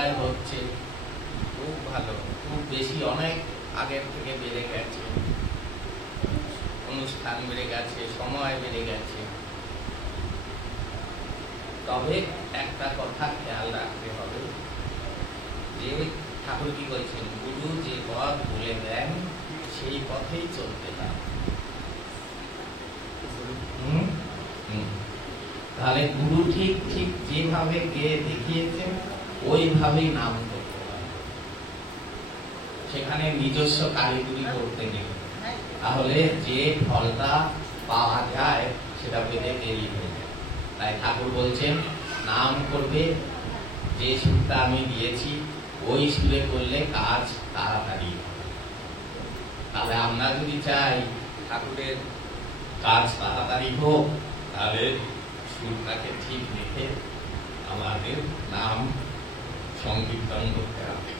জায়গায় হচ্ছে, খুব ভালো, খুব বেশি, অনেক আগের থেকে বেড়ে গেছে, অনুষ্ঠান বেড়ে গেছে, সময় বেড়ে গেছে। তবে একটা কথা খেয়াল রাখতে হবে যে ঠাকুর কি বলছেন, গুরু যে পথ বলে দেন সেই পথেই চলতে হবে। তাহলে গুরু ঠিক ঠিক যেভাবে গিয়ে দেখিয়েছেন ওইভাবেই নাম করতে হবে। সেখানে নিজস্ব কারিগরি করতে নেই, তাহলে যে ফলটা পাওয়া যায় সেটা পেতে দেরি হয়ে যায়। তাই ঠাকুর বলছেন নাম করবে, যে সুরটা আমি দিয়েছি ওই সুরে করলে কাজ তাড়াতাড়ি হবে। তাহলে আমরা যদি চাই ঠাকুরের কাজ তাড়াতাড়ি হোক, তাহলে সুরটাকে ঠিক রেখে আমাদের নাম সংকীর্তন করতে হবে।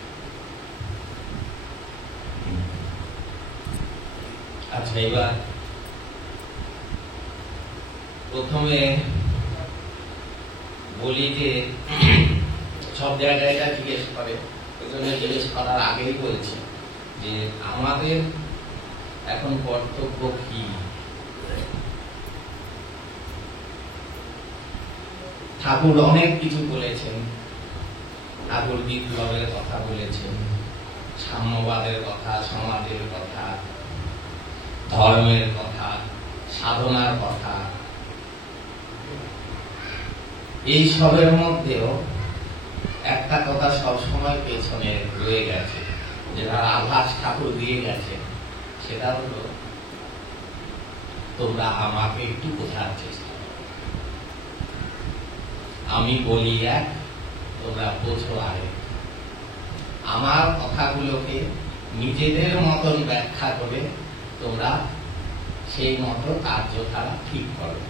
আচ্ছা, এবার প্রথমে বলি যে সব জায়গায় এটা জিজ্ঞেস করে, ওই জন্য জিজ্ঞেস করার আগেই বলছি যে আমাদের এখন কর্তব্য কি। ঠাকুর অনেক কিছু বলেছেন, ঠাকুর বিপ্লবের কথা বলেছেন, সাম্যবাদের কথা, সমাজের কথা, ধর্মের কথা, সাধনার কথা। এই সবের মধ্যেও একটা কথা সবসময় পেছনে রয়ে গেছে, যেটা আভাস ঠাকুর দিয়ে গেছে, সেটা হলো তোমরা আমাকে একটু বোঝার চেষ্টা করো। আমি বলি এক, তোমরা বোঝো আরেক। আমার কথাগুলোকে নিজেদের মতন ব্যাখ্যা করে তোমরা সেই মতো কার্যধারা ঠিক করো।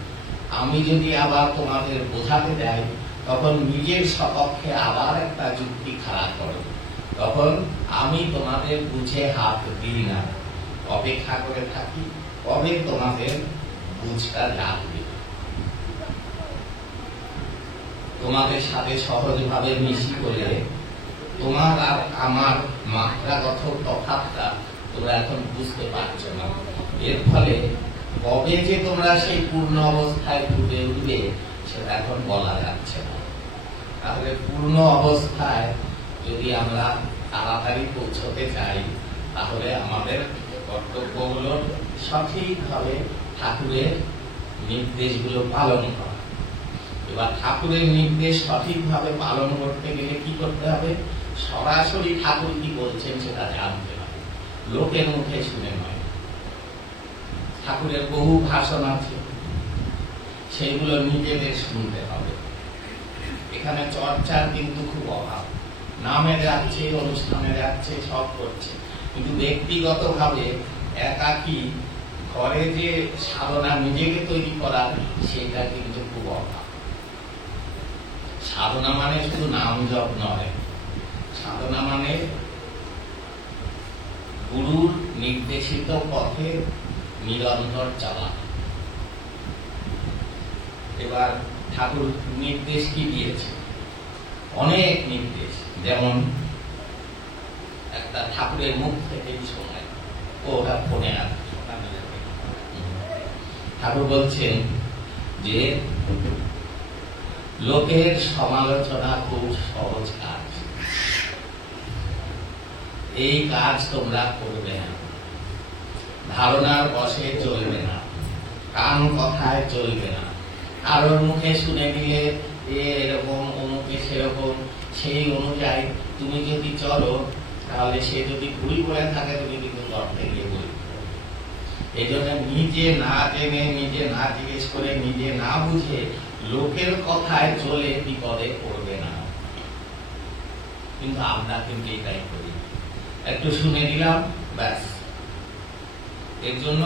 আমি যদি আবার তোমাদের বোঝাতে যাই, তখন নিজের সপক্ষে আবার একটা যুক্তি খাড়া করো, তখন আমি তোমাদের বুঝে হাত দিই না, অপেক্ষা করে থাকি কবে তোমাদের বুঝটা লাগবে। তোমাদের সাথে সহজভাবে মিশি বলে তোমার আর আমার মাত্রাগত তফাৎটা তোমরা এখন বুঝতে পারছো না। এর ফলে কবে যে তোমরা সেই পূর্ণ অবস্থায় ফুটে উঠবে সেটা এখন বলা যাচ্ছে না। তাহলে পূর্ণ অবস্থায় যদি আমরা তাড়াতাড়ি পৌঁছতে চাই, তাহলে আমাদের কর্তব্যগুলো সঠিকভাবে ঠাকুরের নির্দেশগুলো পালন করা। এবার ঠাকুরের নির্দেশ সঠিকভাবে পালন করতে গেলে কি করতে হবে? সরাসরি ঠাকুর কি বলছেন সেটা জানতে হবে, লোকের মুখে শুনে নয়। ঠাকুরের বহু ভাষণ আছে, সেগুলো নিজেদের শুনতে হবে। এখানে চর্চার কিন্তু খুব অভাব। নামে যাচ্ছে, অনুষ্ঠানে যাচ্ছে, সব করছে, কিন্তু ব্যক্তিগতভাবে একাকী ঘরে যে সাধনা নিজেকে তৈরি করা, সেটা কিন্তু খুব অভাব। সাধনা মানে শুধু নাম জপ নয়, সাধনা মানে গুরুর নির্দেশিত পথে নিরন্তর চলা। এবার ঠাকুর নির্দেশ কি দিয়েছে? অনেক নির্দেশ। যেমন একটা ঠাকুরের মুখ থেকেই শোনায়, ওটা ফোনে আছে, ঠাকুর বলছেন যে লোকের সমালোচনা খুব সহজ কাজ, এই কাজ তোমরা করবে না। ধারণার বশে চলবে না, কান কথায় চলবে না। কারোর মুখে শুনে দিলে এরকম, অমুকে সেরকম, সেই অনুযায়ী তুমি যদি চলো, তাহলে সে যদি ভুল করে থাকে তুমি কিন্তু লড়তে গিয়ে বলবে। এই জন্য নিজে না জেনে, নিজে না জিজ্ঞেস করে, নিজে না বুঝে লোকের কথায় চলে বিপদে পড়বে না। কিন্তু আমরা কিন্তু এটাই করি, একটু শুনে দিলাম ব্যাস। এর জন্য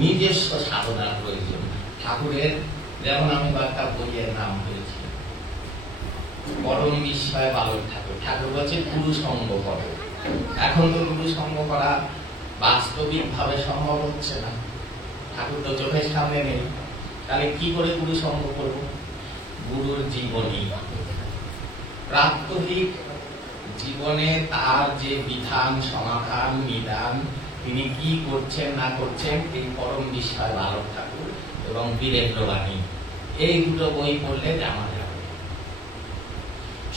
নিজস্ব সাধনার প্রয়োজন। ঠাকুরের যেমন আমি একটা বইয়ের নাম করেছি পরম বিস্ময় বালক ঠাকুর। ঠাকুর বলছে গুরু সঙ্গ করো। এখন তো গুরু সঙ্গ করা বাস্তবিক ভাবে সম্ভব হচ্ছে না, ঠাকুর তো চোখের সামনে নেই। তাহলে কি করে গুরু সঙ্গ করব? গুরুর জীবনী, প্রাত্যহিক জীবনে তার যে বিধান, সমাধান, নিদান, তিনি কি করছেন না করছেন, এই পরম বিস্ময় বালক ঠাকুর এবং বীরেন্দ্রবাণী, এই দুটো বই পড়লে জানা যাবে।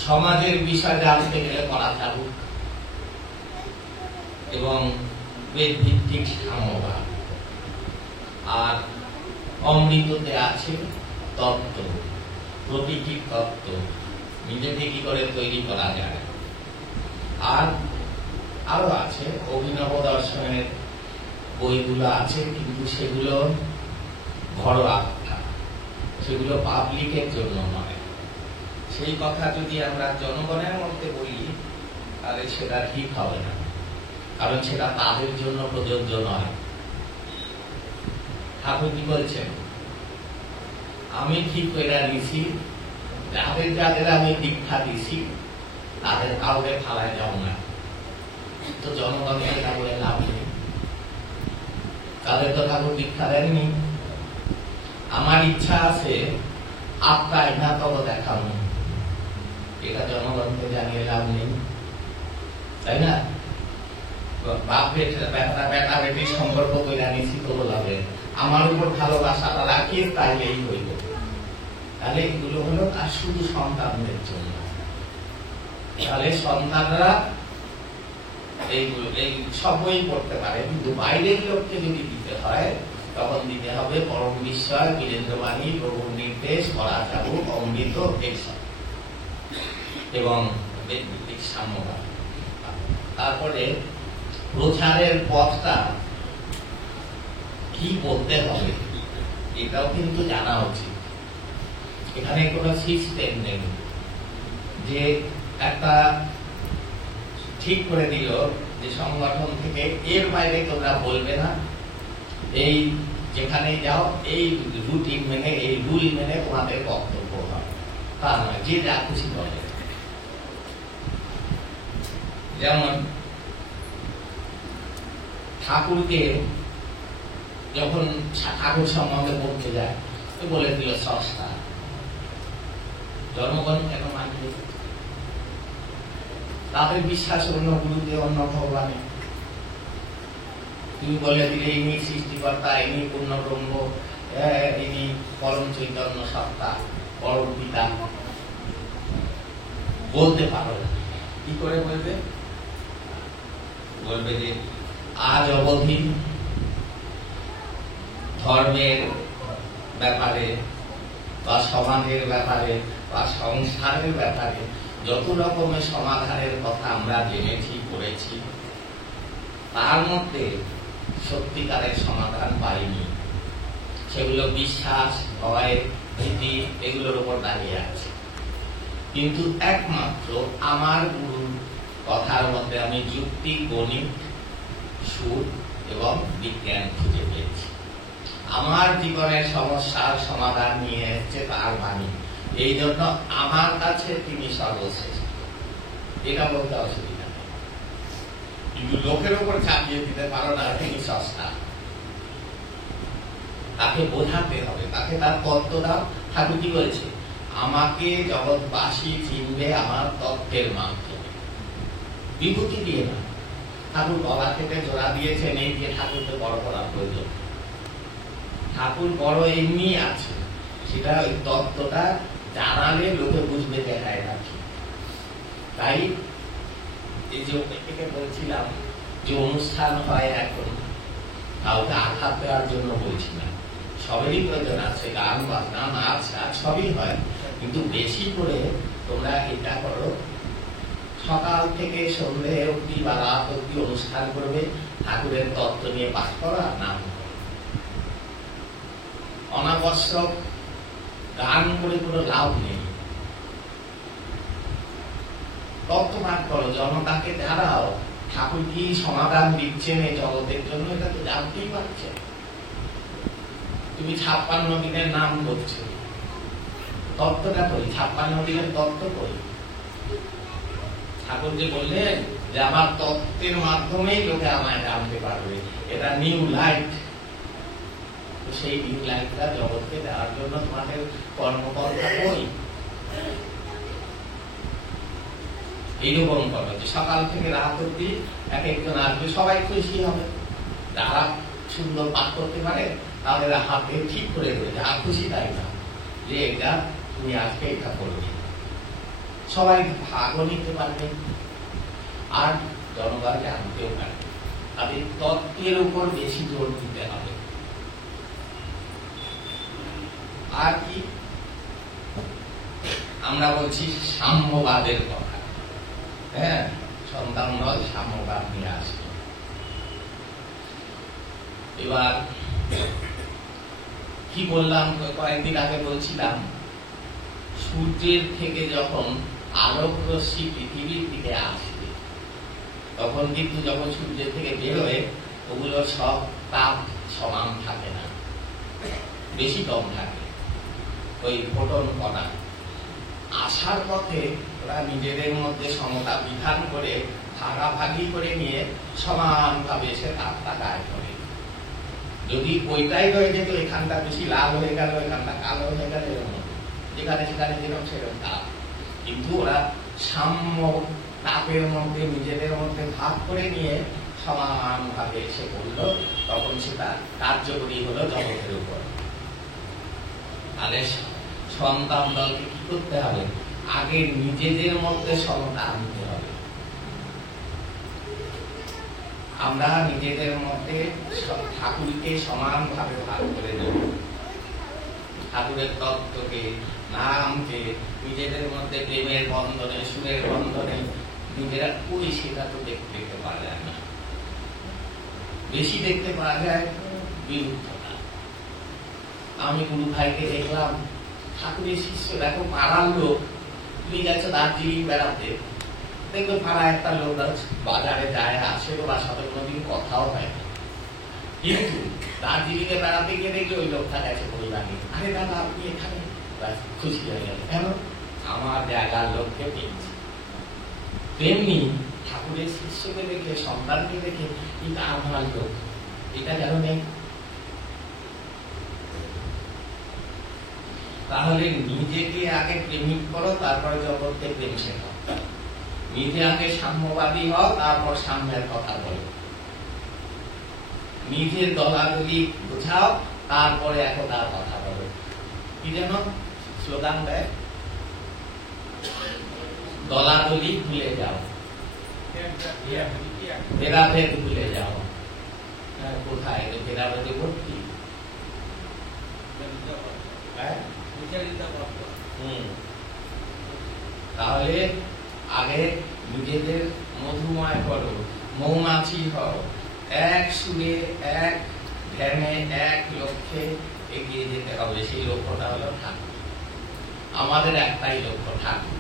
সমাজের বিষয় জানতে গেলে পড়া থাকুক এবং বেদ ভিত্তিক সাম্যবাদ। আর অমৃততে আছে তত্ত্ব, প্রতীকী তত্ত্ব, নিজেকে কি করে তৈরি করা যায়। আর আরো আছে অভিনব দর্শনের বইগুলো আছে, কিন্তু সেগুলো ঘরোয়া কথা, সেগুলো পাবলিকের জন্য নয়। সেই কথা যদি আমরা জনগণের মধ্যে বলি তাহলে সেটা ঠিক হবে না, কারণ সেটা তাদের জন্য প্রযোজ্য নয়। ঠাকুর কি বলছেন, আমি ঠিক করে নিছি, যাদের যাদের আমি দীক্ষা দিছি তাদের কাউকে ফালায় যাও না। তো জনগণকে ঠাকুরের লাভ নেই, তাদের তো ঠাকুর দীক্ষা দেননি। আমার ইচ্ছা আছে আত্মায় না তব দেখানো, এটা জনগণকে জানিয়ে লাভ নেই, তাই না? বাপ বেটা বেটির সম্পর্ক করে নিছি তো বলাবে, আমার উপর ভালোবাসাটা রাখিয়ে তাইলেই হইল। তাহলে এগুলো হলো আর শুধু সন্তানদের জন্য। তাহলে সন্তানরা এইগুলো এই সবই করতে পারে, কিন্তু বাইরের লোককে যদি দিতে হয় তখন দিতে হবে পরম বিস্ময়, বীরেন্দ্রবাণী, প্রভুর নির্দেশ, করা চাবুক, অমৃত, এইসব এবং বেদভিত্তিক সাম্যবাদ। তারপরে প্রচারের পথটা কি বলতে হবে এটাও কিন্তু জানা উচিত। এখানে কোনো সিস্টেম নেই যে একটা ঠিক করে দিল যে সংগঠন থেকে এর বাইরে তোমরা বলবে না, এই যেখানে যাও এই রুটিন মেনে, এই রুল মেনে তোমাদের বক্তব্য হয়, তা নয়, যে যা খুশি করে। যেমন ঠাকুরকে যখন ঠাকুর সম্বন্ধে বলতে যায় তো বলে দিল সস্তা, জনগণ কেন মানবে? তাদের বিশ্বাস অন্য গুরুতে, অন্য ভগবানে। তুমি বলে দিলে ইনি সৃষ্টিকর্তা, ইনি পূর্ণব্রহ্ম, ইনি পরম চৈতন্য সত্তা, পরম পিতা, বলতে পারো না। কি করে বলবে? বলবে যে আজ অবধি ধর্মের ব্যাপারে বা সমাজের ব্যাপারে বা সংসারের ব্যাপারে যত রকমের সমাধানের কথা আমরা জেনেছি, করেছি, তার মধ্যে সত্যিকারের সমাধান পাইনি। সেগুলো বিশ্বাস, ভয়, ভীতি এগুলোর উপর দাঁড়িয়ে আছে। কিন্তু একমাত্র আমার গুরুর কথার মধ্যে আমি যুক্তি, গণিত, সুর এবং বিজ্ঞান খুঁজে পেয়েছি। আমার জীবনের সমস্যার সমাধান নিয়ে এসেছে তার বাণী, এই জন্য আমার কাছে তিনি সর্বশ্রেষ্ঠ। এটা বলতে অসুবিধা নেই, কিন্তু লোকের উপর চাপিয়ে দিতে পারো না তিনি সস্তা। তাকে বোঝাতে হবে, তাকে তার তত্ত্ব দাও। ঠাকুর কি বলছে, আমাকে জগৎবাসী চিনবে আমার তত্ত্বের মাধ্যমে, বিভূতি দিয়ে না। ঠাকুর গলা থেকে জোড়া দিয়েছেন এই যে ঠাকুরকে বড় করার প্রয়োজন। ঠাকুর বড় এমনি আছে, সেটা ওই তত্ত্বটা জানালে লোকে বুঝবে, দেখায় রাখি। তাই এই যে থেকে বলছিলাম যে অনুষ্ঠান হয় এখন, কাউকে আঘাত দেওয়ার জন্য বলছি না, সবেরই প্রয়োজন আছে, গান বাজনা, নাচ সবই হয়, কিন্তু বেশি করে তোমরা এটা করো, সকাল থেকে সন্ধ্যে অব্দি বা রাত অব্দি অনুষ্ঠান করবে, ঠাকুরের তত্ত্ব নিয়ে পাঠ করো আর নাম করো। অনাবশ্যক গান করে কোনো লাভ নেই। তত্ত্ব পাঠ করো, জনতাকে জানাও ঠাকুর কি সমাধান দিচ্ছেন এই জগতের জন্য, এটা তো জানতেই পারছে। তুমি 56 দিনের নাম করছো, তত্ত্বটা করি, 56 দিনের তত্ত্ব করি। ঠাকুর যে বললেন যে আমার তত্ত্বের মাধ্যমেই লোকে আমায় জানতে পারবে, এটা নিউ লাইট। সেই নিউ লাইটটা জগৎকে দেওয়ার জন্য তোমাদের কর্মকর্তা কই? এইরকম করবে যে সকাল থেকে রাত অব্দি এক একজন আসবে, সবাই খুশি হবে। যারা সুন্দর পাঠ করতে পারে তাদের হাতে ঠিক করে দেবে, যা খুশি তাই না, যে এটা তুমি আজকে এটা করবে। সবাই ভাগও নিতে পারবে আর জনগণকে আনতেও পারবে। তাদের তত্ত্বের উপর বেশি জোর দিতে হবে। আর কি আমরা বলছি সাম্যবাদের কথা। হ্যাঁ, সন্তান দল সাম্যবাদ নিয়ে আসবে। এবার কি বললাম, কয়েকদিন আগে বলছিলাম সূর্যের থেকে যখন আলোক রশ্মি পৃথিবীর দিকে আসবে তখন কিন্তু যখন সূর্যের থেকে বেরোয় ওগুলো সব তাপ সমান থাকে না, বেশি কম থাকে। ওই ফোটন কণা আসার পথে ওরা নিজেদের মধ্যে সমতা বিধান করে ভাগাভাগি করে নিয়ে সমানভাবে এসে তাপটা গায়ে করে। যদি ওইটাই রয়ে যেত, এখানটা বেশি লাল হয়ে গেল, এখানটা কালো হয়ে গেল, এরকম যেখানে সেখানে যেরকম সেরকম তাপ। কিন্তু ওরা সাম্য তাপের মধ্যে নিজেদের মধ্যে ভাগ করে নিয়ে সমানভাবে এসে করলো, তখন সেটা কার্যকরী হলো জগতের উপর। তাহলে সন্তান দলকে কি করতে হবে? আগে নিজেদের মধ্যে সমতা আনতে হবে। আমরা নিজেদের মধ্যে ঠাকুরকে সমানভাবে ভাগ করে দেব, ঠাকুরের তত্ত্বকে, নামকে নিজেদের মধ্যে প্রেমের বন্ধনে, সুরের বন্ধনে নিজেরা কই, সেটা তো দেখতে পাওয়া যায় না। বেশি দেখতে পাওয়া যায় বিরুদ্ধতা। আমি গুরু ভাইকে দেখলাম, ঠাকুরের শিষ্য, দেখো পাড়ার লোক, তুমি গেছো দার্জিলিং বেড়াতে, দেখবে পাড়া একটা লোক বাজারে যায়, আসে, ওর সাথে কোনোদিন কথাও হয় না। কিন্তু দার্জিলিং এ বেড়াতে গিয়ে দেখলে ওই লোকটা গেছে পরিবারে, আরে দাদা আপনি এখানে, খুশি হয়ে গেল, কেন? আমার জায়গার লোককে পেয়েছি। তেমনি ঠাকুরের শিষ্যকে দেখে, সন্তানকে দেখে, এটা আমার লোক, এটা কেন নেই? তাহলে নিজেকে আগে প্রেমিক করো, তারপরে জগৎকে প্রেম শেখাও। নিজে আগে সাম্যবাদী হও, তারপর সাম্যের কথা বলো। নিজের দলাদলি বোঝাও, তারপরে একতার কথা বলো। কি যেন স্লোগান দেয়? দলাদলি ভুলে যাও, ভেদাভেদ ভুলে যাও। কোথায় ভেদাভেদে ভর্তি? তাহলে আগে নিজেদের মধুময় করো, মৌমাছি হও, এক সুরে, এক ধ্যানে, এক লক্ষ্যে এগিয়ে যেতে হবে। সেই লক্ষ্যটা হলো ঠাকুর। আমাদের একটাই লক্ষ্য, ঠাকুর,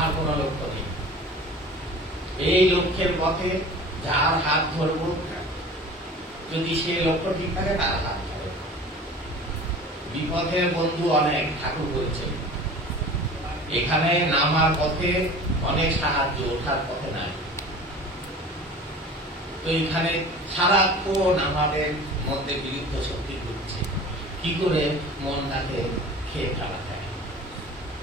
আর কোন লক্ষ্য নেই। এই লক্ষ্যের পথে যার হাত ধরব, যদি সে লক্ষ্য ঠিক থাকে তার হাত ধরব। বিপথের বন্ধু অনেক, ঠাকুর বলছেন এখানে নামার পথে অনেক সাহায্য, ওঠার পথে নাই। তো এখানে সারাক্ষণ আমাদের মধ্যে বিরুদ্ধ শক্তি ঘুরছে। কি করে মনটাকে খেয়ে ফেলা যায়,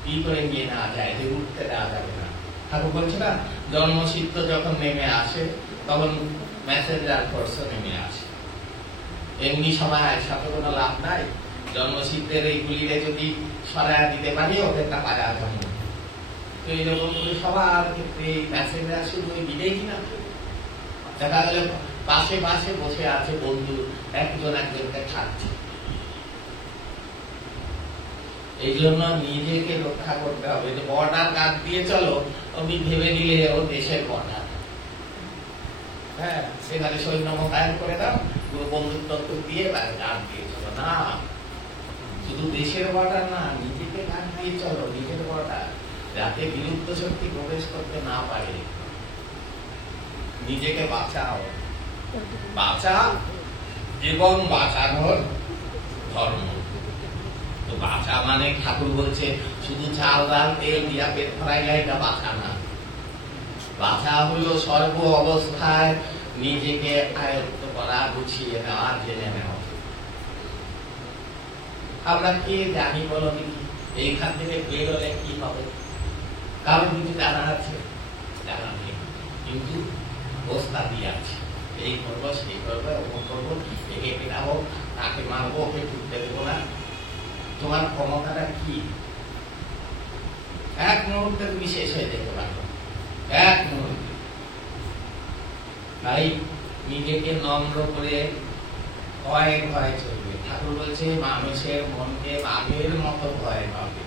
কি করে নিয়ে নেওয়া যায়, যে উঠতে দেওয়া যাবে না। ঠাকুর বলছে না, জন্মসিদ্ধ যখন নেমে আসে তখন মেসেঞ্জার ফোর্স নেমে আসে। এমনি সময় একসাথে কোনো লাভ নাই। জন্মসিদ্ধের এইগুলিরে যদি সরাইয়া দিতে পারি, ওদেরটা পায়া জন্ম। তো এইরকম করে সবার ক্ষেত্রে মেসেঞ্জার শুধু দিলেই কিনা, দেখা গেল পাশে পাশে বসে আছে বন্ধু, একজন একজনকে খাচ্ছে। এই জন্য নিজেকে রক্ষা করতে হবে। যে বর্ডার গার্ড দিয়ে চলো, তুমি ভেবে নিলে ও দেশের বর্ডার। হ্যাঁ, সেখানে সৈন্য মোতায়েন করে দাও, পুরো বন্ধুত্ব দিয়ে গার্ড দিয়ে চলো। না, শুধু দেশের বর্ডার না, নিজেকে গার্ড দিয়ে চলো, নিজের বর্ডার, যাতে বিরুদ্ধ শক্তি প্রবেশ করতে না পারে। নিজেকে বাঁচাও, বাঁচাও এবং বাঁচানোর ধর্ম। তো বাঁচা মানে ঠাকুর বলছে শুধু চাল ডাল তেল দিয়া পেট ভরাইলে এটা বাঁচা না। বাঁচা হলো সর্ব অবস্থায় নিজেকে আয়ত্ত করা, গুছিয়ে নেওয়া, জেনে নেওয়া। আমরা কে জানি বলো দেখি, এইখান থেকে বেরোলে কি হবে? কারণ কিছু জানা আছে? জানা নেই, কিন্তু ওস্তাদি আছে। এই করবো, সেই করবো, অমুক করবো, একে পেটাবো, তাকে মারবো, ওকে ঢুকতে দেবো না। তোমার ক্ষমতাটা কি? এক মুহূর্তে তুমি শেষ হয়ে যেতে পারো, এক মুহূর্তে। তাই নিজেকে নম্র করে ভয়ে ভয়ে চলবে। ঠাকুর বলছে মানুষের মনকে বাঘের মতো ভয় পাবে,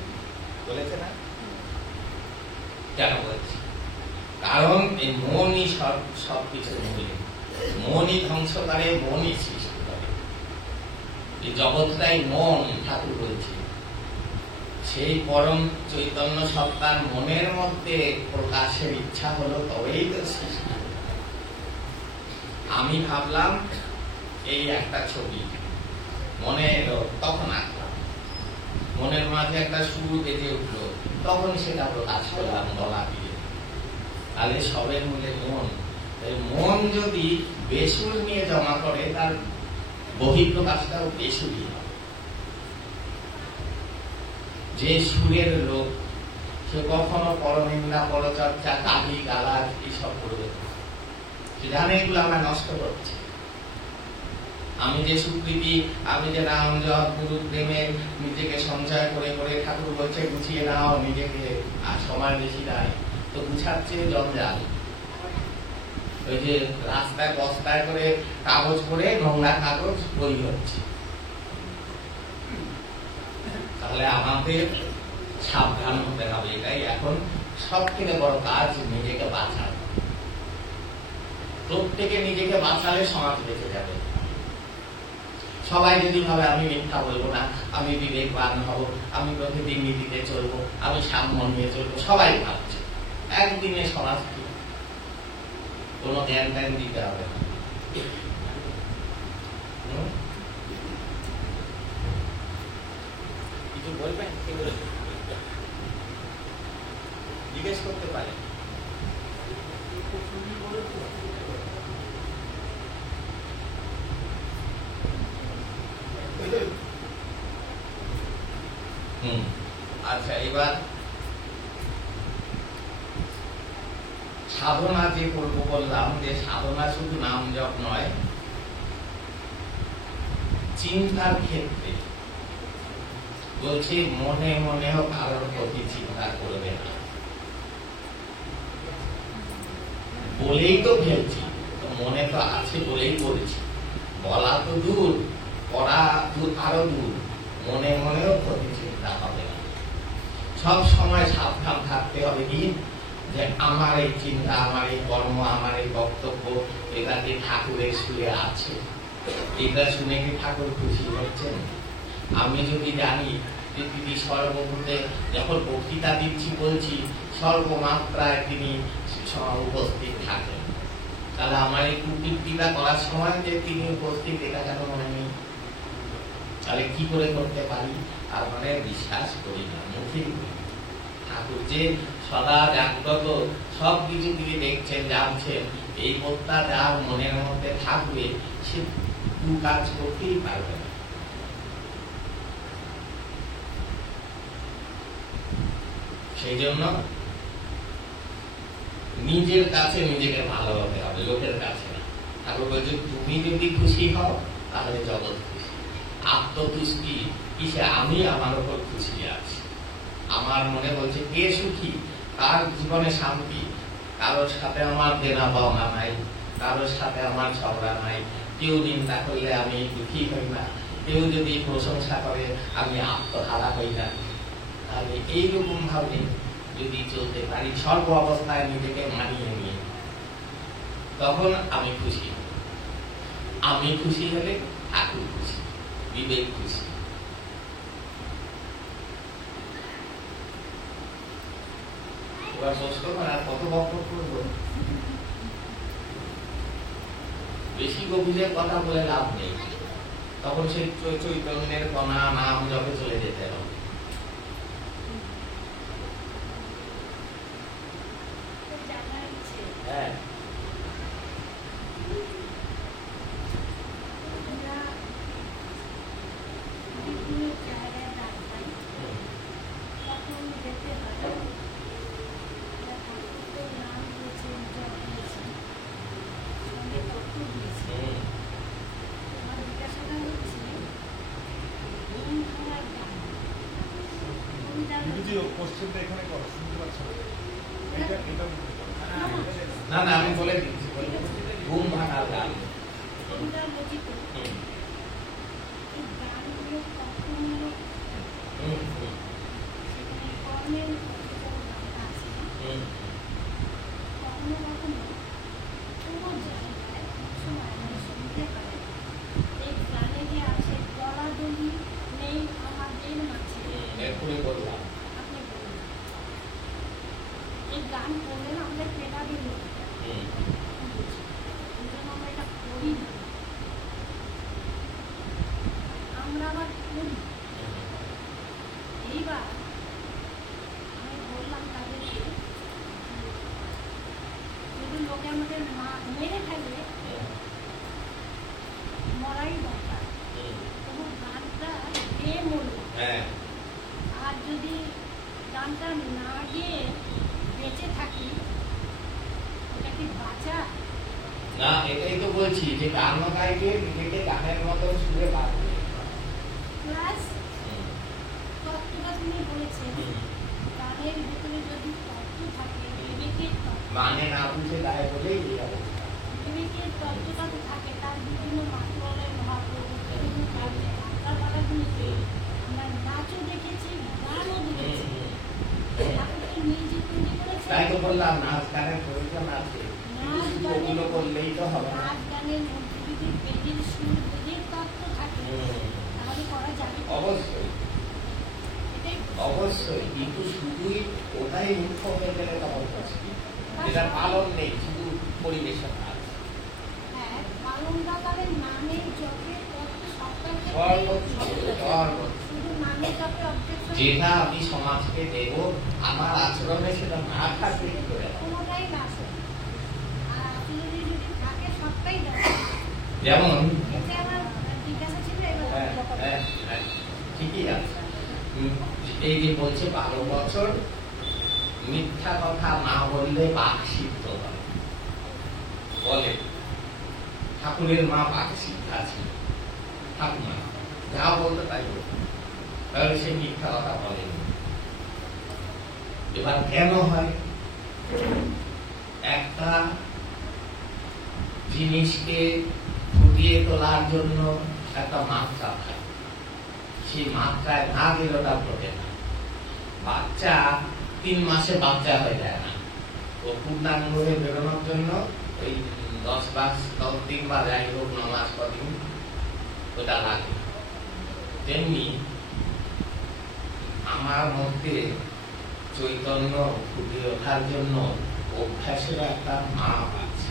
বলেছে না? কেন বলছি? কারণ এই মনই সবকিছু মূলে, মনই ধ্বংস করে, মনই সৃষ্টি করে। এই জগৎটাই মন, ঠাকুর বলছে। সেই পরম চৈতন্য সত্তার মনের মধ্যে প্রকাশের ইচ্ছা হলো, তবেই তো সৃষ্টি। আমি ভাবলাম এই একটা ছবি মনে এলো, তখন আঁকলাম। মনের মাঝে একটা সুর বেজে উঠলো, তখন সেটা প্রকাশ করলাম গলা দিয়ে। তাহলে সবের মূলে মন। মন যদি বেসুর নিয়ে জমা করে, তার বহিঃপ্রকাশটাও বেসুরই হবে। যে সুরের লোক, সে কখনো পরনিন্দা, পরচর্চা, কালি গালাজ এইসব করবে না। সে জানে এগুলো আমরা নষ্ট করছি। আমি যে স্বীকৃতি, আমি যে নাম জপ, গুরু প্রেমে নিজেকে সঞ্চয় করে করে, ঠাকুর বলছে গুছিয়ে নাও নিজেকে, আর সময় বেশি নাই, তো গুছাচ্ছে জঞ্জাল। ওই যে রাস্তায় বস্তায় করে কাগজ করে, নোংরা কাগজ বই হচ্ছে। তাহলে আমাদের সাবধান হতে হবে। এটাই এখন সব থেকে বড় কাজ, নিজেকে বাঁচানো। প্রত্যেকে নিজেকে বাঁচালে সমাজ বেঁচে যাবে। সবাই যদি ভাবে আমি মিথ্যা বলবো না, আমি বিবেকবান হব, আমি প্রতিদিন নীতিতে চলবো, আমি সাম্য নিয়ে চলবো, সবাই ভাবছে, একদিনে সমাজ কি? কোনো জ্ঞান ট্যান দিতে হবে না। কিছু বলবেন? জিজ্ঞেস করতে পারে। আচ্ছা, এবার সাধনা যে করবো বললাম, যে সাধনা শুধু নাম জপ নয়, চিন্তার ক্ষেত্রে বলছি মনে মনেও কারোর প্রতি চিন্তা করবে না। বলেই তো ফেলছি, মনে তো আছে বলেই বলছি। বলা তো দূর, করা আরো দূর। মনে মনেও প্রতি চিন্তা হবে না। সব সময় সাবধান থাকতে হবে কি, যে আমার এই চিন্তা, আমার এই কর্ম, আমার এই বক্তব্য, এটা কি ঠাকুরের সুরে আছে? এটা শুনে কি ঠাকুর খুশি হচ্ছেন? আমি যদি জানি যে তিনি সর্বভূতে, যখন বক্তৃতা দিচ্ছি বলছি, সর্বমাত্রায় তিনি উপস্থিত থাকেন, তাহলে আমার এই কুকীর্তিটা করার সময় যে তিনি উপস্থিত, এটা কেন মনে নেই? তাহলে কি করে করতে পারি? তার মানে বিশ্বাস করি না, মুখে ঠাকুর যে সদা জাগ্রত, সব কিছু তিনি দেখছেন, জানছেন, এই বোধটা যার মনের মধ্যে থাকবে, সে কাজ করতেই পারবে না। সেই জন্য নিজের কাছে নিজেকে ভালো হতে হবে, লোকের কাছে না। ঠাকুর বলছে তুমি যদি খুশি হও তাহলে জগৎ খুশি। আত্মতুষ্টি কিসে? আমি আমার উপর খুশি আছি। আমার মনে বলছে কে সুখী, তার জীবনে শান্তি। কারোর সাথে আমার দেনা পাওনা নাই, কারোর সাথে আমার ঝগড়া নাই। কেউ নিন্দা করলে আমি দুঃখী হই না, কেউ যদি প্রশংসা করে আমি আত্মহারা হই না। তাহলে এইরকম ভাবে যদি চলতে পারি, সর্ব অবস্থায় নিজেকে মানিয়ে নিয়ে, তখন আমি খুশি। আমি খুশি হলে ঠাকুর খুশি, বিবেক খুশি। এবার প্রশ্ন আর কত বক্তব্য করবো? বেশি গভীরের কথা বলে লাভ নেই, তখন সেই চৈতন্যের কণা নাম জপে চলে যেতে হবে। হ্যাঁ, কোশ্চেনটা এখানে করো, শুনতে পাচ্ছ না? এটা না না, আমি বলে দিচ্ছি, ঘুম ভাঙার গান। এক্ষুনি বললাম গান করলে না আমাদের পেটাবে আমরা এটা করি না, আমরা আবার করি। এইবার আমি বললাম তাদেরকে, যদি লোকে আমাদের মেরে ফেলে মরাই দরকার, কোনো গানটা গেয়ে মরল। আর যদি গানটা না গিয়ে বেঁচে থাকি, ওটা কি বাঁচা? না, এটাই তো বলছি যে গান গাইবে, নিজেকে গানের মতন সুরে বাঁধবে। প্লাস তত্ত্বটা তুমি বলেছেন, গানের ভিতরে যদি তত্ত্ব থাকে, বিবেকের তত্ত্ব, মানে না বুঝে গায়ে বলেই এই অবস্থা। বিবেকের তত্ত্বটা তো থাকে, তার বিভিন্ন মাত্রালয় মহাপ্রভু বিভিন্ন কারণে আত্মাগুলিতে আমরা নাচও দেখেছি, গানও দেখেছি। তাই তো বললাম নাচ গানের প্রয়োজন আছে, ওগুলো করলেই তো হবে না। নাচ গানের মধ্যে যদি বেদের সুর, বেদের তত্ত্ব থাকে, তাহলে করা যাবে। অবশ্যই অবশ্যই, কিন্তু শুধুই ওটাই মুখ্য হয়ে গেলে তখন মুশকিল। এটা পালন নেই, শুধু পরিবেশন আছে। হ্যাঁ, পালনদাতারের নামের জপের তত্ত্ব সবটাকে শুধু নামের জপে অবজেকশন, যেটা আমি সমাজকে দেব, আমার আচরণে সেটা না থাকলে কি করে হবে? কোনোটাই না আছে। আর আপনি যদি থাকে সবটাই দেবেন। যেমন এতে আমার জিজ্ঞাসা ছিল, এবার ঠিকই আছে। এই যে বলছে 12 বছর মিথ্যা কথা না বললে বাক সিদ্ধ হয় বলে। ঠাকুরের মা বাক শিক্ষা ছিল, ঠাকুমা যা বলতো তাই বলতো, তাহলে সে মিথ্যা কথা বলেনি। এবার কেন হয়? একটা জিনিসকে ফুটিয়ে তোলার জন্য একটা মাত্রা থাকে, সেই মাত্রায় না গেলে ওটা ঘটে না। বাচ্চা 3 মাসে বাচ্চা হয়ে যায় না, ও পূর্ণাঙ্গ হয়ে বেরোনোর জন্য ওই 10 দিন বা যাই হোক 9 মাস কদিন ওটা লাগে। তেমনি আমার মধ্যে চৈতন্য ফুটে ওঠার জন্য অভ্যাসের একটা মাপ আছে,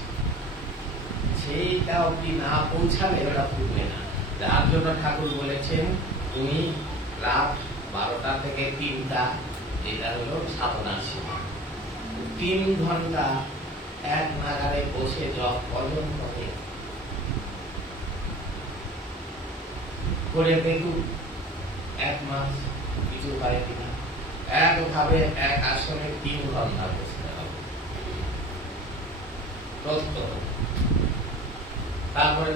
সেইটা অব্দি না পৌঁছালে ওটা ফুটবে না। যার জন্য ঠাকুর বলেছেন তুমি রাত 12টা থেকে 3টা, এটা হলো সাধনার সময়। 3 ঘন্টা এক নাগারে বসে জপ কজন করে দেখুন, 1 মাস কিছু হয় কিনা। একভাবে এক আসনে 3 ঘন্টা বসতে হবে, তারপরে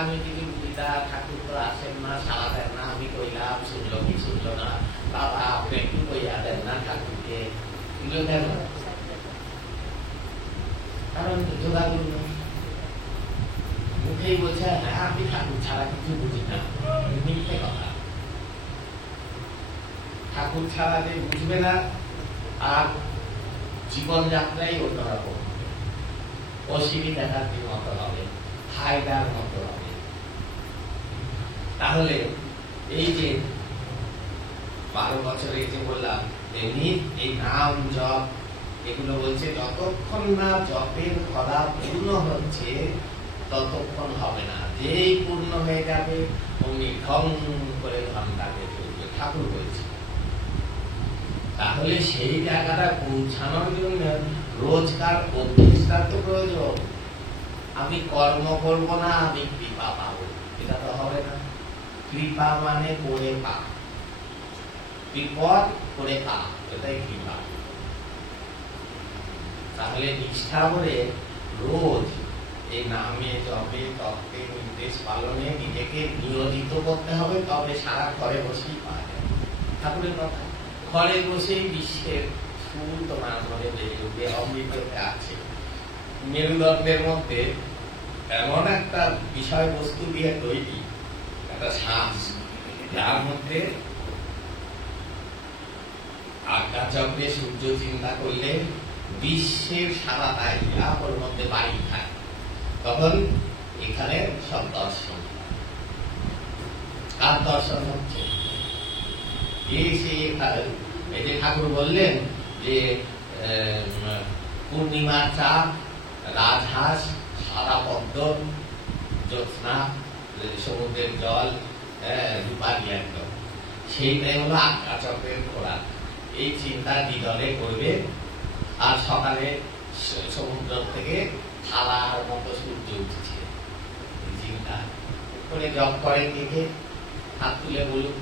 আমি যদি বুঝিটা ঠাকুর তো আসেন না, সারা দেন না, আমি কইলাম শুনলো কি শুনলো না, বাবা আপনি একটু কইয়া দেন না ঠাকুরকে, দেন। কারণ যোগাযোগ নেই, মুখেই বলছে হ্যাঁ আমি ঠাকুর ছাড়া কিছু বুঝি না, মিথ্যে কথা। ঠাকুর ছাড়া যে বুঝবে না, আর জীবনযাত্রাই অন্যরকম, অসুবিধার মতো হবে, ফায়দার মতো হবে। তাহলে এই যে 12 বছরে যে বললাম, তেমনি এই নাম জপ এগুলো বলছে যতক্ষণ না জপের খরা পূর্ণ হচ্ছে ততক্ষণ হবে না। যেই পূর্ণ হয়ে যাবে অমনি ঢং করে ঘন্টাকে চলবে, ঠাকুর বলছে। তাহলে সেই জায়গাটা পৌঁছানোর জন্য রোজকার অভ্যেসটা তো প্রয়োজন। আমি কর্ম করব না, আমি কৃপা পাবো, এটা তো হবে না। কৃপা মানে করে পা, বিপদ করে পা, এটাই কৃপা। তাহলে নিষ্ঠা করে রোজ এই নামে জপে তত্ত্বে নির্দেশ পালনে নিজেকে নিয়োজিত করতে হবে, তবে সারা ঘরে বসেই পাওয়া যাবে ঠাকুরের কথা। ঘরে বসেই বিশ্বের ফুল তোমার মনে বেড়ে উঠবে, অমৃততে আছে। মেরুদণ্ডের মধ্যে এমন একটা বিষয়বস্তু দিয়ে তৈরি একটা শ্বাস, যার মধ্যে আজ্ঞাচক্রে সূর্য চিন্তা করলে বিশ্বের সারাটাই ওর মধ্যে বাড়ি খায়। তখন এখানে সব দর্শন, কার দর্শন হচ্ছে? এই যে ঠাকুর বললেন যে পূর্ণিমার চাঁদ, রাজহাঁস, সাদা পদ্ম, জ্যোৎস্না, সমুদ্রের জল, রূপালী একদম, সেইটাই হলো আজ্ঞাচক্রের খোরাক। এই চিন্তা দ্বিদলে করবে, আর সকালে সমুদ্র থেকে থালার মতো সূর্য উঠছে, চিন্তা করে জপ করেন দেখে হাত তুলে বলুন।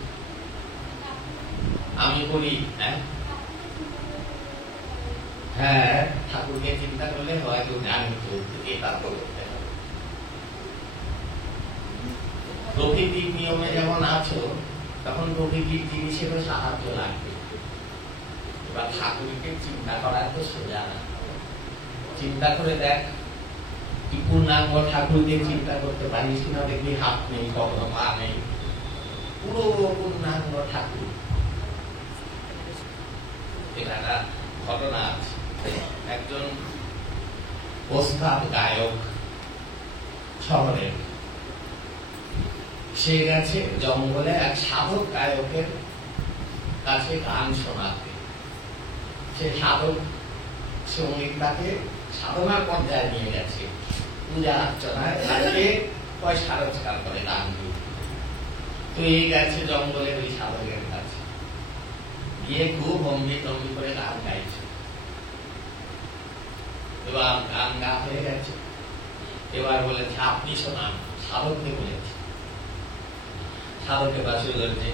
আমি বলি হ্যাঁ, ঠাকুরকে চিন্তা করলে হয়তো জানি তো এটা তো করতে হবে। প্রকৃতির নিয়মে যেমন আছো, তখন প্রকৃতির জিনিসেরও সাহায্য লাগবে। এবার ঠাকুরকে চিন্তা করার তো সোজা না। চিন্তা করে দেখ, কি পূর্ণাঙ্গ ঠাকুরকে চিন্তা করতে পারিস কিনা দেখবি, হাত নেই, কখনো পা নেই, পুরো পূর্ণাঙ্গ ঠাকুর। এটা একটা ঘটনা আছে। একজন ওস্তাদ গায়ক শহরের, সে গেছে জঙ্গলে এক সাধক গায়কের কাছে গান শোনাতে। সে সাধক সঙ্গীতটাকে সাধনার পর্যায়ে নিয়ে গেছে, পূজা অর্চনায় তাকে পয়সা রোজগার করে গান দিয়ে। তো এই গেছে জঙ্গলে ওই সাধকের কাছে, গিয়ে খুব অমৃত করে গান গাইছে। এবার গান গা হয়ে গেছে, এবার বলেছে আপনি শোনান। সাধককে বলেছে, সাধক এবার শুরু করেছে,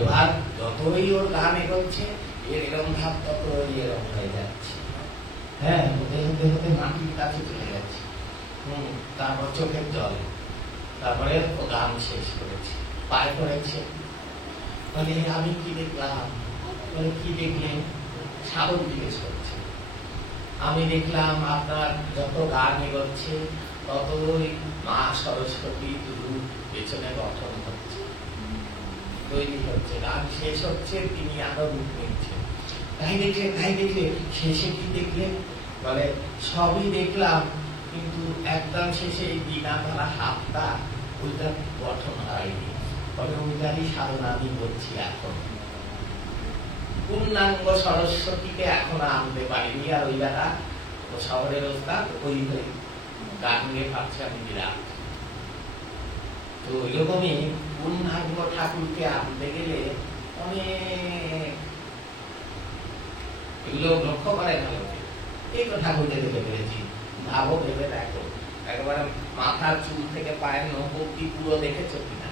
এবার যতই ওর গান এগোচ্ছে, এর এরকম ভাব ততই এরকম হয়ে যাচ্ছে। হ্যাঁ, হতে হতে হতে মাটির কাছে চলে যাচ্ছে। তারপর চোখের জল, তারপরে ও গান শেষ করেছে, পায়ে করেছে। বলে আমি কি দেখলাম? বলে কি দেখলেন? সাধক জিজ্ঞেস করছে। আমি দেখলাম আপনার যত গান এগোচ্ছে, ততই মা সরস্বতী রূপ পেছনে গঠন হচ্ছে, তৈরি হচ্ছে। গান শেষ হচ্ছে, তিনি আরো রূপ নিচ্ছেন। তাই দেখলে শেষে কি দেখলেন? বলে সবই দেখলাম, কিন্তু একদম শেষে এই বিনা ধরা হাতটা, ওইটা গঠন হয়নি। বলে ওইটারই সাধনা আমি করছি এখন। পূর্ণাঙ্গ সরস্বতীকে এখন আনতে পারিনি, আর ওই বেলা শহরের ওস্তাদ ওই গান নিয়ে ভাবছে আমি বিরাট। তো ওইরকমই পূর্ণাঙ্গ ঠাকুরকে আনতে গেলে অনেক এগুলো লক্ষ্য করে ভালো। এই তো ঠাকুরকে দেখে পেরেছি, ভাবো ভেবে দেখো, একেবারে মাথার চুল থেকে পায়ের নখ অব্দি পুরো দেখেছো কিনা?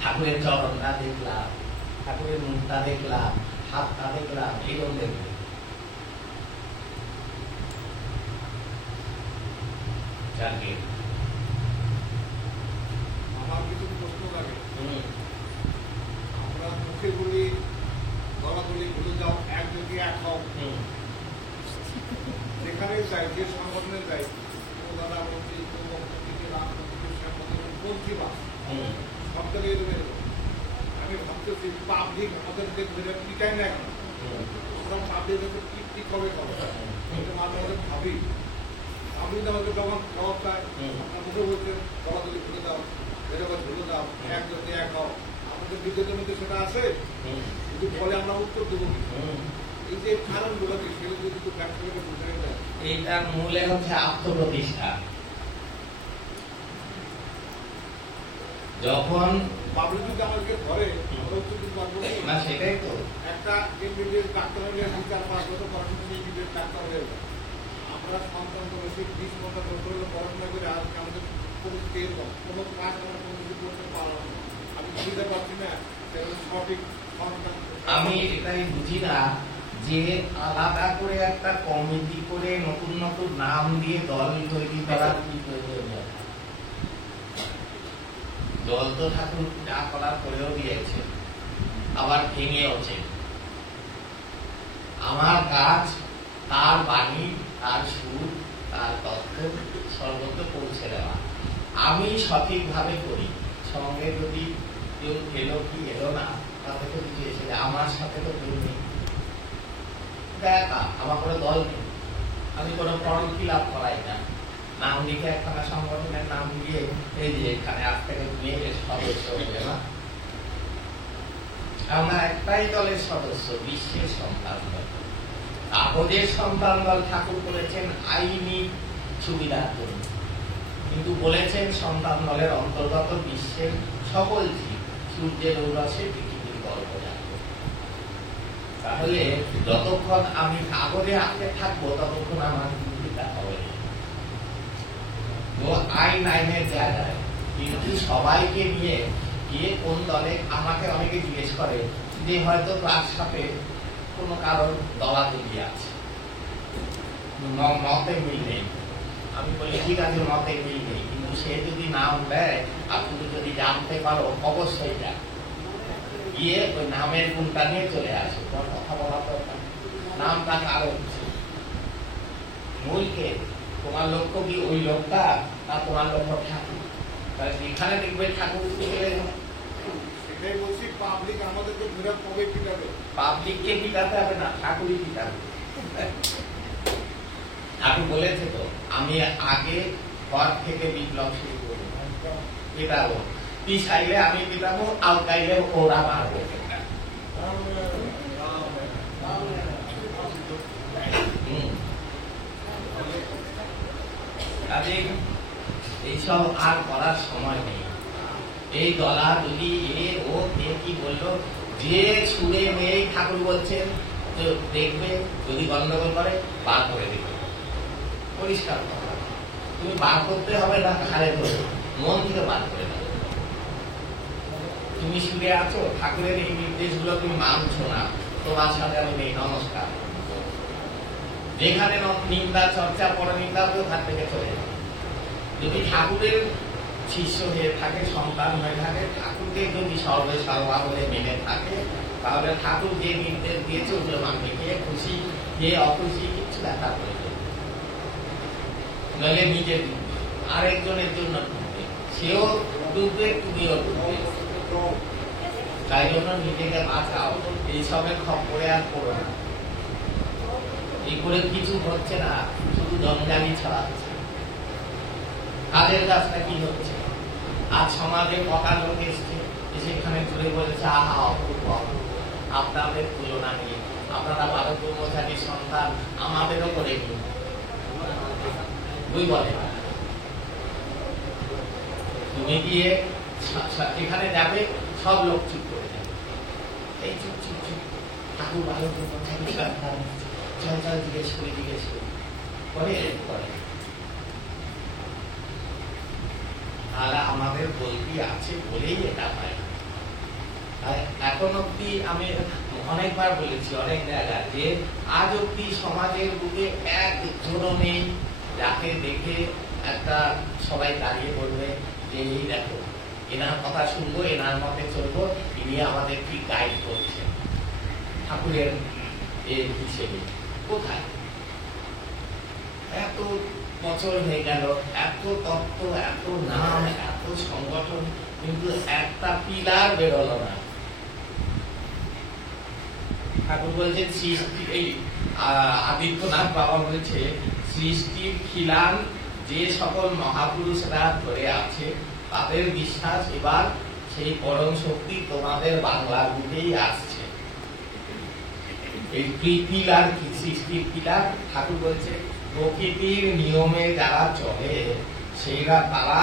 ঠাকুরের চরণটা দেখলাম, ঠাকুরের মুখটা দেখলাম, হাতটা দেখলাম, এরকম দেখবে। আমার কিছু প্রশ্ন লাগে। আমরা মুখে বলি, গলা বলি, ভুলে যাও, এক যদি এক হও। যেখানে যাই, যে সংগঠনে যাই, দাদা মন্ত্রী, সব জায়গায় আমি ভাবতেছি পাবলিক আমাদেরকে ধরে পিটাই না এখন। আমরা পাবলিক কি কবে করবো মাঝে মাঝে ভাবি। আপনি আমাকে যখন জবাব চায়, আপনার মুখে বলছেন গলা যদি ভুলে দাও, এরকম ভুলে দাও, এক যদি এক হও। আমাদের বিদ্যুতের মধ্যে সেটা আছে, কিন্তু বলে আমরা উত্তর দেবো কি? এই যে কারণগুলো কি, সেগুলো যদি একটু ব্যাখ্যা করে বুঝে দেয়। এইটার মূলে হচ্ছে আত্মপ্রতিষ্ঠা। যখন পাবলিক যদি আমাদেরকে ধরে, না সেটাই তো একটা এমবিবিএস ডাক্তার হয়ে 4-5 বছর পড়াশোনা ডাক্তার হয়ে যায়। আমরা সন্তান 20-25 বছর পড়াশোনা করে আজকে আমাদের পরিস্থিতি এরকম কোনো কাজ আমরা কোনো কিছু করতে পারলাম না, আমি বুঝতে পারছি না সঠিক সন্তান। আমি এটাই বুঝি না যে আলাদা করে একটা কমিটি করে নতুন নতুন নাম দিয়ে দল তৈরি করার কি প্রয়োজন। দল তো ঠাকুর যা করার করেও দিয়েছে, আবার ভেঙেওছে। আমার কাজ তার বাণী, তার সুর, তার তথ্য সর্বত্র পৌঁছে দেওয়া। আমি সঠিকভাবে করি, সঙ্গে যদি কেউ এলো কি এলো না তাতে তো কিছু এসে যায়। আমার সাথে তো কেউ নেই, একা, আমার কোনো দল নেই, আমি কোনো ফর্ম ফিল আপ করাই না, নাম লিখে একখানা সংগঠনের নাম দিয়ে এই যে এখানে আজ থেকে মেয়ে সদস্য হয়ে না। আমরা একটাই দলের সদস্য, বিশ্বের সন্তান দল। কাগজের সন্তান দল ঠাকুর করেছেন আইনি সুবিধার জন্য, কিন্তু বলেছেন সন্তান দলের অন্তর্গত বিশ্বের সকল জীব সূর্যের ঔরসে পৃথিবীর গল্প জানবে। তাহলে যতক্ষণ আমি কাগজে আটকে থাকবো ততক্ষণ আমার বিরোধিতা হবে। আইন আইনের জায়গায়, কিন্তু সবাইকে নিয়ে গিয়ে কোন দলে, আমাকে অনেকে জিজ্ঞেস করে যে হয়তো তার সাথে কোনো কারণ দলাদলি আছে, মতে মিল নেই। আমি বলি ঠিক আছে, মতে মিল নেই, কিন্তু সে যদি নাম দেয় আর তুমি যদি জানতে পারো অবশ্যই যাক, গিয়ে ওই নামের গুণটা নিয়ে চলে আসে। কথা বলা দরকার, নামটা কারো মূলকে, তোমার লক্ষ্য কি ওই লোকটা না তোমার লক্ষ্য ঠাকুর? তাহলে যেখানে দেখবে ঠাকুর গেলে সেটাই বলছি, পাবলিক আমাদেরকে ঘুরে কবে পিটাবে? পাবলিককে পিটাতে হবে না, ঠাকুরই পিটাবে। ঠাকুর বলেছে তো, আমি আগে ঘর থেকে বিপ্লব শুরু করবো, পিটাবো, পিছাইলে আমি পিটাবো, আলকাইলে ওরা মারবো। এইসব আর করার সময় নেই। এই দলা যদি ও কি বললো, যে ছুড়ে মেয়ে ঠাকুর বলছেন দেখবে, যদি গন্ডগোল করে বার করে দেবে, পরিষ্কার কথা। তুমি বার করতে হবে না, ঘাড়ে ধরে মন থেকে বার করে দেবে। তুমি শুনে আছো, ঠাকুরের এই নির্দেশগুলো তুমি মানছো না, তোমার সাথে আমি নেই, নমস্কার। যেখানে নিন্দা চর্চা পরনিন্দা, ওখান থেকে চলে যাবে। যদি ঠাকুরের শিষ্য হয়ে থাকে, সন্তান হয়ে থাকে, ঠাকুরকে যদি সর্বে সর্বা বলে মেনে থাকে, তাহলে ঠাকুর যে নির্দেশ দিয়েছে ওগুলো মানবে। কে খুশি কে অখুশি কিছু দেখা প্রয়োজন, নইলে নিজে ডুববে, আরেকজনের জন্য ডুববে, সেও ডুববে, তুমিও ডুববে। তাই জন্য নিজেকে বাঁচাও, এইসবের খবরে আর পড়ো না। এই করে কিছু হচ্ছে না, শুধু জঞ্জালি ছড়াচ্ছে। কাদের কাজটা কি হচ্ছে? আজ সমাজে কটা লোক এসছে, সেখানে ঘুরে বলেছে আহা অপূর্ব, আপনাদের তুলনা নিয়ে, আপনারা 12 ব্রহ্মচারীর সন্তান, আমাদেরও করে নিন। ওই বলে তুমি গিয়ে এখানে যাবে, সব লোক চুপ করে যাবে, এই চুপ চুপ চুপ, ঠাকুর 12 ব্রহ্মচারীর সন্তান, চল চল জিজ্ঞেস করি করে করে। তাহলে আমাদের বলতি আছে বলেই এটা হয়। এখন অব্দি আমি অনেকবার বলেছি অনেক জায়গায় যে আজ অব্দি সমাজের বুকে একজনও নেই যাকে দেখে একটা সবাই দাঁড়িয়ে বলবে যে এই দেখো, এনার কথা শুনবো, এনার মতে চলবো, ইনি আমাদের কি গাইড করছেন ঠাকুরের হিসেবে। কোথায়? এত বছর হয়ে গেল, এত তত্ত্ব, এত নাম, এত সংগঠন, কিন্তু একটা পিলার বেরোলো না। ঠাকুর বলছেন সৃষ্টি, এই আদিত্যনাথ বাবা বলছে সৃষ্টির খিলান যে সকল মহাপুরুষরা ধরে আছে, তাদের বিশ্বাস এবার সেই পরম শক্তি তোমাদের বাংলার বুকেই আসছে। এই পিলার কি? সৃষ্টির পিলার। ঠাকুর বলছে প্রকৃতির নিয়মে যারা চলে সেইরা, তারা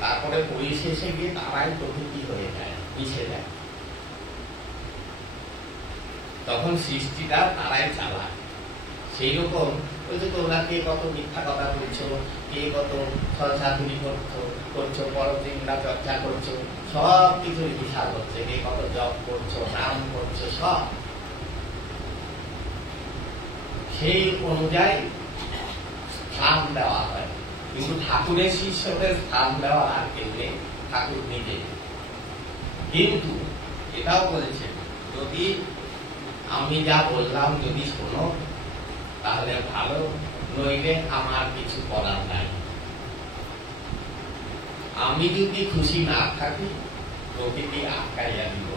তারপরে পরিশেষে গিয়ে তারাই প্রকৃতি হয়ে যায়, মিশে যায়, তখন সৃষ্টিটা তারাই চালায়। সেই রকম ওই যে তোমরা কে কত মিথ্যা কথা বলছো, কে কত সরসাধুরি করছো, পরচিন্তা চর্চা করছো, সব কিছুর হিসাব হচ্ছে। কে কত জপ করছো, নাম করছো, সব সেই অনুযায়ী স্থান দেওয়া হয়। কিন্তু ঠাকুরের শিষ্যদের স্থান দেওয়া আর কেউ নেই, ঠাকুর নিজে। কিন্তু এটাও বলেছেন, যদি আমি যা বললাম যদি শোনো তাহলে ভালো, নইলে আমার কিছু করার নাই। আমি যদি খুশি না থাকি প্রকৃতি আটকাইয়া দিব।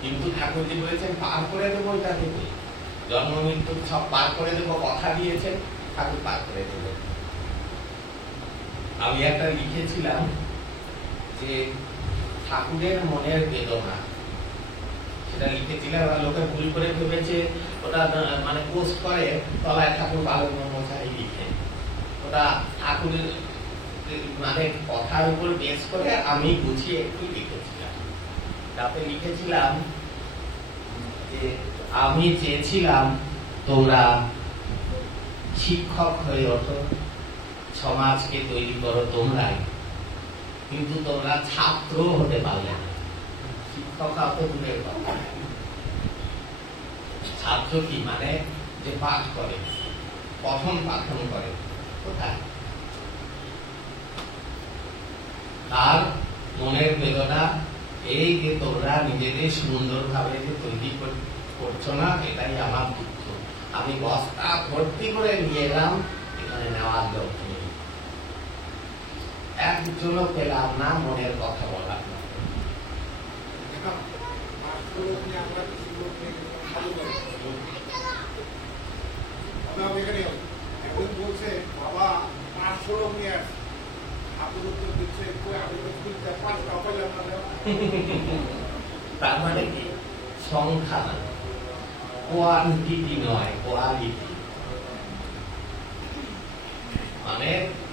কিন্তু ঠাকুরজি বলেছেন পার করে দেবো, এটা থেকে জন্ম মৃত্যু সব পার করে দেবো, কথা দিয়েছেন, ঠাকুর পার করে দেবো। আমি একটা লিখেছিলাম যে ঠাকুরের মনের বেদনা, সেটা লিখেছিলাম। লোকে ভুল করে ভেবেছে ওটা মানে পোস্ট করে তলায় ঠাকুর বালক মশাই লিখে, ওটা ঠাকুরের মানে কথার উপর বেস করে আমি গুছিয়ে একটু লিখেছিলাম। তাতে লিখেছিলাম যে আমি চেয়েছিলাম তোমরা শিক্ষক হয়ে ওঠো, সমাজকে তৈরি করো তোমরাই, কিন্তু তোমরা ছাত্র হতে পারলে না। শিক্ষক অত দূরের কথা। ছাত্র কি মানে যে পাঠ করে, পঠন পাঠন করে, কোথায়? তার মনের বেদনা এই যে তোমরা নিজেদের সুন্দরভাবে যে তৈরি করছো না, এটাই আমার দুঃখ। আমি বস্তা ভর্তি করে নিয়ে এলাম, এখানে নেওয়ার লোক নেই, একজনও পেলাম না মনের কথা বলার। একজন বলছে বাবা 500 লোক নিয়ে আসছে, ঠাকুর উত্তর দিচ্ছে তার মানে কি সংখ্যা না, কোয়ান্টিটি নয়, কোয়ালিটি। মানে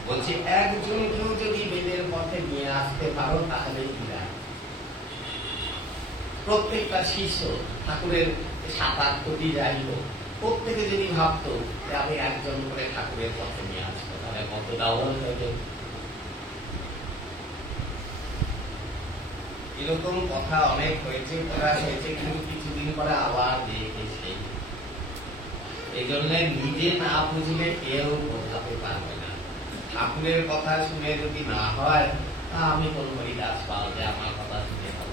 বলছে একজনকেও যদি বেদের পথে নিয়ে আসতে পারো তাহলে কি যায়। প্রত্যেকটা শিষ্য ঠাকুরের 7-8 কোটি যাই হোক, প্রত্যেকে যদি ভাবতো যে আমি একজন করে ঠাকুরের পথে নিয়ে আসবো, তাহলে কত ডাবল হয়ে। এরকম কথা অনেক হয়েছে, করা হয়েছে, কিন্তু কিছুদিন পরে আবার দেখেছে। এই জন্য নিজে না বুঝলে কেউ বোঝাতে পারবে না। ঠাকুরের কথা শুনে যদি না হয়, আমি কোন হরিদাস পাও যে আমার কথা শুনে হবে।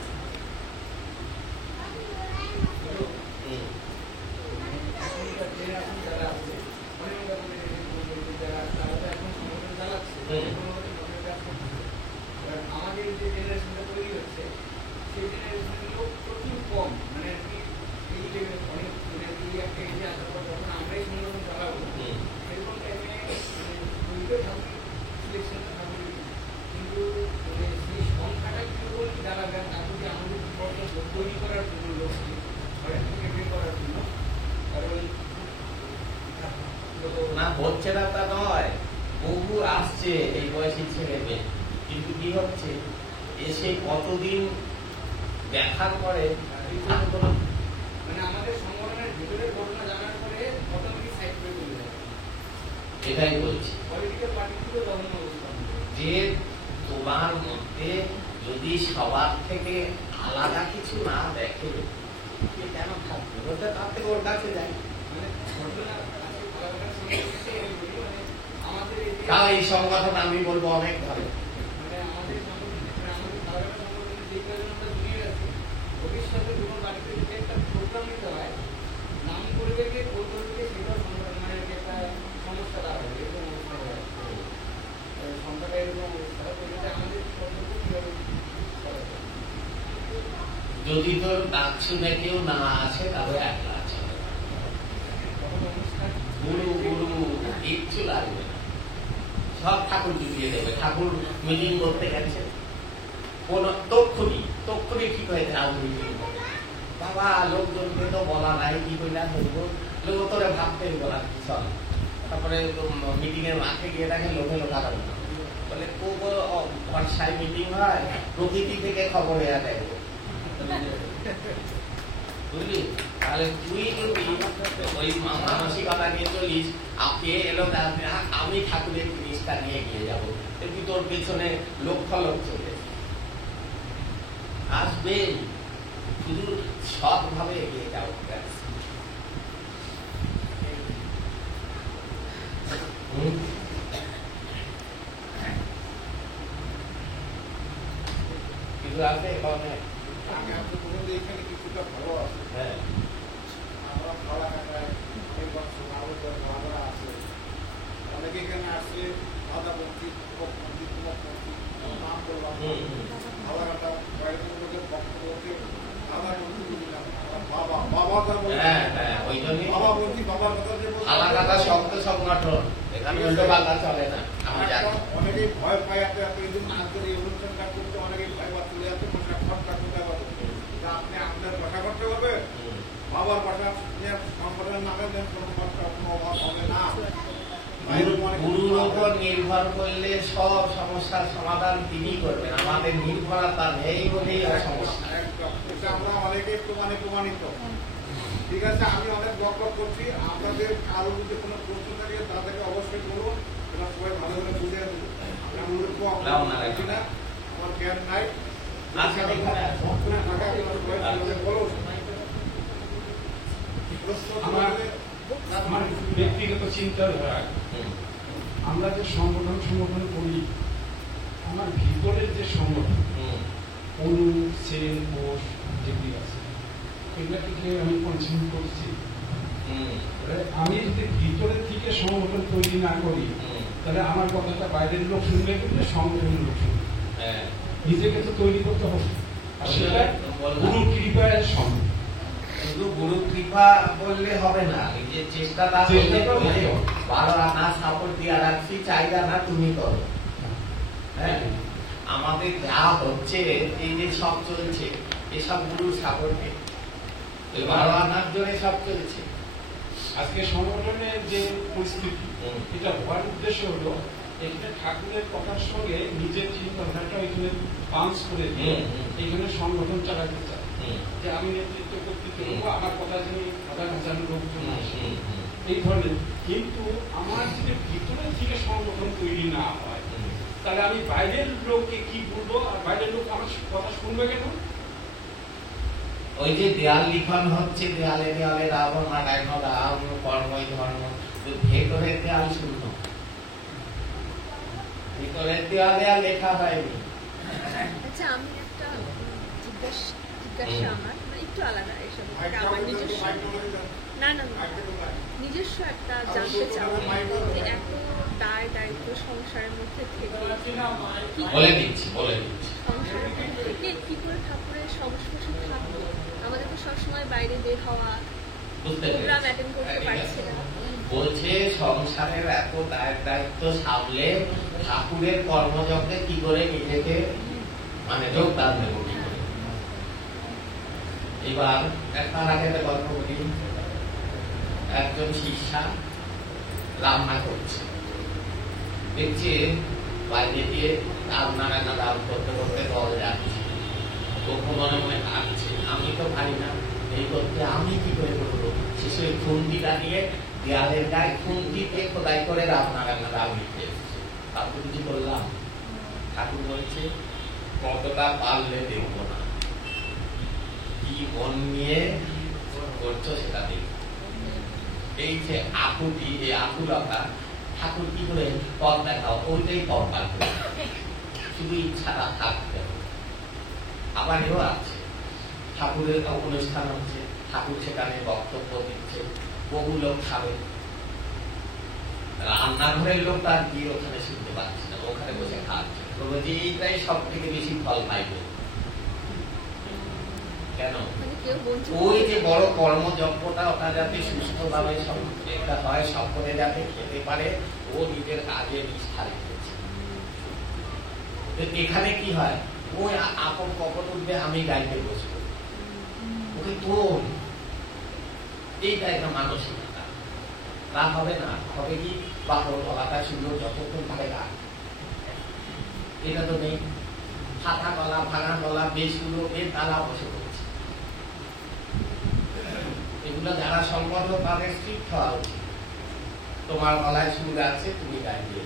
আমাদের যে জেনারেশনটা তৈরি হচ্ছে সেই জেনারেশনের লোক প্রচুর কম, মানে আর কি এই যে অনেক মানে একটা এজে আসার পর যখন আমরাই সংগঠন চালাবো সেরকম টাইমে সিলেকশনটা থাকবে, কিন্তু সেই সংখ্যাটা কিরকম কি দাঁড়াবে, তারপর যে আমাদের তৈরি করার জন্য লোককে বের করার জন্য, কারণ না হচ্ছে না তা নয়, বহু আসছে এই বয়সী ছেলে মেয়ে, কিন্তু কি হচ্ছে এসে কতদিন দেখার পরে মানে আমাদের সংগঠনের ভিতরের ঘটনা জানার পরে অটোমেটিক সাইড করে চলে যায়। এটাই বলছি পলিটিক্যাল পার্টিগুলো তখন অবস্থা যে তোমার মধ্যে যদি সবার থেকে আলাদা কিছু না দেখে কেন থাকবে, ওটা তার থেকে ওর কাছে যায়। মানে ঘটনা আমাদের এই সংগঠন আমি বলবো অনেক ভালো। মানে আমাদের আমাদের ধারণা সংগঠনের যে কয়েকজন আমরা জুনিয়র আছি, ভবিষ্যতে যখন বাড়িতে যদি একটা প্রোগ্রাম নিতে হয়, নাম পরিবেশকে পরিবেশকে সেটাও সংগঠন মানে একটা সমস্যা দাঁড়াবে, এরকম অবস্থা হয়। সংখ্যাটা এরকম অবস্থা পরিবেশে আমাদের পদ্ধতি কীভাবে করা যায়? যদি তোর ডাক শুনে কেউ না আসে তাহলে একলা আছে, গুরু গুরু কিচ্ছু লাগবে না, সব ঠাকুর জুটিয়ে দেবে। ঠাকুর মিটিং করতে গেছে, কোন তক্ষুনি ঠিক হয়ে যায় মিটিং বাবা, লোকজনকে তো বলা নাই কি কইলা ধরবো, লোক তোরে ভাবতে বলা চল। তারপরে মিটিং এর মাঠে গিয়ে দেখে লোকে লোকারণ্য বলে ভরসায় মিটিং হয়, প্রকৃতি থেকে খবর এয়া দেয়। বুঝলি? তাহলে তুই যদি ওই মানসিকতা নিয়ে চলিস, কে এলো আমি ঠাকুরের জিনিসটা নিয়ে গিয়ে যাবো, তুই তোর পেছনে লক্ষ লোক চলে আসবে, শুধু সৎভাবে এগিয়ে যাও। কিছু আছে এখানে? আমি আপনার পর্যন্ত এখানে কিছুটা ভালো আছে। হ্যাঁ, আমরা ভাড়া কাটায় অনেক বছর আরো ভাড়া আছে, অনেকে এখানে আসে বাধাপন্থী, উপপন্থী, কুমপন্থী নাম বললাম, ভাড়া কাটা বাইরের লোকের পক্ষ থেকে বাধাপন্থী বুঝলাম, বাবা বাবা যা বলে ওই জন্যই বাবাপন্থী, বাবার কথা যে আলাদা শব্দ সংগঠন এখানে উল্টো পাল্টা চলে না, আমি জানি। অনেকেই ভয় পায়, আপনি এই জন্য এই অনুষ্ঠানটা করতে অনেকেই ভয় পাচ্ছে, খরচা কোথায় পাবে, আপনি আপনার ভাষা করতে হবে, বাবার ভাষা সংগঠনের নামে কোনো খরচা কোনো অভাব হবে না। গুরুর উপর নির্ভর করলে সব সমস্যার সমাধান তিনি করবেন, আমাদের নির্ভরতা নেই বলেই সমস্যা। একদম, এটা আমরা অনেকেই প্রমাণিত। ঠিক আছে, আমি অনেক বকবক করছি, আপনাদের কারো যদি কোনো প্রশ্ন থাকে তাদেরকে অবশ্যই বলুন, এরা সবাই ভালো করে বুঝে দেবো। আমি মূর্খ আপনার না, আমার জ্ঞান নাই। আচ্ছা, এখানে আসো। আমার ব্যক্তিগত চিন্তাধারা, আমরা যে সংগঠন করি, আমার ভিতরের যে সংগঠন অনু সেন কোষ যেগুলি আছে, এগুলাকে আমি কনসিউম করছি। আমি যদি ভিতরের থেকে সংগঠন তৈরি না করি, তাহলে আমার কথাটা বাইরের লোক শুনবে কিন্তু সংগঠনের লোক শুনবে। নিজেকে তো তৈরি করতে হবে, আর সেটা গুরু কৃপায় সম্ভব। শুধু গুরু কৃপা বললে হবে না, নিজের চেষ্টাটা ভালো আনা সাপোর্ট দিয়ে রাখছি, চাহিদা না তুমি করো। হ্যাঁ, আমাদের যা হচ্ছে, এই যে সব চলছে, এসব গুরুর সাপোর্টে ভালো আনার জন্য সব চলছে। আজকে সংগঠনের যে পরিস্থিতি, এটা হওয়ার উদ্দেশ্য হলো এখানে ঠাকুরের কথার সঙ্গে নিজের চিন্তাধারাটা এখানে বাউন্স করে দিয়ে এখানে সংগঠন চালাতে চায়, যে আমি নেতৃত্ব কর্তৃত্ব করবো, আমার কথা যিনি হাজার হাজার লোকজন আসে এই ধরনের। কিন্তু আমার যদি ভিতরের থেকে সংগঠন তৈরি না হয়, তাহলে আমি বাইরের লোককে কি বলবো, আর বাইরের লোক আমার কথা শুনবে কেন? ওই যে দেয়াল লিখন হচ্ছে, দেয়ালে দেয়ালে রাবণ নারায়ণ রাম কর্মই ধর্ম, ভেতরের দেয়াল শূন্য, ভিতরের দেয়ালে আর লেখা হয়নি। আচ্ছা, আমি একটা জিজ্ঞাসা আমার একটু আলাদা, এসব আমার নিজস্ব নিজস্ব একটা জানতে চাও যে এত দায় দায়িত্ব সংসারের মধ্যে থেকে সংসারের থেকে কি করে ঠাকুরের সংস্পর্শে থাকবো? আমাদের তো সবসময় বাইরে বের হওয়া, প্রোগ্রাম অ্যাটেন্ড করতে পারছি না। বলছে সংসারের এত দায়িত্ব সামলে ঠাকুরের কর্মযজ্ঞে কি করে নিজেকে যোগদান দেব। এবার তার আগে একটা গল্প বলি। একজন শিষ্যা রান্না করছে, দেখছে বাইরে দিয়ে রান্না করতে করতে জল যাচ্ছে, তখন মনে মনে আসছে আমি তো পারি না, এই করতে আমি কি করে করবো। শেষে খুন্তিটা নিয়ে দেয়ালের গায়ে খুন্তিতে খোদাই করে রান্না লিখতে এসছে। তারপর কিছু বললাম, ঠাকুর বলছে কতটা পারলে দেখবো না, কি মন নিয়ে করছো সেটা দেখবো। এই যে আকুতি, এই আকুলতা, ঠাকুর কি করে পথ দেখাও, ওইটাই পথ কাটবে, শুধু ইচ্ছাটা থাকতে। আবার এও আছে, ঠাকুরের অনুষ্ঠান হচ্ছে, ঠাকুর সেখানে বক্তব্য দিচ্ছে, বহু লোক খাবে, রান্নাঘরের লোক তার গিয়ে ওখানে শুনতে পাচ্ছে না, ওখানে বসে খাচ্ছে, বলবো যে এইটাই সব থেকে বেশি ফল পাইব। কেন? ওই যে বড় কর্মযজ্ঞটা ওটা যাতে সুস্থভাবে এটা হয়, সকলে যাতে খেতে পারে, ও নিজের কাজে নিষ্ঠা রেখেছে। এখানে কি হয়, ওই আপন কখন উঠবে আমি গাইতে বসবো, ওকে তোর এইটা একটা মানসিকতা। তা হবে না, হবে কি বাপর গলাটা শুনলো যতক্ষণ ভাবে গান, এটা তো নেই। ফাঁকা গলা, ভাঙা গলা, বেশগুলো এর তালা বসে করছে। এগুলো যারা সংগঠক তাদের স্ট্রিক্ট হওয়া উচিত। তোমার গলায় সুর আছে, তুমি গাইবে,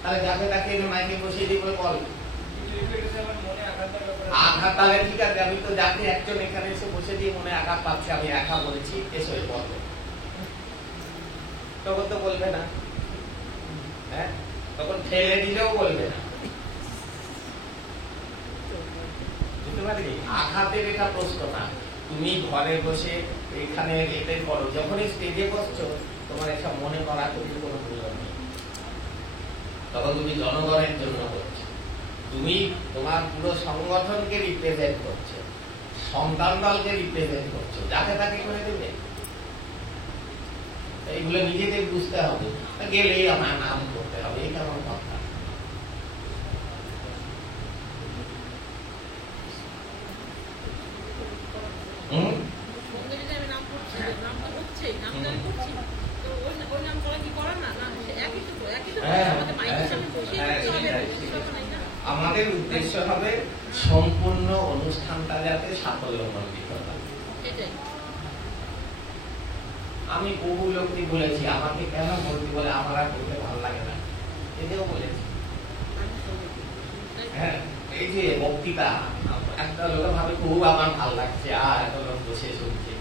তাহলে যাকে তাকে মাইকে বসিয়ে দিয়ে বল আঘাত, তাহলে ঠিক আছে, আমি তো যাকে একজন এখানে এসে বসে দিয়ে মনে আঘাত পাচ্ছে, আমি একা বলেছি, এসে বলবে, তখন তো বলবে না, হ্যাঁ, তখন ঠেলে দিলেও বলবে না। বুঝতে পারি, আঘাতের এটা প্রশ্ন না। তুমি ঘরে বসে এখানে এতে করো, যখনই স্টেজে বসছো তোমার এসব মনে করা তুমি কোনো প্রয়োজন নেই, তখন তুমি জনগণের জন্য করছো, তুমি তোমার পুরো সংগঠনকে রিপ্রেজেন্ট করছো, সন্তান দলকে রিপ্রেজেন্ট করছো, যাকে তাকে করে দেবে। এইগুলো নিজেদের বুঝতে হবে, গেলেই আমার নাম করতে হবে, এটা আমার কথা। আমাদের উদ্দেশ্য হবে সম্পূর্ণ অনুষ্ঠানটা যাতে সাফল্যমণ্ডিত হয়। আমি বহু লোককে বলেছি আমাকে কেন বলতে বলে আমার আর বলতে ভালো লাগে না, এটাও বলেছি। হ্যাঁ, এই যে বক্তৃতা একটা লোক ভাবে খুব আমার ভালো লাগছে, আর এত লোক বসে শুনছে,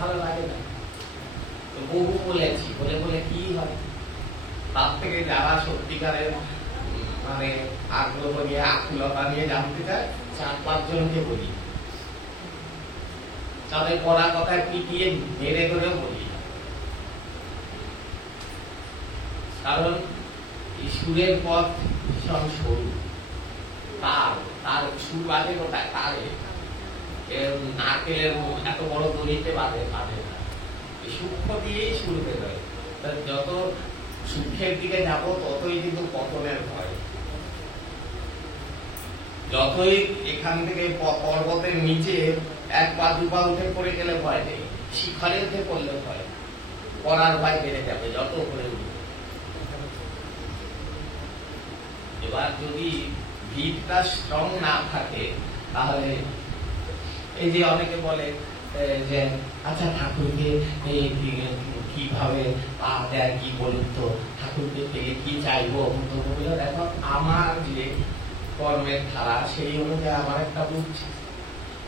ভালো লাগে না। তো বহু বলেছি, বলে বলে কি হয়, তার থেকে যারা সত্যিকারের মানে আগ্রহ নিয়ে আকুলতা নিয়ে জানতে চায় 4-5 জনকে বলি, তাদের পড়া কথায় পিটিয়ে মেরে ধরেও বলি। কারণ সুরের পথ ভীষণ সরু, তার সুর বাজে কোথায়, তারে নারকেলের এত বড় দড়িতে বাজে না, সূক্ষ্ম দিয়েই সুর বেরোয়। যত সুখের দিকে যাব ততই কিন্তু পতনের ভয়, যতই এখান থেকে পর্বতের নিচে 1 পা 2 পা উঠে পড়ে গেলে ভয় নেই, শিখরে উঠে পড়লে ভয়, পড়ার ভয় বেড়ে যাবে যত করে উঠবে। এবার যদি ভিতটা স্ট্রং না থাকে, তাহলে এই যে অনেকে বলে যে আচ্ছা ঠাকুরকে কিভাবে পা দেয় কি বলুন তো, ঠাকুরকে থেকে কি চাইবো। দেখো আমার যে কর্মের ধারা সেই অনুযায়ী আমার একটা বুঝ,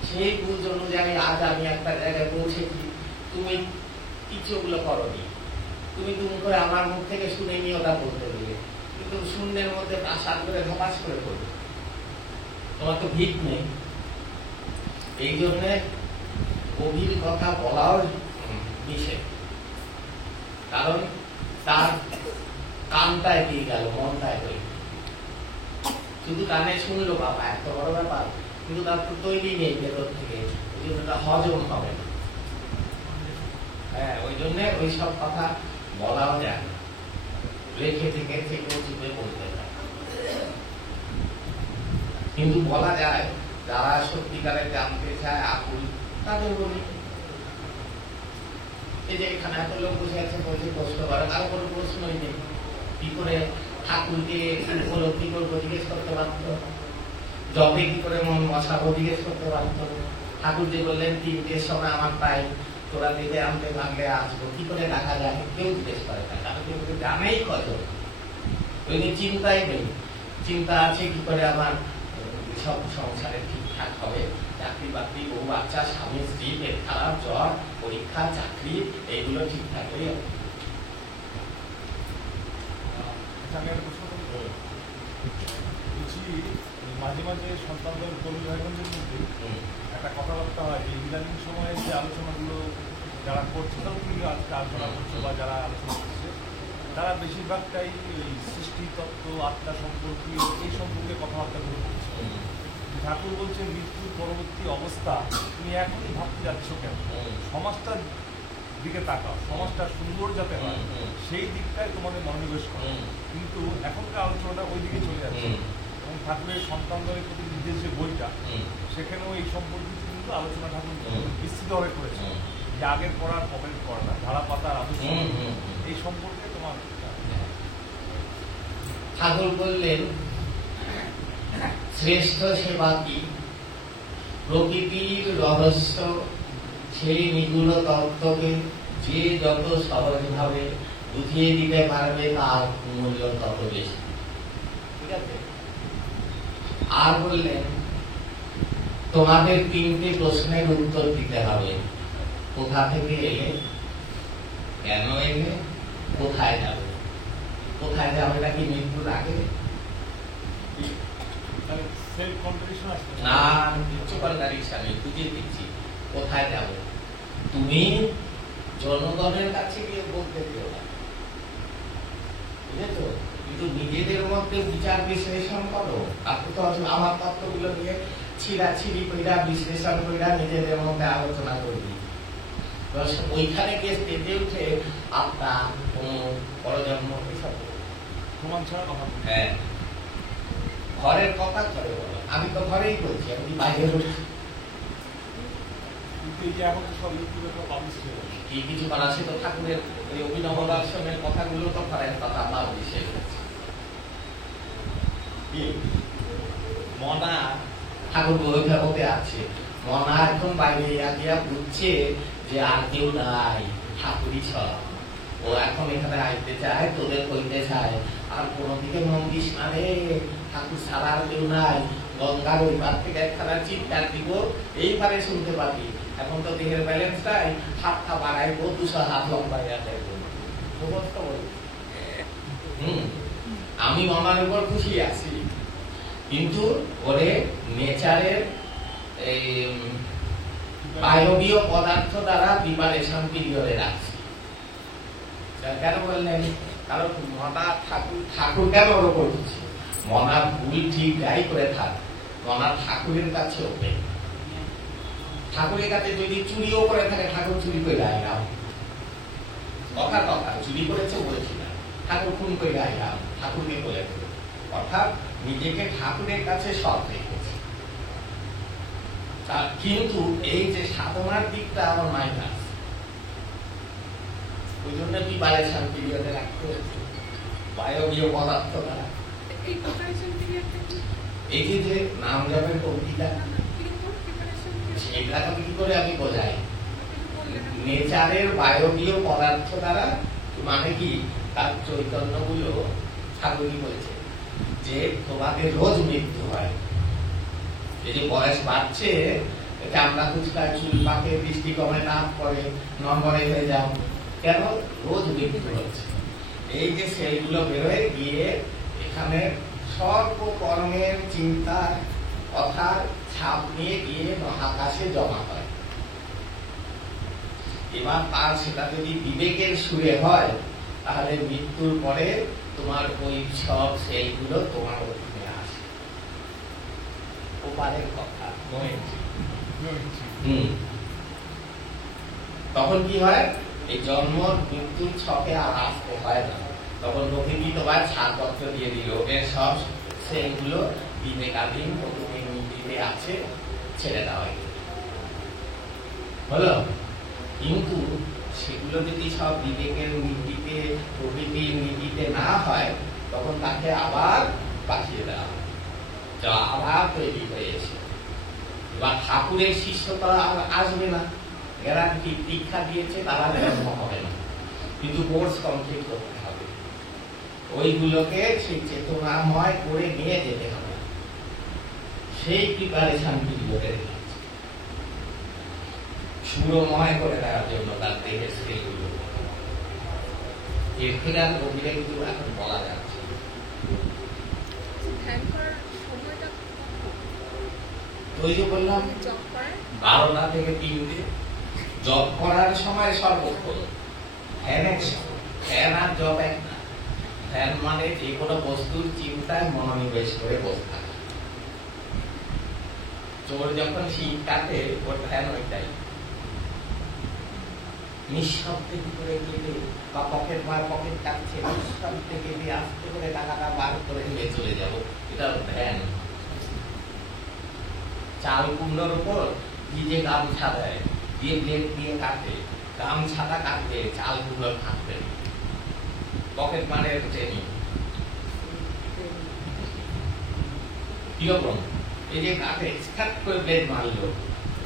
সেই বুঝ অনুযায়ী আজ আমি একটা জায়গায় পৌঁছেছি। তুমি কিছু ওগুলো করনি, তুমি তুমি করে আমার মুখ থেকে শুনে নিয়ে ওটা বলতে দিলে, কিন্তু শূন্যের মধ্যে প্রাসাদ করে ধপাস করে পড়বে, তোমার তো ভিত নেই। এই জন্য গভীর কথা বলাও নিষেধ, কারণ তার কানটা এগিয়ে গেল, মনটা এগিয়ে, শুধু কানে শুনলো বাবা এত বড় ব্যাপার, কিন্তু তার তো তৈরি নেই ভেতর থেকে, ওই জন্য হজম হবে না। হ্যাঁ, ওই জন্য ওই সব কথা বলাও যায় না, রেখে থেকে চেপে বলতে হয়। কিন্তু বলা যায় যারা সত্যিকারে জানতে চায় আকুল, তাদের বলি এই যে এখানে এত লোক বসে আছে, বলছে প্রশ্ন করে, আর কোনো প্রশ্নই নেই। কি করে ঠাকুরকে উপলব্ধি করবো জিজ্ঞেস করতে পারত, জবে কি করে মন বসাবো জিজ্ঞেস করতে পারত। ঠাকুর যে বললেন 3টের সময় আমার তাই, তোরা দিতে আনতে ভাঙলে আসবো, কি করে দেখা যায় কেউ জিজ্ঞেস করে না, কারণ কেউ জানেই কজন, ওই চিন্তাই নেই। চিন্তা আছে কি করে আমার সব সংসারে ঠিকঠাক হবে, চাকরি বাকরি, বউ বাচ্চা, স্বামী স্ত্রী, পেট খারাপ, জ্বর, পরীক্ষা, চাকরি, এইগুলো ঠিক থাকলেই হবে। মাঝে মাঝে সন্তানদের কর্মী ভাই বোনদের মধ্যে একটা কথাবার্তা হয়, যে ইদানিং সময়ে যে আলোচনাগুলো যারা করছে, তারা আজকে আলোচনা করছে বা যারা আলোচনা করছে, তারা বেশিরভাগটাই ওই সৃষ্টি তত্ত্ব, আত্মা সম্পর্কে, এই সম্পর্কে কথাবার্তাগুলো করছে। ঠাকুর বলছে মৃত্যুর পরবর্তী অবস্থা তুমি এখনই ভাবতে যাচ্ছ কেন, সমাজটার দিকে তাকাও, সমাজটা সুন্দর যাতে হয় সেই দিকটাই তোমাদের মনোনিবেশ করো। কিন্তু এখনকার আলোচনাটা ওই দিকে চলে যাচ্ছে, এবং ঠাকুরের সন্তানদের প্রতি নিজের যে বইটা, সেখানেও এই সম্পর্কে কিন্তু আলোচনা ঠাকুর বিস্তৃতভাবে করেছে, যে আগের পড়ার কমেন্ট করে না, ধারা পাতার আদর্শ, এই সম্পর্কে তোমার ঠাকুর বললেন শ্রেষ্ঠ সেবা কি, প্রকৃতির রহস্য সেই নিগুড় তত্ত্বকে যে যত সহজভাবে বুঝিয়ে দিতে পারবে তার মূল্য তত বেশি। ঠিক আছে? আর বললেন তোমাদের 3টে প্রশ্নের উত্তর দিতে হবে। কোথা থেকে এলে, কেন এলে, কোথায় যাবে। কোথায় যাবে নাকি মৃত্যুর আগে? না, কিচ্ছু কন্ট্রাডিকশন নেই, বুঝিয়ে দিচ্ছি। কোথায় যাবে তুমি জনগণের কাছে গিয়ে বলতে দিও না, বুঝেছো? কিন্তু নিজেদের মধ্যে বিচার বিশ্লেষণ করো। আপনি তো আমার তত্ত্বগুলো নিয়ে ছিঁড়াছিড়ি কইরা বিশ্লেষণ কইরা নিজেদের মধ্যে আলোচনা করবি। ওইখানে গিয়ে স্টেজে উঠে আপনার কোন পরজন্ম এসব প্রমাণ ছাড়া কথা বলবো। হ্যাঁ, ঘরের কথা ঘরে বলো। আমি তো ঘরেই বলছি, আমি বাইরে বলছি। কিন্তু এই যে এখন তো সব ইউটিউবে সব পাবলিশ হয়ে গেছে। কি কিছু করা আছে তো ঠাকুরের ওই অভিনব দর্শনের কথাগুলো তো ঘরের কথা পাবলিশ হয়ে গেছে। মনা ঠাকুর বৈঠকে আছে, মনা এখন বাইরে গিয়া বুঝছে যে আর কেউ নাই, ঠাকুরই সব। ও এখন এখানে আইতে চায়, তোদের কইতে চায়, আর কোনো দিকে মন দিস না রে, ঠাকুর ছাড়া আর কেউ নাই। গঙ্গার ওই পার থেকে একখানা চিৎকার দিব, এই পারে শুনতে পাবি। এখন তো দেহের ব্যালেন্স নাই, হাতটা বাড়াইবো, 200 হাত লম্বাইয়া যাইবো। আমি মনার উপর খুশি আছি, কিন্তু ওরে নেচারের এই বায়বীয় পদার্থ দ্বারা প্রিপারেশন পিরিয়ডে রাখছি। কেন বললেন? কারণ মনা ঠাকুর কেন ওর উপর খুশি? মনা ভুল ঠিক যাই করে থাক, মনা ঠাকুরের কাছে ওপেন। ঠাকুরের কাছে যদি চুরিও করে থাকে, ঠাকুর চুরি করে আইলাম, কথা চুরি করেছে বলেছি না, ঠাকুর খুন করে আইলাম, ঠাকুরকে বলে, অর্থাৎ নিজেকে ঠাকুরের কাছে সৎ রেখেছে। কিন্তু এই যে সাধনার দিকটা আমার মাইনাস, ওই জন্য প্রিপারেশন পিরিয়ডে রাখতে হচ্ছে বায়বীয় পদার্থ দ্বারা। এই যে নাম জপের কবিতা, সেটা কি করে আমি বোঝাই? নেচারের বায়বীয় পদার্থ দ্বারা, মানে কি তার চৈতন্যগুলো ঠাকুরই বলেছে যে তোমাদের রোজ মৃত্যু হয়। এই যে বয়স বাড়ছে, চামড়া কুচকায়, চুল পাকে, বৃষ্টি কমে, নাক পড়ে, নম্বরে হয়ে যাও, কেন? রোজ মৃত্যু হচ্ছে। এই যে সেইগুলো বেরোয় গিয়ে এখানে সর্বকর্মের চিন্তার কথার ছাপ নিয়ে গিয়ে মহাকাশে জমা হয়। এবার তার সেটা যদি বিবেকের সুরে হয়, তাহলে মৃত্যুর পরে তোমার ওই সব সেইগুলো তোমার অধীনে আসে। ওপারের কথা তখন কি হয়? এই জন্ম মৃত্যুর ছকে আর আসতে হয় না। তখন প্রকৃতি তোমার ছাড়পত্র দিয়ে দিল, এর সব সেইগুলো বিবেকাধীন প্রকৃতির নীতিতে আছে, ছেড়ে দেওয়া হলো। কিন্তু সেগুলো যদি সব বিবেকের নীতিতে, প্রকৃতির নীতিতে না হয়, তখন তাকে আবার পাঠিয়ে দেওয়া হয়, যা আবার তৈরি হয়েছে। এবার ঠাকুরের শিষ্য তারা আসবে না, গ্যারান্টি দীক্ষা দিয়েছে, তারা জন্ম হবে না, কিন্তু কোর্স কমপ্লিট করতে হবে। ওইগুলোকে সেই চেতনাময় করে নিয়ে যেতে হবে, সেই প্রিপারেশন পিরিয়ডে সুরময় করে দেওয়ার জন্য তার দেহের সেলগুলো। এর থেকে আর গভীরে কিন্তু এখন বলা যাচ্ছে। ওই যে বললাম 12টা থেকে 3টে জব করার সময় সর্বক্ষণ ধ্যান আর জব এক না। ধ্যান মানে যে কোনো বস্তুর চিন্তায় মনোনিবেশ করে বসে থাকা। চোর যখন শীত কাটে, ওর ধ্যান ওইটাই। নিঃশব্দে করে কেটে বা পকেট কাটছে, নিঃশব্দে কেটে আস্তে করে টাকাটা বার করে নিয়ে চলে যাবো, এটা ধ্যান। চাল কুমড়োর উপর ভিজে গামছা দেয়, দিয়ে ব্লেড দিয়ে কাটে, গামছাটা কাটবে, চাল কুমড়ো কাটবে। পকেট মারের ট্রেনিং কিরকম? এই যে কাটে, স্টার্ট করে ব্লেড মারলো,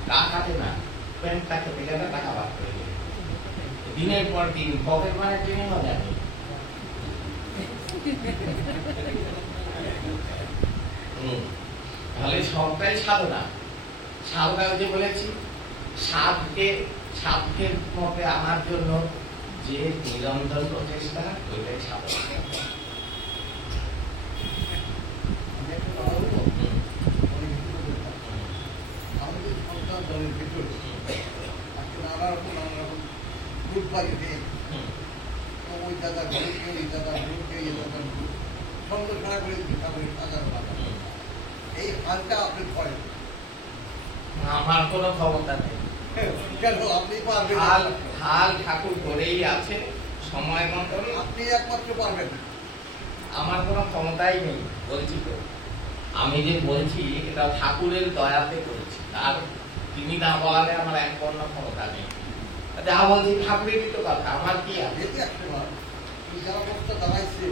গা কাটে না, প্যান্টটা খেতে গেলে টাকা বার করে দেবে। দিনের পর দিন পকেট মারে ট্রেনে হবে আমি। তাহলে সবটাই সাধনা। সাধনা যে বলেছি, সাধকের মতে আমার জন্য যে নিরন্তর প্রচেষ্টা, ওইটাই সাধনা। আমাদের সন্তান দলের ভিতরে নানা রকম গ্রুপ বাড়িতে ওই দাদা গ্রুপকে, এই দাদা গ্রুপকে, এই দাদা গ্রুপ সন্দেহ খারাপ করে ভিক্ষা করে সাজানো লাগা। এই হালটা আপনি করেন, আমার কোনো ক্ষমতা নেই। কেন আপনি পারবেন? হাল ঠাকুর করেই আছে, সময় মতন আপনি একমাত্র পারবেন। আমার কোনো ক্ষমতাই নেই। বলছি তো, আমি যে বলছি এটা ঠাকুরের দয়াতে করেছি, আর তিনি না বলালে আমার এক পণ্য ক্ষমতা নেই। যা বলছি ঠাকুরেরই তো কথা, আমার কি আছে? যেতে আসতে পারেন, যারা অবস্থা দাঁড়াইছে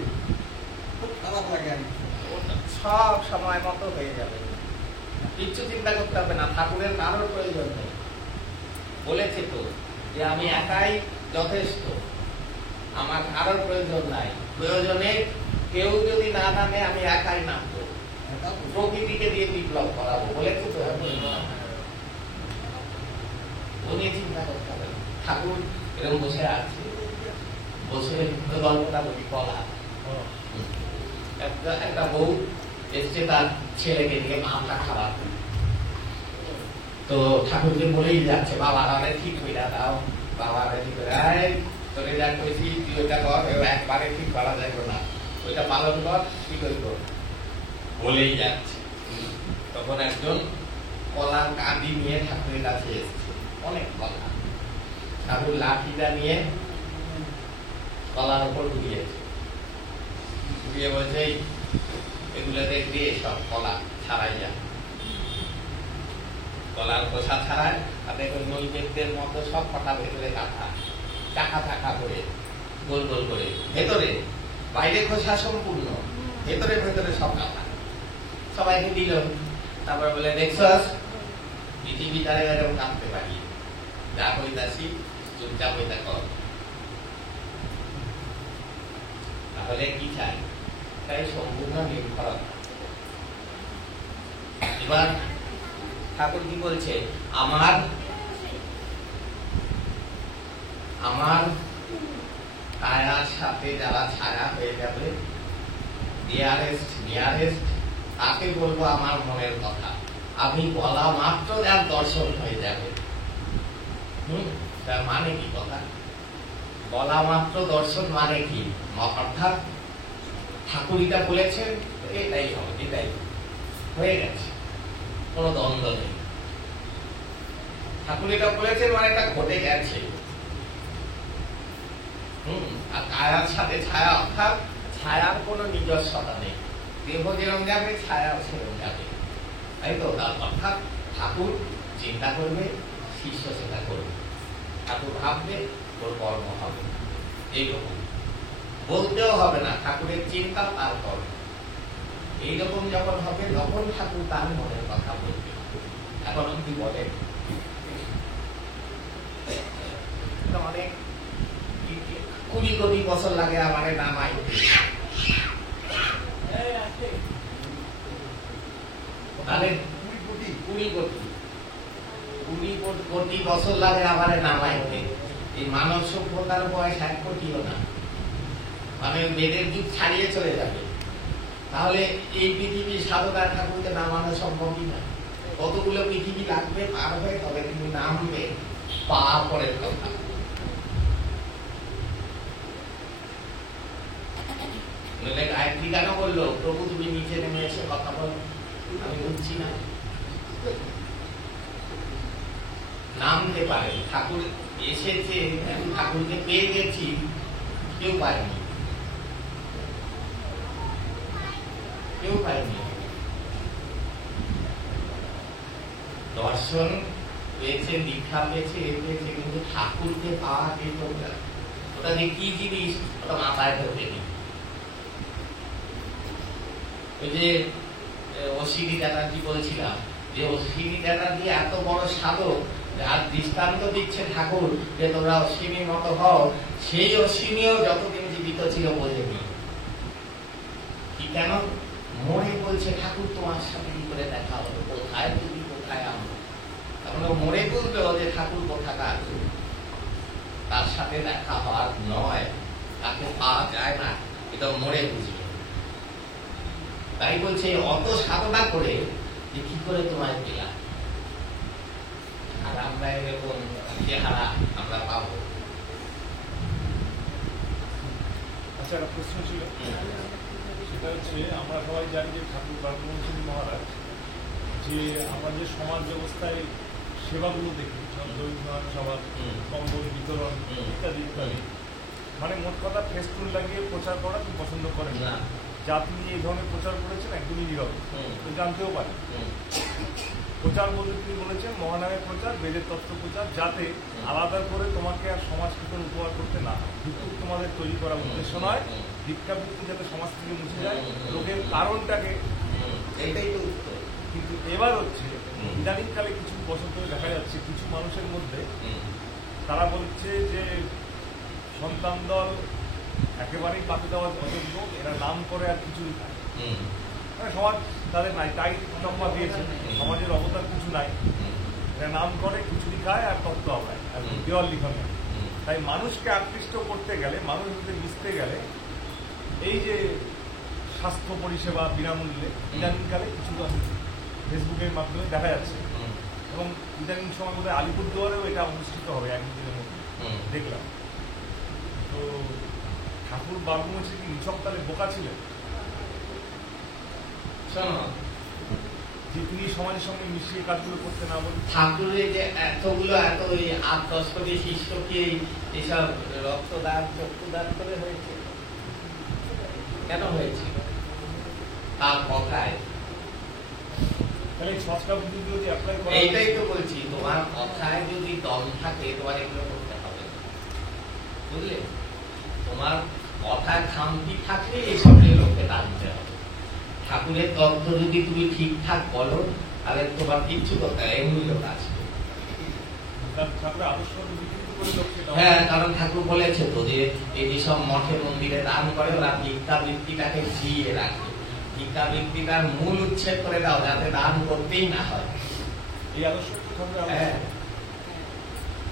খুব খারাপ লাগে আর কি। সব সময় মতো হয়ে যাবে, কিচ্ছু চিন্তা করতে হবে না, ঠাকুরের কারোর প্রয়োজন নেই। বলেছে তো যে আমি একাই যথেষ্ট, আমার কারোর প্রয়োজন নাই। প্রয়োজনে কেউ যদি না নামে আমি একাই নামবো, প্রকৃতিকে দিয়ে বিপ্লব করাবো। বলেছে তো, উনি চিন্তা করতে হবে না। ঠাকুর এরকম বসে আছে, বসে গল্পটা বলি। কলা একটা বউ এসছে তার ছেলেকে নিয়ে ভাতটা খাবার, তো ঠাকুরকে বলেই যাচ্ছে বাবা আরে ঠিক হইয়া দাও, বাবা আরে ঠিক হয়ে তোরে যা করেছি তুই ওইটা কর, একবারে ঠিক করা যাবে না, ওইটা পালন কর, ঠিক হইব বলেই যাচ্ছে। তখন একজন কলার কাঁদি নিয়ে ঠাকুরের কাছে এসছে, অনেক কলা। ঠাকুর লাঠিটা নিয়ে কলার উপর ঢুকিয়েছে, ঢুকিয়ে বলছে এগুলো দেখবি, সব কলা ছাড়াই যা। কলার খোসা ছাড়ায়, তাতে নৈবেদ্যের মতো সব কটা ভেতরে কাঁথা, চাকা চাকা করে গোল গোল করে, ভেতরে বাইরে খোসা সম্পূর্ণ, ভেতরে ভেতরে সব কাঁথা সবাইকে দিল। তারপর বলে দেখছস পৃথিবী তারা এরকম কাঁদতে পারি, যা কইতাছি চুপচাপ ওইটা কর। তাহলে কি চাই? তাই সম্পূর্ণ নির্ভর। এবার ঠাকুর কি বলছে, আমার ছায়ার সাথে যারা ছায়া হয়ে যাবে, নিয়ারেস্ট, তাকে বলবো আমার মনের কথা। আমি বলা মাত্র যার দর্শন হয়ে যাবে। তার মানে কি কথা? বলা মাত্র দর্শন মানে কি? অর্থাৎ ঠাকুরিটা বলেছেন এটাই হবে, এটাই হয়ে গেছে, কোন দ্বন্দ্ব নেই। ঠাকুরিটা বলেছেন মানে এটা ঘটে গেছে। আর ছায়ার সাথে ছায়া, অর্থাৎ ছায়ার কোনো নিজস্বতা নেই। দেহ যেরকম যাবে, ছায়াও সেরকম যাবে, তাই তো? অর্থাৎ ঠাকুর চিন্তা করবে, শিষ্য সেটা করবে। ঠাকুর ভাববে, ওর কর্ম হবে। এইরকম বলতেও হবে না, ঠাকুরের চিন্তা তার কর্ম। এইরকম যখন হবে, তখন ঠাকুর তার মনের কথা বলবে। এখন কি বলেন, অনেক 20 বছর লাগে আমার নামাই, তাহলে 20 কোটি বছর লাগে আমার নামাইতে। এই মানব সভ্যতার বয়স 1 কোটিও না, মানে বেদের যুগ ছাড়িয়ে চলে যাবে। তাহলে এই পৃথিবীর সাধনা ঠাকুরকে নামানো সম্ভবই না। কতগুলো পৃথিবী লাগবে পার হয়ে, তবে তুমি নামবে, পাওয়ার পরের কথা। গায়ত্রী কেন বললো, প্রভু তুমি নিচে নেমে এসে কথা বলো, আমি বুঝছি না। নামতে পারে, ঠাকুর এসেছে, ঠাকুরকে পেয়ে গেছি, কেউ পায়নি, কেউ পায়নি। দর্শন পেয়েছে, দীক্ষা পেয়েছে, কিন্তু ঠাকুরকে পাওয়া যেত না। ওটা যে কি জিনিস, ওটা মাথায় ঢোকেনি। ওই যে অশ্বিনী চ্যাটার্জি বলছিলাম, যে অশ্বিনী চ্যাটার্জি এত বড় সাধক, আর দৃষ্টান্ত দিচ্ছে ঠাকুর যে তোমরা অশ্বিনীর মতো হও, সেই অশ্বিনীও যতদিন জীবিত ছিল বোঝেনি। কি কেন? মরে বলছে ঠাকুর তোমার সাথে কি করে দেখা হলো, কোথায় তুমি কোথায় আমরা। তাহলে মরে বলবে যে ঠাকুর কোথাকার, তার সাথে দেখা হওয়ার নয়, তাকে পাওয়া যায় না, এটা মরে বুঝবে। তাই বলছে অত সাধনা করে যে কি করে তোমায় পেলাম, আর আমরা এরকম চেহারা আমরা পাবো। আচ্ছা, একটা প্রশ্ন ছিল, সেটা হচ্ছে আমরা সবাই জানি যে ঠাকুর বারবংশী মহারাজ যে আমরা যে সমাজ ব্যবস্থায় সেবাগুলো দেখি, দরিদ্র সভা, কম্বল বিতরণ ইত্যাদি ইত্যাদি, মানে মোট কথা ফেস্টুন লাগিয়ে প্রচার করা তিনি পছন্দ করেন না। যা তিনি এই ধরনের প্রচার করেছেন একদমই নীরব, জানতেও পারেন। প্রচার বলতে তিনি বলেছেন মহানামের প্রচার, বেদের তত্ত্ব প্রচার, যাতে আলাদা করে তোমাকে আর সমাজকে কোনো উপহার করতে না হয়। ভিত্তিক তোমাদের তৈরি করার উদ্দেশ্য নয়, ভিক্ষাবৃত্তি যাতে সমাজ থেকে মুছে যায়, লোকের কারণটাকে, এইটাই তো উত্তর। কিন্তু এবার হচ্ছে ইদানিংকালে কিছু বছর ধরে দেখা যাচ্ছে কিছু মানুষের মধ্যে তারা বলছে যে সন্তান দল একেবারেই পাতে দেওয়া অযোগ্য, এরা নাম করে আর কিছুই খায়, মানে সমাজ তাদের নাই, তাই লম্বা দিয়েছে, সমাজের অবদান কিছু নাই, এরা নাম করে খিচুড়ি খায় আর তত্ত্ব আওড়ায় আর দেওয়াল লিখন। তাই মানুষকে আকৃষ্ট করতে গেলে, মানুষের সাথে মিশতে গেলে এই যে স্বাস্থ্য পরিষেবা বিনামূল্যে ইদানিংকালে কিছু ফেসবুকের মাধ্যমে দেখা যাচ্ছে, এবং ইদানিং সময় বোধহয় আলিপুরদুয়ারেও এটা অনুষ্ঠিত হবে একদিনের মধ্যে দেখলাম। তো ঠাকুর বারবংশী কি নিছক তাহলে বোকা ছিলেন যে তিনি সমাজের সঙ্গে মিশিয়ে কাজগুলো করতে না বলেন? ঠাকুরের যে এতগুলো এত 8-10 কোটি শিষ্যকে এইসব রক্তদান চক্ষুদান করে হয়েছে, কেন হয়েছে? তার কথায়, তাহলে সংস্কার বুদ্ধিগুলো যে অ্যাপ্লাই করা, এইটাই তো বলছি, তোমার কথায় যদি দম থাকে তোমার এগুলো করতে হবে, বুঝলে? তোমার কথায় খামতি থাকলে এইসব লোককে টানতে হবে। ঠাকুরের তত্ত্ব যদি তুমি ঠিকঠাক বলো তাহলে তোমার কিচ্ছু করতে হবে, এমনি লোক আসবে। ঠাকুরের আদর্শ বিকৃত করে লোককে, হ্যাঁ, কারণ ঠাকুর বলেছে তো যে এই যেসব মঠে মন্দিরে দান করে ওরা ভিক্ষাবৃত্তিটাকে জিয়ে রাখে, ভিক্ষাবৃত্তিটার মূল উচ্ছেদ করে দাও যাতে দান করতেই না হয়। এই আদর্শ হ্যাঁ,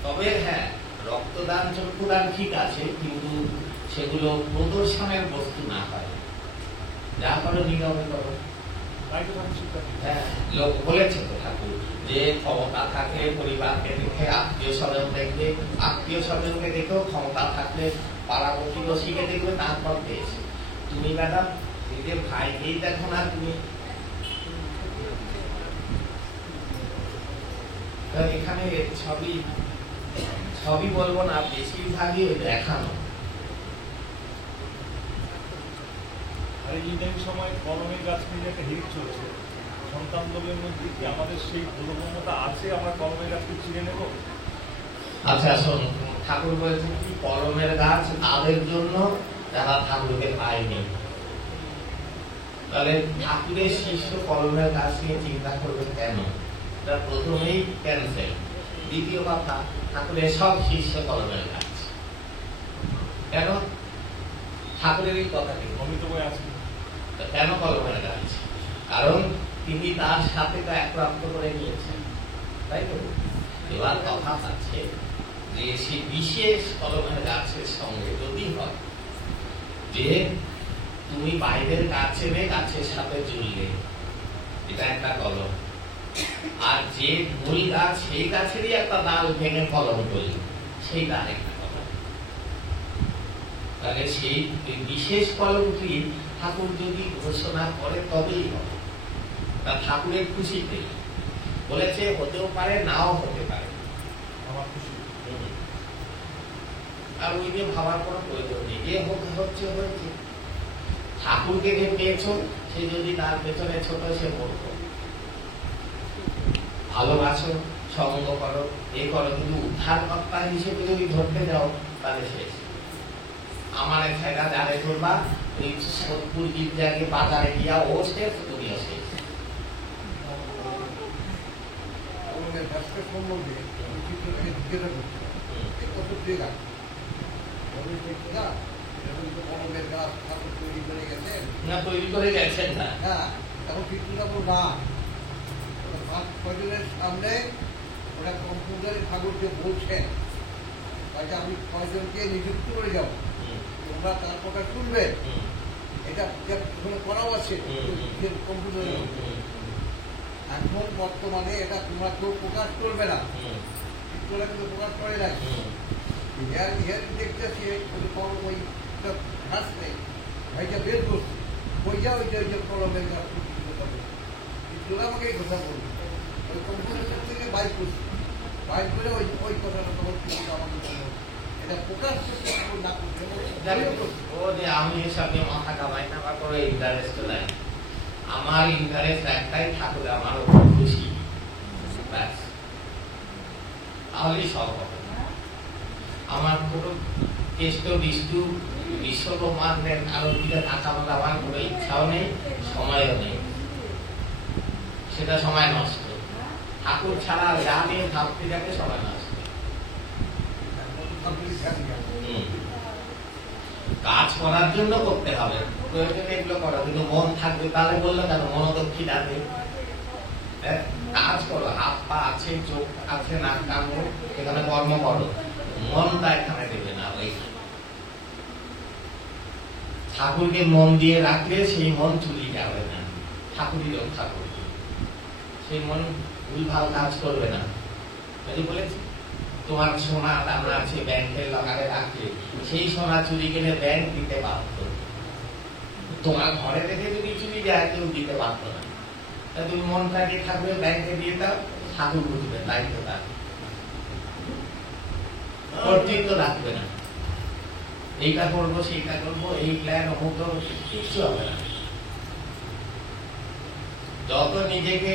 তবে হ্যাঁ, রক্তদান চক্ষুদান ঠিক আছে, কিন্তু সেগুলো প্রদর্শনের বস্তু না হয়, যা করো নীরবে করো। হ্যাঁ, লোক বলেছে তো ঠাকুর যে ক্ষমতা থাকলে পরিবারকে দেখে, আত্মীয় স্বজন দেখবে, আত্মীয় স্বজনকে দেখেও ক্ষমতা থাকলে পাড়া প্রতিবেশীকে দেখবে, তারপর দেশ। তুমি ম্যাডাম নিজের ভাইকেই দেখো না, তুমি এখানে সবই বলবো না, বেশিরভাগই দেখানো। আর এই ইদানিং সময় কলমের গাছ নিয়ে একটা হিড়িক চলছে, সন্তান দলের মধ্যে কি আমাদের সেই বোধগম্যতা আছে আমরা কলমের গাছকে চিনে নেব? আচ্ছা শোন, ঠাকুর বলেছেন কি কলমের গাছ তাদের জন্য যারা ঠাকুরকে পায়নি। তাহলে ঠাকুরের শিষ্য কলমের গাছ নিয়ে চিন্তা করবে কেন? এটা প্রথমেই ক্যান্সেল। দ্বিতীয় কথা, ঠাকুরের সব শিষ্য কলমের গাছ। কেন? ঠাকুরের এই কথাটি অমিত বই আছে কেন কলমের গাছ? কারণ তিনি তার সাথে তো একপ্রাপ্ত করে নিয়েছেন, তাই তো? এবার কথা আছে যে সে বিশেষ কলমের গাছের সঙ্গে যদি হয় যে তুমি বাইরের গাছ এনে গাছের সাথে জুড়লে, এটা একটা কলম, আর যে মূল গাছ সেই গাছেরই একটা ডাল ভেঙে কলম করলে সেইটা আরেকটা কলম। তাহলে সেই বিশেষ কলমটি ঠাকুর যদি ঘোষণা করে তবেই হবে। তা ঠাকুরের খুশিতে বলেছে হতেও পারে, নাও হতে পারে, আমার খুশি। আর ওই নিয়ে ভাবার কোনো প্রয়োজন নেই, যে হচ্ছে হয়েছে। ঠাকুরকে যে পেয়েছ সে যদি তার পেছনে ছোট, সে মূর্খ। ভালোবাসো, সঙ্গ করো, এ করো, কিন্তু উদ্ধারকর্তা হিসেবে যদি ধরতে যাও তাহলে শেষ। আমার ছেড়া যারে ধরবা, ওই সোদপুর গির্জাকে বাজারে গিয়া ও শেষ, তুমিও শেষ। কলমের গাছটা সম্বন্ধে আমি চিত্রটাকে জিজ্ঞাসা করছিলাম কত ঠিক আছে না এটা কিন্তু কলমের গাছ ঠাকুর তৈরি করে গেছেন না তৈরি করে গেছেন না হ্যাঁ এখন চিত্রটা তো না 5-6 জনের সামনে ওরা কম্পিউটারে ঠাকুরকে বলছেন তাকে আমি 6 জনকে নিযুক্ত করে যাবো তোমরা তার কথা শুনবে এটা করাও আছে কম্পিউটারে এখন বর্তমানে এটা তোমরা কেউ প্রকাশ করবে না চিত্রটা কিন্তু প্রকাশ করে নাই দেখতেছি ওই ঘাস নেই ভাইটা বের করছে ওইটা কলমের গাছ চিত্রটা আমাকে এই কথা বলবে ওই কম্পিউটার থেকে বাইর করছে বাইর করে ওই কথাটা তোমার আমাকে এটা প্রকাশ না করছে আমি এসব নিয়ে মাথা কামাই না বা করে ইন্টারেস্ট নাই আমার ইন্টারেস্ট একটাই ঠাকুর আমার উপর খুশি ব্যাস তাহলেই সব হবে আমার কোনো কেষ্ট বিষ্টু বিশ্বকর্মাদের আরো দিকে তাকাবার আমার কোনো ইচ্ছাও নেই সময়ও নেই সেটা সময় নষ্ট ঠাকুর ছাড়া যা নিয়ে ভাবতে যাবে সময় নষ্ট কাজ করার জন্য করতে হবে প্রয়োজনে এগুলো করা কিন্তু মন থাকবে তাহলে বললো কেন মনোদক্ষী ডাকে কাজ করো হাত পা আছে চোখ আছে নাক কান এখানে কর্ম করো মনটা এখানে দেবে না ওই ঠাকুরকে মন দিয়ে রাখলে সেই মন চুরি যাবে না ঠাকুরই রক্ষা করবে সেই মন ভুলভাল কাজ করবে না বলেছি তোমার সোনা দানা আছে ব্যাংকের লকারে রাখলে সেই সোনা চুরি গেলে ব্যাংক দিতে পারত তোমার ঘরে রেখে যদি চুরি যায় কেউ দিতে পারতো না তা তুমি মনটাকে থাকবে ব্যাংকে দিয়ে দাও ঠাকুর বুঝবে দায়িত্ব তার কর্তৃত্ব রাখবে না এইটা করবো সেইটা করবো এই প্ল্যান অমুক কিছু হবে না যত নিজেকে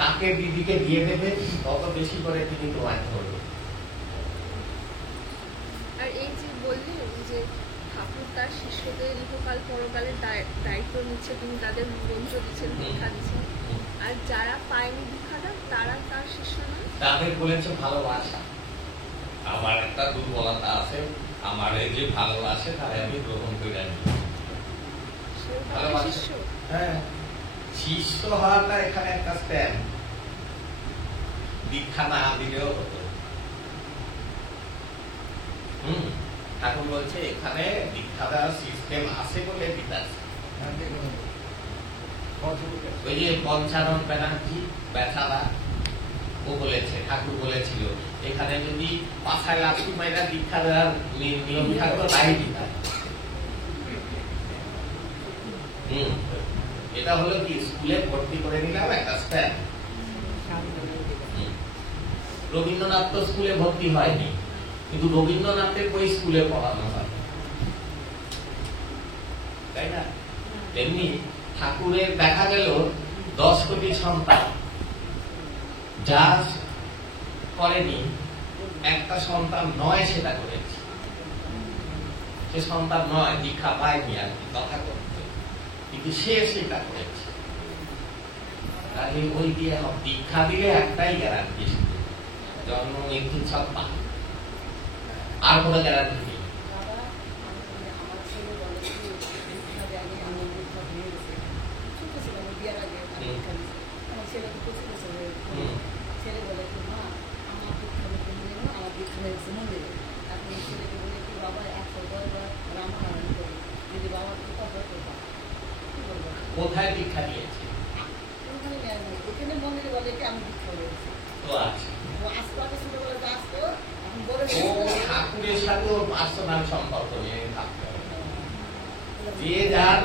তাকে দিদিকে দিয়ে দেবে তত বেশি করে তিনি তোমায় করবে আর এই যে বললেন যে ঠাকুর তার শিষ্যদের ইহকাল পরকালের দায়িত্ব নিচ্ছে তিনি তাদের মন্ত্র দিচ্ছেন দীক্ষা দিচ্ছেন আর যারা পায়নি দীক্ষাটা তারা তার শিষ্য না তাদের বলেছে ভালোবাসা আমার একটা দুর্বলতা আছে আমার এই যে ভালোবাসে তাহলে আমি গ্রহণ করে আনি শিষ্য হ্যাঁ শিষ্য হওয়াটা এখানে একটা স্ট্যান্ড দীক্ষা না দিলেও হতো ঠাকুর বলছে এখানে দীক্ষা দেওয়ার সিস্টেম আছে বলে দিতেছে ওই যে পঞ্চানন ব্যানার্জি বেচারা ও বলেছে ঠাকুর বলেছিল এখানে যদি পাছায় লাঠি মাইরা দীক্ষা দেওয়ার নিয়ম থাকতো তাই দিতাম এটা হলো কি স্কুলে ভর্তি করে নিলাম একটা স্ট্যান্ড রবীন্দ্রনাথ তো স্কুলে ভর্তি হয়নি কিন্তু রবীন্দ্রনাথের বই স্কুলে পড়ানো হয় তাই না তেমনি ঠাকুরের দেখা গেল 10 কোটি সন্তান যা করেনি একটা সন্তান নয় সেটা করেছে সে সন্তান নয় দীক্ষা পায়নি আর কি কথা করতে কিন্তু সে সেটা করেছে তাহলে ওই দিয়ে দীক্ষা দিলে একটাই গ্যারান্টি জন্ম মৃত্যু সব পায় আর কোনো গ্যারান্টি নেই কোথায় দীক্ষা দিয়েছে তো আছে ঠাকুরের সাথে ওর পার্সোনাল সম্পর্ক নিয়ে থাকতে হবে যে যার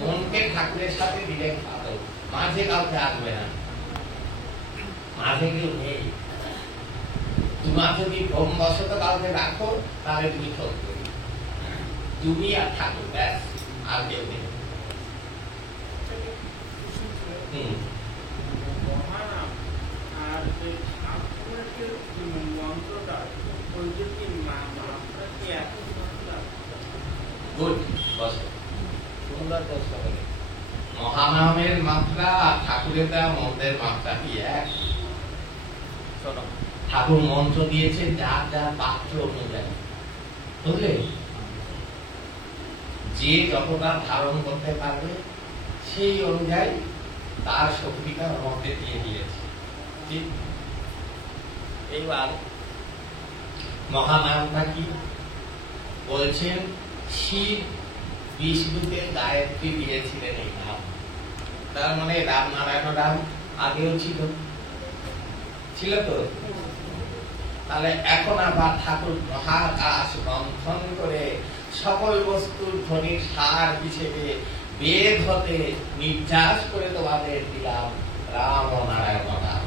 মনকে ঠাকুরের সাথে দিলে ভালো মাঝে কাউকে আসবে না মাঝে কেউ নেই তোমার যদি ব্রহ্মবশত কাউকে রাখো তাহলে তুমি চলবে তুমি আর ঠাকুর ব্যাস আর কেউ নেই মহানামের মাত্রা আর ঠাকুরের দেওয়া মন্ত্রের মাত্রা কি এক ঠাকুর মন্ত্র দিয়েছে যার যার পাত্র অনুযায়ী, বুঝলে? যে যতটা ধারণ করতে পারবে সেই অনুযায়ী তার শক্তিটা মধ্যে দিয়ে দিয়েছে। ঠিক এইবার মহানামটা কি বলছেন? শিব বিষ্ণুকে গায়ত্রী দিয়েছিলেন এই নাম। তার মানে রাম নারায়ণ রাম আগেও ছিল তো। তাহলে এখন আবার ঠাকুর মহাকাশ মন্থন করে সকল বস্তুর ধ্বনির সার হিসেবে বেদ হতে নির্যাস করে তোমাদের দিলাম রাম ও নারায়ণ রাম।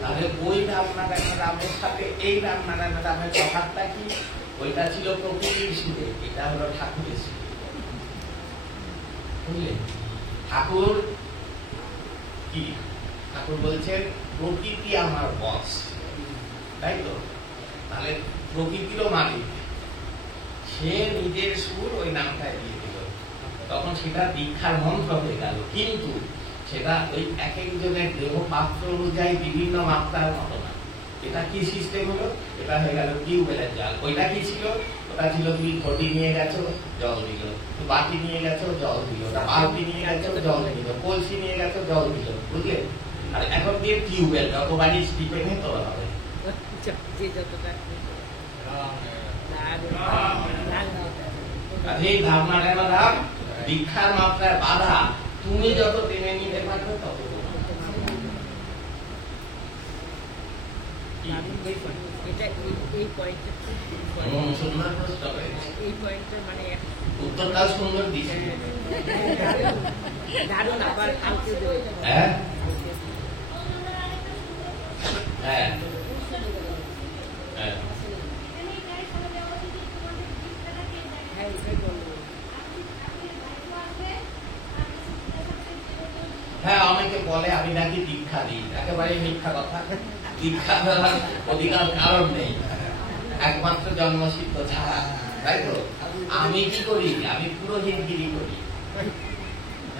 তাহলে ওই রাম নারায়ণ রামের সাথে এই রাম নারায়ণ রামের তফাৎটা কি? ওইটা ছিল প্রকৃতির সুরে, এটা হলো ঠাকুরের সুরে, বুঝলে? ঠাকুর কি? ঠাকুর বলছেন প্রকৃতি আমার বস, তাই তো? তাহলে প্রকৃতিরও মালিক, সে নিজের সুর ওই নামটায় দিয়ে দিল, তখন সেটা দীক্ষার মন্ত্র হয়ে গেল। কিন্তু সেটা ওই এক একজনের দেহ পাত্র অনুযায়ী বিভিন্ন মাত্রার মতো না। এটা কি সিস্টেম হলো? এটা হয়ে গেল টিউবওয়েলের জল। ওইটা কি ছিল? ওটা ছিল তুমি ঘটি নিয়ে গেছো, জল দিল, বাটি নিয়ে গেছো, জল দিল, বালতি নিয়ে গেছো, জল দিল, কলসি নিয়ে গেছো, জল দিল, বুঝলে? আর এখন দিয়ে টিউবওয়েল যতবারই স্টিপে নিয়ে তোলা হবে। এই ধারণাটা নাম দীক্ষার মাত্রায় বাধা। তুমি যত টেনে নিতে পারবে তত উত্তরটাও সুন্দর দিচ্ছে। হ্যাঁ হ্যাঁ হ্যাঁ হ্যাঁ, অনেকে বলে আমি নাকি দীক্ষা দিই। একেবারে মিথ্যা কথা। দীক্ষা দেওয়ার অধিকার কারণ নেই, একমাত্র জন্মসিদ্ধ ছাড়া, তাই তো? আমি কি করি? আমি পুরোহিতগিরি করি।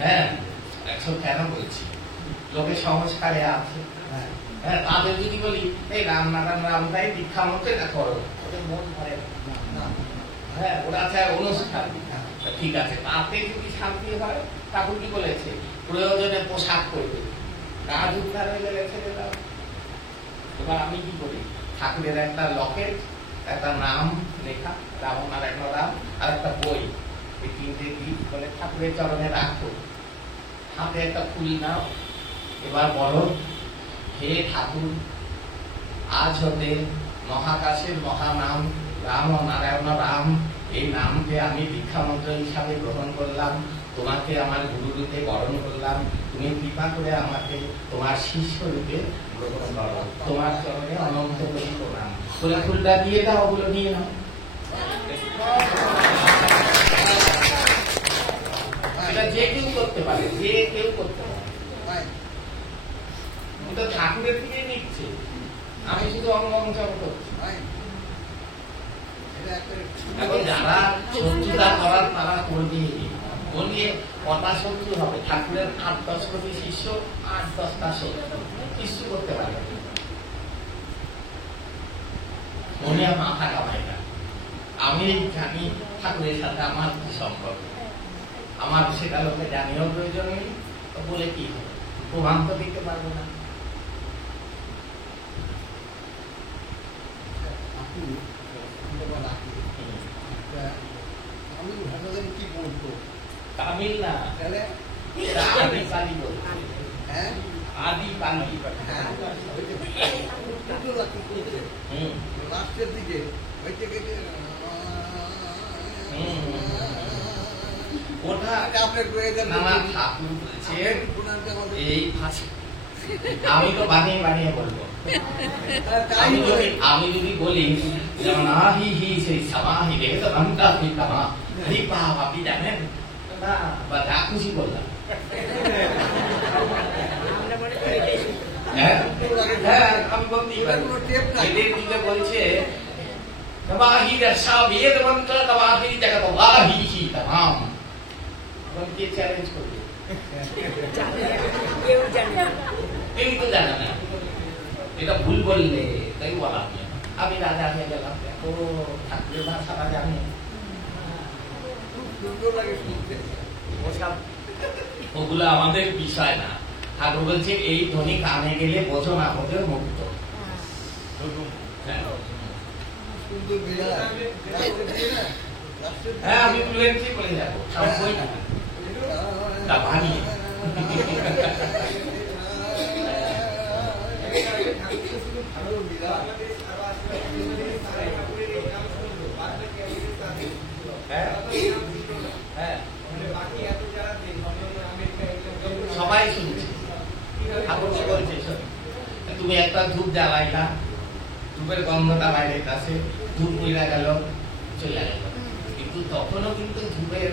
হ্যাঁ, এখন কেন বলছি? লোকে সংস্কারে আছে। হ্যাঁ, তাদের যদি বলি এই রাম নারায়ণ রামটাই দীক্ষা মন্ত্রে না করো, ওদের মন ভরে না। হ্যাঁ, ওরা চায় অনুষ্ঠান। ঠিক আছে, তাতে যদি শান্তি হয়, ঠাকুর কি বলেছে? প্রয়োজনে পোশাক করবে, কাজ উদ্ধার হয়ে গেলে ছেড়ে দাও। এবার আমি কি করি? ঠাকুরের একটা লকেট, একটা নাম লেখা রাম নারায়ণ রাম, আর একটা বই, এই তিনটে দিক বলে ঠাকুরের চরণে রাখো। হাতে একটা ফুল নাও, এবার বলো হে ঠাকুর, আজ হতে মহাকাশের মহানাম রাম ও নারায়ণ রাম, এই নামকে আমি দীক্ষা মন্ত্র হিসাবে গ্রহণ করলাম, তোমাকে আমার গুরু রূপে বরণ করলাম, তুমি কৃপা করে আমাকে তোমার শিষ্য রূপে গ্রহণ করো, তোমার চরণে অনন্ত করি প্রণাম। বলে ফুলটা দিয়ে দাও, ওগুলো নিয়ে নাও। এটা যে কেউ করতে পারে, যে কেউ করতে পারে। কিন্তু ঠাকুরের থেকে নিচ্ছে, আমি শুধু অঙ্গঞ্চল করছি। এখন যারা শত্রুতা করার তারা করবে, বলিয়ে কটা শত্রু হবে? ঠাকুরের ৮-১০ কোটি শিষ্য, ৮-১০টা শত্রু, কিছু করতে পারে মনে মাথা কামাই না। আমি জানি ঠাকুরের সাথে আমার কি সম্পর্ক, আমার সেটা লোকে জানিও প্রয়োজন নেই, তো বলে কি হবে? প্রমাণ তো দিতে পারবো না। কি বলতো? তামিল না, আদি পালি বলতো। হ্যাঁ, আদি পালি। লাস্টের দিকে ওটা নানা ঠাকুর বলছেন এই ভাষা। আমি তো বানিয়ে বানিয়ে বলবো। আমি যদি বলি যেমন আহি হি সেই সমাহি রে তো ঘন্টা তুই কামা হরি পাপ, আপনি জানেন না, বা যা খুশি বললাম। হ্যাঁ হ্যাঁ, আমি বলতেই পারি। এদের দিকে বলছে তবাহি রসা বেদ মন্ত্র তবাহি জগৎ বাহি হি তমাম। কে চ্যালেঞ্জ করবে? কেউ তো জানে না। এটা ভুল বললে তাই বলা হয় আমি রাজা হয়ে গেলাম, দেখো ঠাকুরের ভাষাটা জানি। সুন্দর লাগে শুনতে। ওসব ওগুলো আমাদের বিষয় না। ঠাকুর বলছে এই ধ্বনি কানে গেলে বোঝো না বোঝো মুক্ত। হ্যাঁ, সুন্দর বিড়াল। হ্যাঁ আমি ফ্লুয়েন্টলি বলে যাবো, সব বই না তা বানিয়ে। ভালো বিড়াল। হ্যাঁ হ্যাঁ সবাই শুনছে, ঠাকুর কি বলছে শোনো। তুমি একটা ধূপ জ্বালাইলা, ধূপের গন্ধটা বাইরে কাছে, ধূপ উড়ে গেল চলে গেল, কিন্তু তখনও কিন্তু ধূপের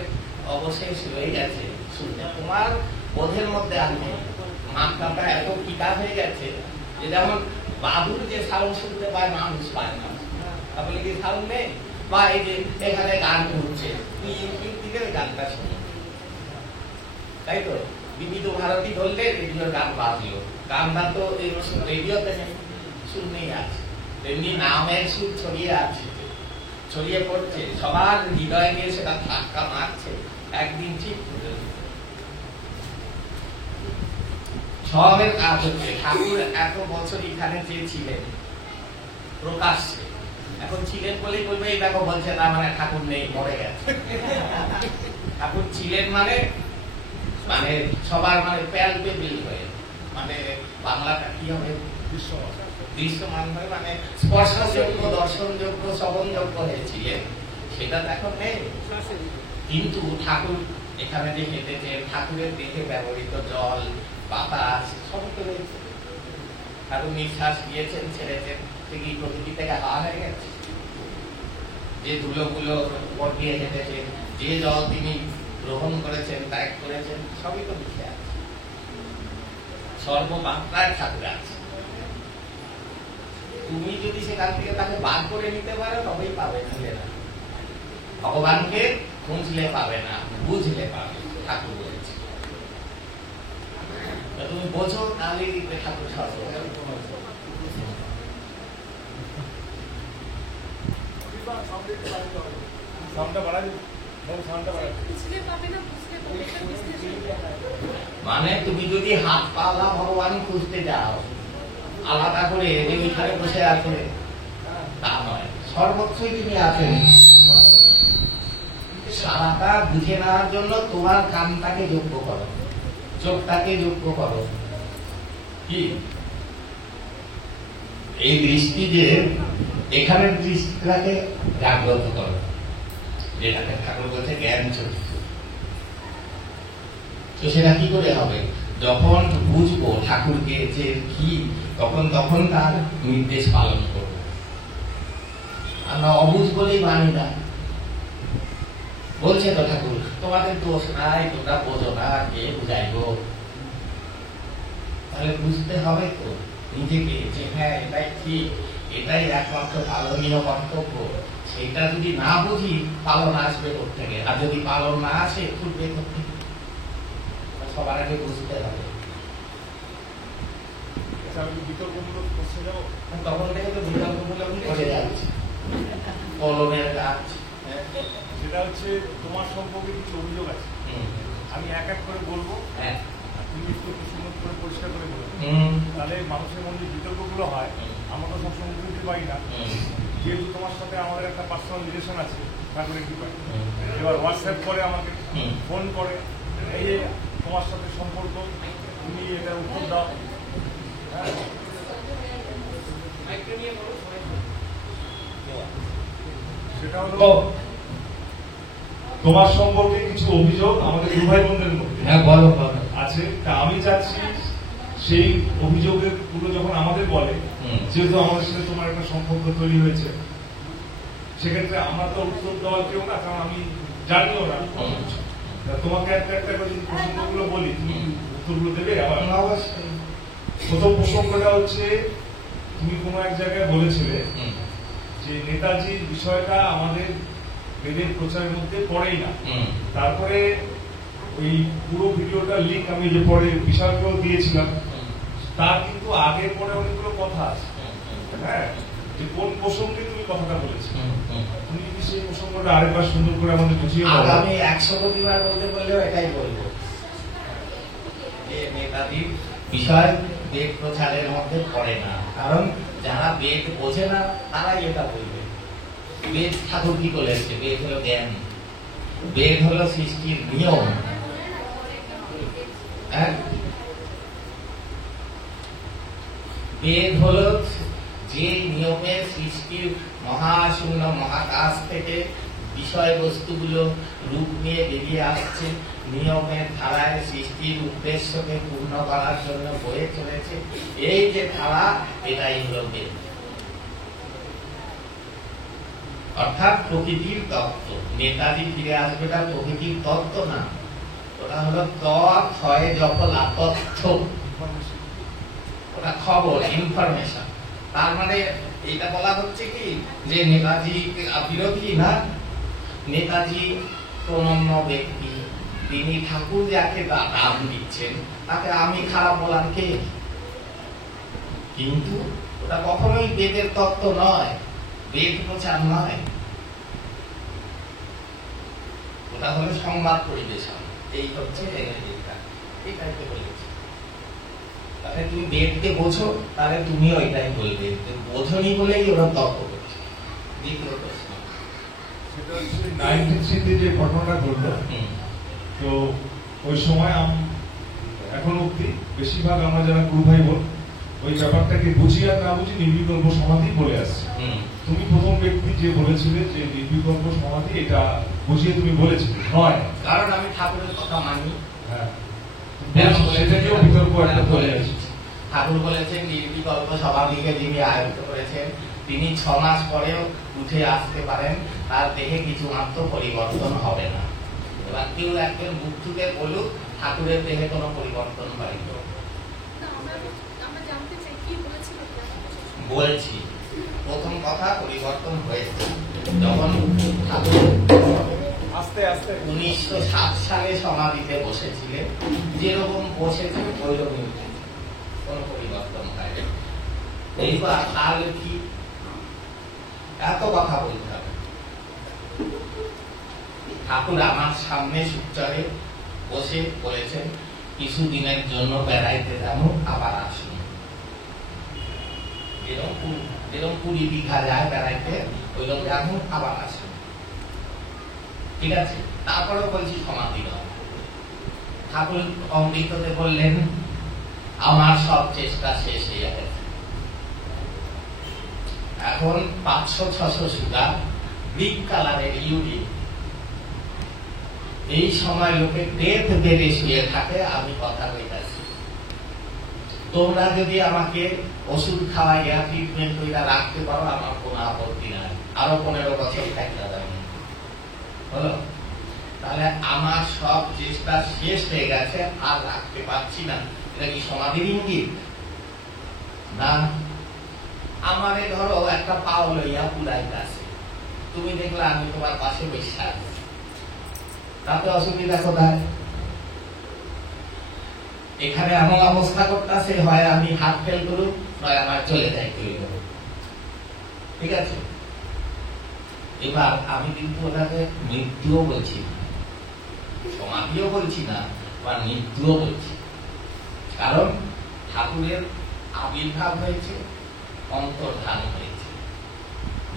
অবশেষ হয়ে গেছে শুনতে, তোমার বোধের মধ্যে আর নেই। মাথাটা এত পিতা হয়ে গেছে যে যেমন বাবুর যে সাউন্ড শুনতে পায় মানুষ পায় না, তাহলে কি সাউন্ড নেই? বা এই যে এখানে গান ঘুরছে, তুমি ইউটিউব থেকে ওই গানটা শুনো, তাই তো? বিবিধ ভারতী ধরলে রেডিওর গান বাজলো, গানটা তো এই রেডিওতে নেই, শুনলেই আছে। তেমনি নামের সুর ছড়িয়ে আছে, ছড়িয়ে পড়ছে, সবার হৃদয়ে গিয়ে সেটা ধাক্কা মারছে, একদিন ঠিক সবের কাজ হচ্ছে। ঠাকুর এত বছর এখানে যে ছিলেন প্রকাশ্যে, এখন ছিলেন বলেই বলবে এই দেখো বলছে না মানে ঠাকুর নেই, মরে গেছে। ঠাকুর ছিলেন মানে মানে সবার মানে প্যালপেবল হয়ে, মানে বাংলাটা কি হবে, দৃশ্যমান হয়ে, মানে স্পর্শযোগ্য, দর্শনযোগ্য, শ্রবণযোগ্য হয়েছিলেন, সেটা এখন নেই। কিন্তু ঠাকুর এখানে যে হেঁটেছেন, ঠাকুরের দেহে ব্যবহৃত জল, বাতাস সব তো রয়েছে। ঠাকুর নিঃশ্বাস দিয়েছেন, ছেড়েছেন, কি প্রকৃতি থেকে হাওয়া হয়ে গেছে? যে ধুলোগুলো উপর দিয়ে হেঁটেছেন, যে জল তিনি গ্রহণ করেছেন, ত্যাগ করেছেন, সবই তো লিখে আছে, সর্বমাত্রায় ঠাকুর আছে। তুমি যদি সেখান থেকে তাকে বার করে নিতে পারো তবেই পাবে, নিলে না। ভগবানকে খুঁজলে পাবে না, বুঝলে পাবে, ঠাকুর বলেছে। তুমি বোঝো তাহলে দেখবে ঠাকুর সর্ব। মানে তুমি যদি হাত পাওয়া ভগবান খুঁজতে যাও আলাদা করে যে ওইখানে বসে আছে তা নয়, সর্বত্রই তিনি আছেন। সারাটা বুঝে নেওয়ার জন্য তোমার কানটাকে যোগ্য করো, চোখটাকে যোগ্য করো, কি এই দৃষ্টি যে এখানের দৃষ্টিটাকে জাগ্রত করো, যেটাকে ঠাকুর বলছে জ্ঞান চক্ষু। তো সেটা কি করে হবে? যখন বুঝবো ঠাকুরকে যে কি, তখন তখন তার নির্দেশ পালন করবো। আমরা অবুঝ বলেই মানি না। বলছে তো ঠাকুর তোমাদের দোষ নাই, তোমরা বোঝো না, কে বুঝাইবো? তাহলে বুঝতে হবে তো নিজেকে যে হ্যাঁ এটাই ঠিক, এটাই একমাত্র পালনীয় কর্তব্য। সেটা যদি না বুঝি পালন আসবে কোত্থেকে? আর যদি পালন না আসে ফুটবে কোত্থেকে? সবার আগে বুঝতে হবে। বিতর্কমূলক প্রশ্নে যাবো, তখন থেকে তো বিতর্কমূলক করে যাচ্ছে কলমের গাছ। সেটা হচ্ছে তোমার সম্পর্কে কিছু অভিযোগ আছে, আমি এক এক করে বলবো, হ্যাঁ তুমি একটু সুন্দর করে পরিষ্কার করে বলবো, তাহলে মানুষের মধ্যে বিতর্কগুলো হয়। আমরা তো সবসময় বুঝতে পারি না, যেহেতু তোমার সাথে আমাদের একটা পার্সোনাল রিলেশন আছে ঠাকুরের কৃপায়। এবার হোয়াটসঅ্যাপ করে আমাকে, ফোন করে, এই যে তোমার সাথে সম্পর্ক, তুমি এটা উত্তর দাও। হ্যাঁ সেটা হলো তোমার সম্পর্কে কিছু অভিযোগ আমাদের দু ভাই বোনদের মধ্যে আছে। তা আমি চাচ্ছি সেই অভিযোগের গুলো যখন আমাদের বলে, যেহেতু আমাদের সাথে তোমার একটা সম্পর্ক তৈরি হয়েছে, সেক্ষেত্রে আমার তো উত্তর দেওয়ার কেউ না, কারণ আমি জানিও না। তোমাকে একটা একটা করে প্রসঙ্গগুলো বলি, তুমি উত্তরগুলো দেবে। আবার প্রথম প্রসঙ্গটা হচ্ছে, তুমি কোনো এক জায়গায় বলেছিলে যে নেতাজির বিষয়টা আমাদের বেদের প্রচারের মধ্যে পড়েই না। তারপরে ওই পুরো ভিডিওটা লিঙ্ক আমি যে পরে বিশালকেও দিয়েছিলাম, তার কিন্তু আগে পরে অনেকগুলো কথা আছে, হ্যাঁ, যে কোন প্রসঙ্গে তুমি কথাটা বলেছো, তুমি যদি সেই প্রসঙ্গটা আরেকবার সুন্দর করে আমাদের বুঝিয়ে বলো। আগামী 100 কোটিবার বলতে বললেও এটাই বলবো যে নেতাজির বিষয় বেদ প্রচারের মধ্যে পড়ে না, কারণ যারা বেদ বোঝে না তারাই এটা বলবে। বেদ ঠাকুর কি বলেছে? বেদ হলো জ্ঞান, বেদ হলো সৃষ্টির নিয়ম। হ্যাঁ, বেদ হলো যে নিয়মে সৃষ্টির মহাশূন্য মহাকাশ থেকে বিষয়বস্তুগুলো রূপ নিয়ে বেরিয়ে আসছে, নিয়মের ধারায় সৃষ্টির উদ্দেশ্যকে পূর্ণ করার জন্য বয়ে চলেছে, এই যে ধারা, এটাই হলো বেদ। অর্থাৎ প্রকৃতির তত্ত্ব। নেতাজি ফিরে আসবে এটা প্রকৃতির তত্ত্ব না, ওটা হলো তথ্যে জফলা, তথ্য, ওটা খবর, ইনফরমেশন। তার মানে এটা বলা হচ্ছে কি যে নেতাজি বিরোধী না, নেতাজি প্রণম্য ব্যক্তি, তিনি ঠাকুর যাকে দাম দিচ্ছেন তাকে আমি খারাপ বলার কে? কিন্তু ওটা কখনোই বেদের তত্ত্ব নয়, বেদ প্রচার নয়, ওটা হলো সংবাদ পরিবেশন। এই হচ্ছে এটাই তো বলেছি। তাহলে তুমি বেদকে বোঝো, তাহলে তুমিও এটাই বলবে, বোঝনি বলেই ওরা তর্ক করছে। দ্বিতীয় প্রশ্ন, সেটা হচ্ছে 93-তে যে ঘটনাটা ঘটলো, তো ওই সময় এখন অব্দি বেশিরভাগ আমরা যারা গুরু ভাই বোন ওই ব্যাপারটাকে বুঝি আর না বুঝি নির্বিকল্প সমাধি বলে আসছে। তুমি প্রথম ব্যক্তি যে বলেছিলে যে নির্বিকল্প সমাধি, এটা বুঝিয়ে তুমি বলেছিলে নয়, কারণ আমি ঠাকুরের কথা মানি। হ্যাঁ, সেটাকেও বিতর্ক একটা চলে আসছে। ঠাকুর বলেছেন নির্বিকল্প সমাধিকে যিনি আয়ত্ত করেছেন তিনি 6 মাস পরেও উঠে আসতে পারেন, তার দেহে কিছু মাত্র পরিবর্তন হবে না। এবার কেউ একজন বুদ্ধকে বলুক ঠাকুরের দেহে কোনো পরিবর্তন হয়নি। বলছি, প্রথম কথা পরিবর্তন হয়েছে যখন ঠাকুর আস্তে আস্তে 1907 সালে সমাধিতে বসেছিলেন, যেরকম বসেছেন ওই রকমই উঠেছে, কোনো পরিবর্তন হয়নি। এইবার তাহলে কি এত কথা বলতে হবে? ঠাকুর আমার সামনে সুচারে বসে বলেছেন কিছুদিনের জন্য বেড়াইতে যাবো, আবার আসুন। যেরকম 20 বিঘা যায় বেড়াইতে, ওই লোক যাবো, আবার আসুন। ঠিক আছে, তারপরেও বলছি সমাধি নয়। ঠাকুর অমৃততে বললেন আমার সব চেষ্টা শেষ হয়ে গেছে, এখন 500-600 সুগার, গ্রিক কালারের ইউরিন, এই সময় লোকে ডেথ বেডে শুয়ে থাকে, আমি কথা বলতেছি, তোমরা যদি আমাকে ওষুধ খাওয়াইয়া ট্রিটমেন্ট কইরা রাখতে পারো আমার কোনো আপত্তি নাই, আরো 15 বছর থাকতে যাবে। হলো, তাহলে আমার সব চেষ্টা শেষ হয়ে গেছে, আর রাখতে পারছি না, এটা কি সমাধির ইঙ্গিত না? আমারে ধরো একটা পাও লইয়া পুরাইতে আছে, তুমি দেখলে আমি তোমার পাশে বসে আছি, তাতে অসুবিধা কোথায়? এখানে এমন অবস্থা করতেছে, হয় আমি হাত ফেল করুক, নয় আমার চলে যাই তৈরি করুক। ঠিক আছে, এবার আমি কিন্তু ওটাকে মৃত্যুও বলছি না, সমাধিও বলছি না, বা মৃত্যুও বলছি, কারণ ঠাকুরের আবির্ভাব হয়েছে, অন্তর্ধান হয়েছে,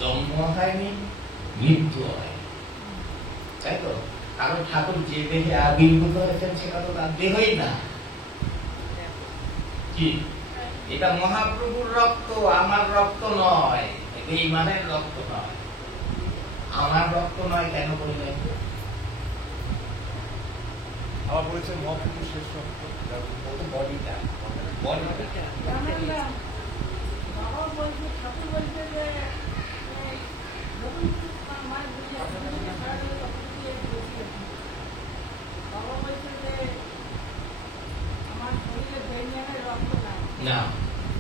জন্ম হয়নি, মৃত্যু হয়নি, তাই তো? কারণ ঠাকুর যে দেহে আবির্ভূত হয়েছেন সেটা তো তার দেহই না। কি এটা মহাপ্রভুর রক্ত, আমার রক্ত নয়, বেঈমানের রক্ত নয়, আমার রক্ত নয়। কেন বললেন? আবার বলেছেন মহাপ্রভুর শেষ রক্ত, বডিটা বাবা বলছে, ঠাকুর বলছে যে মায়ের বুঝে বাবা বলছে যে আমার শরীরে বেঞ্জামের রক্ত না,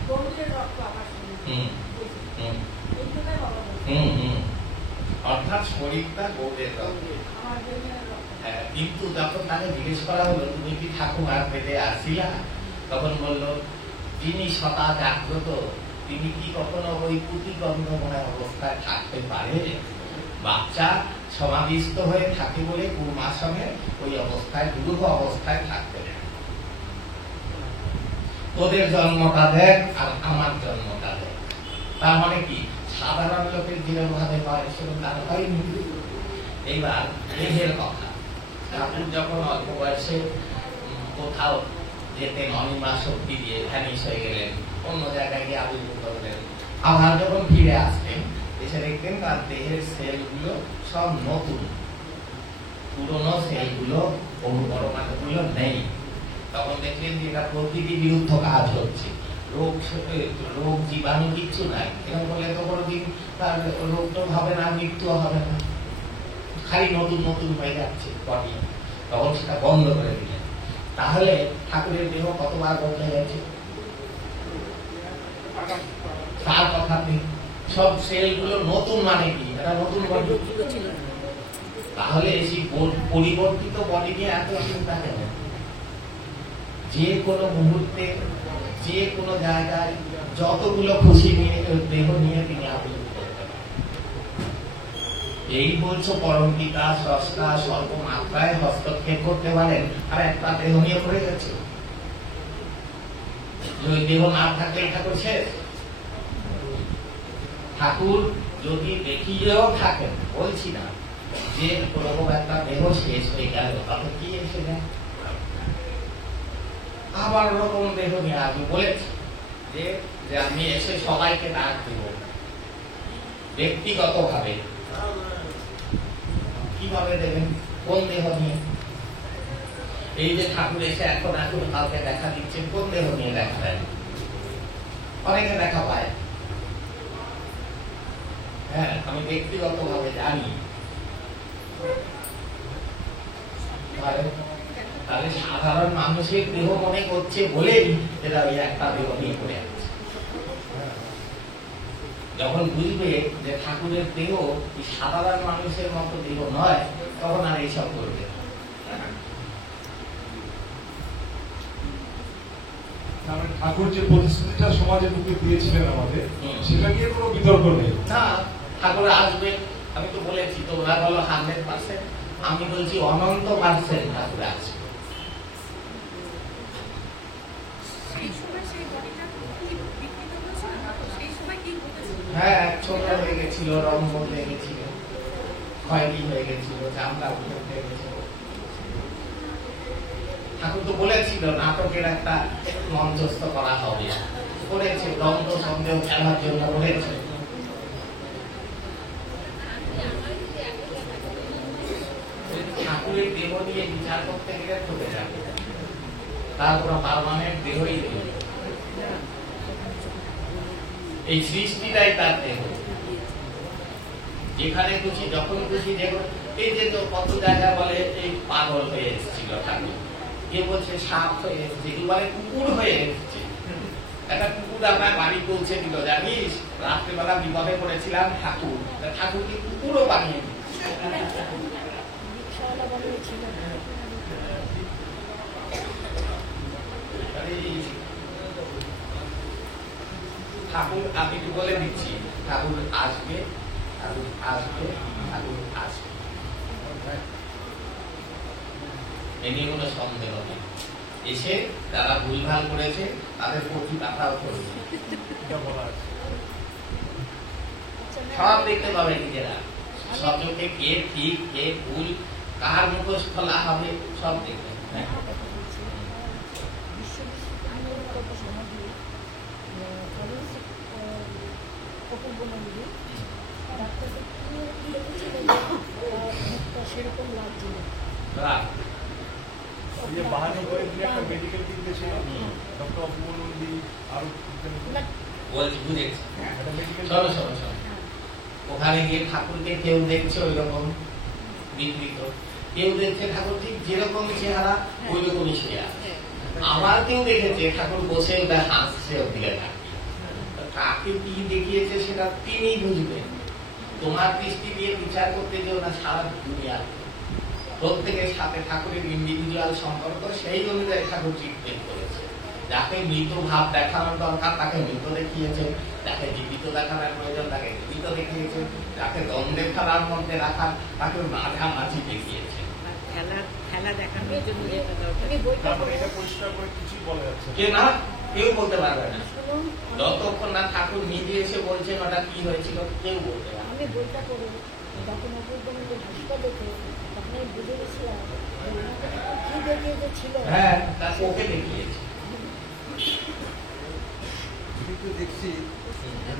গৌরের রক্ত আমার শরীরে, এই কথাই বাবা বলছে। অর্থাৎ শরীরটা গৌরের রক্ত। আমার বেঞ্জামের রক্ত। কিন্তু যখন তাকে জিজ্ঞেস করা হলো তুমি কি ঠাকুমার পেটে আসিলা, তখন বললো যিনি সদা জাগ্রত তিনি কি কখনো ওই পুঁতিগন্ধময় অবস্থায় থাকতে পারে? বাচ্চা সমাধিস্থ হয়ে থাকে বলে কুর্মাসনে ওই অবস্থায় দুরূহ অবস্থায় থাকতে পারে। তোদের জন্মটা দেখ আর আমার জন্মটা দেখ, তার মানে কি সাধারণ লোকের যেরকম ভাবে হয় সেরকম তার হয়নি। এইবার দেহের কথা, ঠাকুর যখন অল্প বয়সে কোথাও যেতেন অনিমা শক্তি দিয়ে ভ্যানিশ হয়ে গেলেন, অন্য জায়গায় গিয়ে আবির্ভূত হলেন, আবার যখন ফিরে আসতেন এসে দেখতেন তার দেহের সেলগুলো সব নতুন, পুরনো সেলগুলো অনুপরমাণুগুলো নেই। তখন দেখলেন যে এটা প্রকৃতির বিরুদ্ধ কাজ হচ্ছে, রোগ জীবাণু কিচ্ছু নাই, এরকম বললে তো কোনোদিন তার রোগ তো হবে না, মৃত্যু হবে না, খালি নতুন নতুন হয়ে যাচ্ছে বডি। তখন সেটা বন্ধ করে দিলেন। তাহলে ঠাকুরের দেহ কতবার বদলে গেছে তার কথা নেই। সব সেলগুলো নতুন, মানে কি এটা নতুন বডি। তাহলে এই পরিবর্তিত বডি নিয়ে এত চিন্তা কেন? যে কোনো মুহূর্তে যে কোনো জায়গায় যতগুলো খুশি নিয়ে দেহ নিয়ে তিনি আবির্ভূত করতে পারেন। এই বলছো পরম পিতা স্রষ্টা সর্বমাত্রায় হস্তক্ষেপ করতে পারেন, আর একটা দেহ নিয়ে পড়ে গেছে। ওই দেহ না থাকলে ঠাকুর শেষ। ঠাকুর যদি দেখিয়েও থাকেন, বলছি না যে কোরকম একটা দেহ শেষ হয়ে গেল তাতে কি এসে যায়, আবার ওরকম দেহ নিয়ে আসবে। বলেছি যে আমি এসে সবাইকে ডাক দেব ব্যক্তিগত ভাবে। কিভাবে দেবেন? কোন দেহ নিয়ে? এই যে ঠাকুর এসে এখন কাউকে দেখা দিচ্ছে, কোন দেহ নিয়ে দেখা দেয়? অনেকে দেখা পায়, হ্যাঁ আমি ব্যক্তিগত ভাবে জানি। তাহলে সাধারণ মানুষের দেহ মনে করছে বলেই এরা ওই একটা দেহ নিয়ে পড়ে আছে। যখন বুঝবে যে ঠাকুরের দেহ সাধারণ মানুষের মতো দেহ নয়, তখন আর এইসব করবে। ঠাকুর যে প্রতিশ্রুতিটা সমাজের বুকে দিয়েছিলেন আমাদের, সেটা নিয়ে কোনো বিতর্ক নেই। না, ঠাকুর আসবে, আমি তো বলেছি, তো ওরা বলো 100%, আমি বলছি অনন্ত% ঠাকুর আসবে। হ্যাঁ, ছোট হয়ে গেছিল, রং বদলে গেছিল, খয়েরি হয়ে গেছিল, চামড়া উঠে গেছিল। ঠাকুর তো বলেছিল নাটকের একটা মঞ্চস্থ করা হবে, করেছে, দ্বন্দ্ব সন্দেহ খেলার জন্য করেছে। ঠাকুরের দেহ নিয়ে বিচার করতে গেলে ঠকে যাবে, তার কোনো পার্মানেন্ট দেহই নেই। এই সৃষ্টিটাই তার দেহ, যেখানে খুশি যখন খুশি দেখুন। এই যে তো কত জায়গায় বলে এই পাগল হয়ে এসেছিল ঠাকুর, কে বলছে সাপ হয়ে এসেছে, কি বলে কুকুর হয়ে এসেছে। একটা কুকুর আমার বাড়ি পৌঁছে দিল, জানিস রাত্রেবেলা বিপদে পড়েছিলাম, ঠাকুর ঠাকুরকে কুকুরও বানিয়ে ঠাকুর। আমি তো বলে দিচ্ছি ঠাকুর আসবে, ঠাকুর আসবে, ঠাকুর আসবে, এ নিয়ে কোনো সন্দেহ নেই। এসে যারা ভুলভাল করেছে তাদের প্রতিবাদটাও করবে, সব দেখতে পাবে নিজেরা, সব চোখে কে ঠিক কে ভুল, কার মুখোশ খোলা হবে সব দেখবে। সেরকম লাগছে না। একটা মেডিকেল টিম ছিল, ডক্টর অপূর্ব নন্দী, আরো বলছি বুঝেছি। শোনো শোনো শোনো, ওখানে গিয়ে ঠাকুরকে কেউ দেখছে ওই রকম বিকৃত, কেউ দেখছে ঠাকুর ঠিক যেরকম চেহারা ওই রকমই চেহারা। আবার কেউ দেখেছে ঠাকুর বসে ওটা হাসছে ওর দিকে তাকিয়ে। কাকে কি দেখিয়েছে সেটা তিনি বুঝবেন। তোমার দৃষ্টি দিয়ে বিচার করতে যেও না সারা দুনিয়া। প্রত্যেকের সাথে ঠাকুরের ইন্ডিভিজুয়াল সম্পর্ক, সেই অনুযায়ী ঠাকুর ট্রিটমেন্ট করেছে। যাকে মৃত ভাব দেখানোর দরকার তাকে মৃত দেখিয়েছে, যাকে জীবিত দেখানোর প্রয়োজন তাকে জীবিত দেখিয়েছে, যাকে দ্বন্দ্বে খেলার মধ্যে রাখার তাকে মাঝামাঝি দেখিয়েছে। খেলা দেখানোর জন্য যেটা দরকার। তারপরে এটা পরিষ্কার করে কিছুই বলা যাচ্ছে না। কে না, কেউ বলতে পারবে না, যতক্ষণ না ঠাকুর নিজে এসে বলছেন ওটা কি হয়েছিল কেউ বলতে পারবে না। আমি বইটা করে যখন অপূর্বন্ত ভাস্কর দেখে তখন আমি বুঝে গেছিলাম কি দেখিয়ে যে ছিল। হ্যাঁ, তার ওকে দেখিয়েছে। কিন্তু দেখছি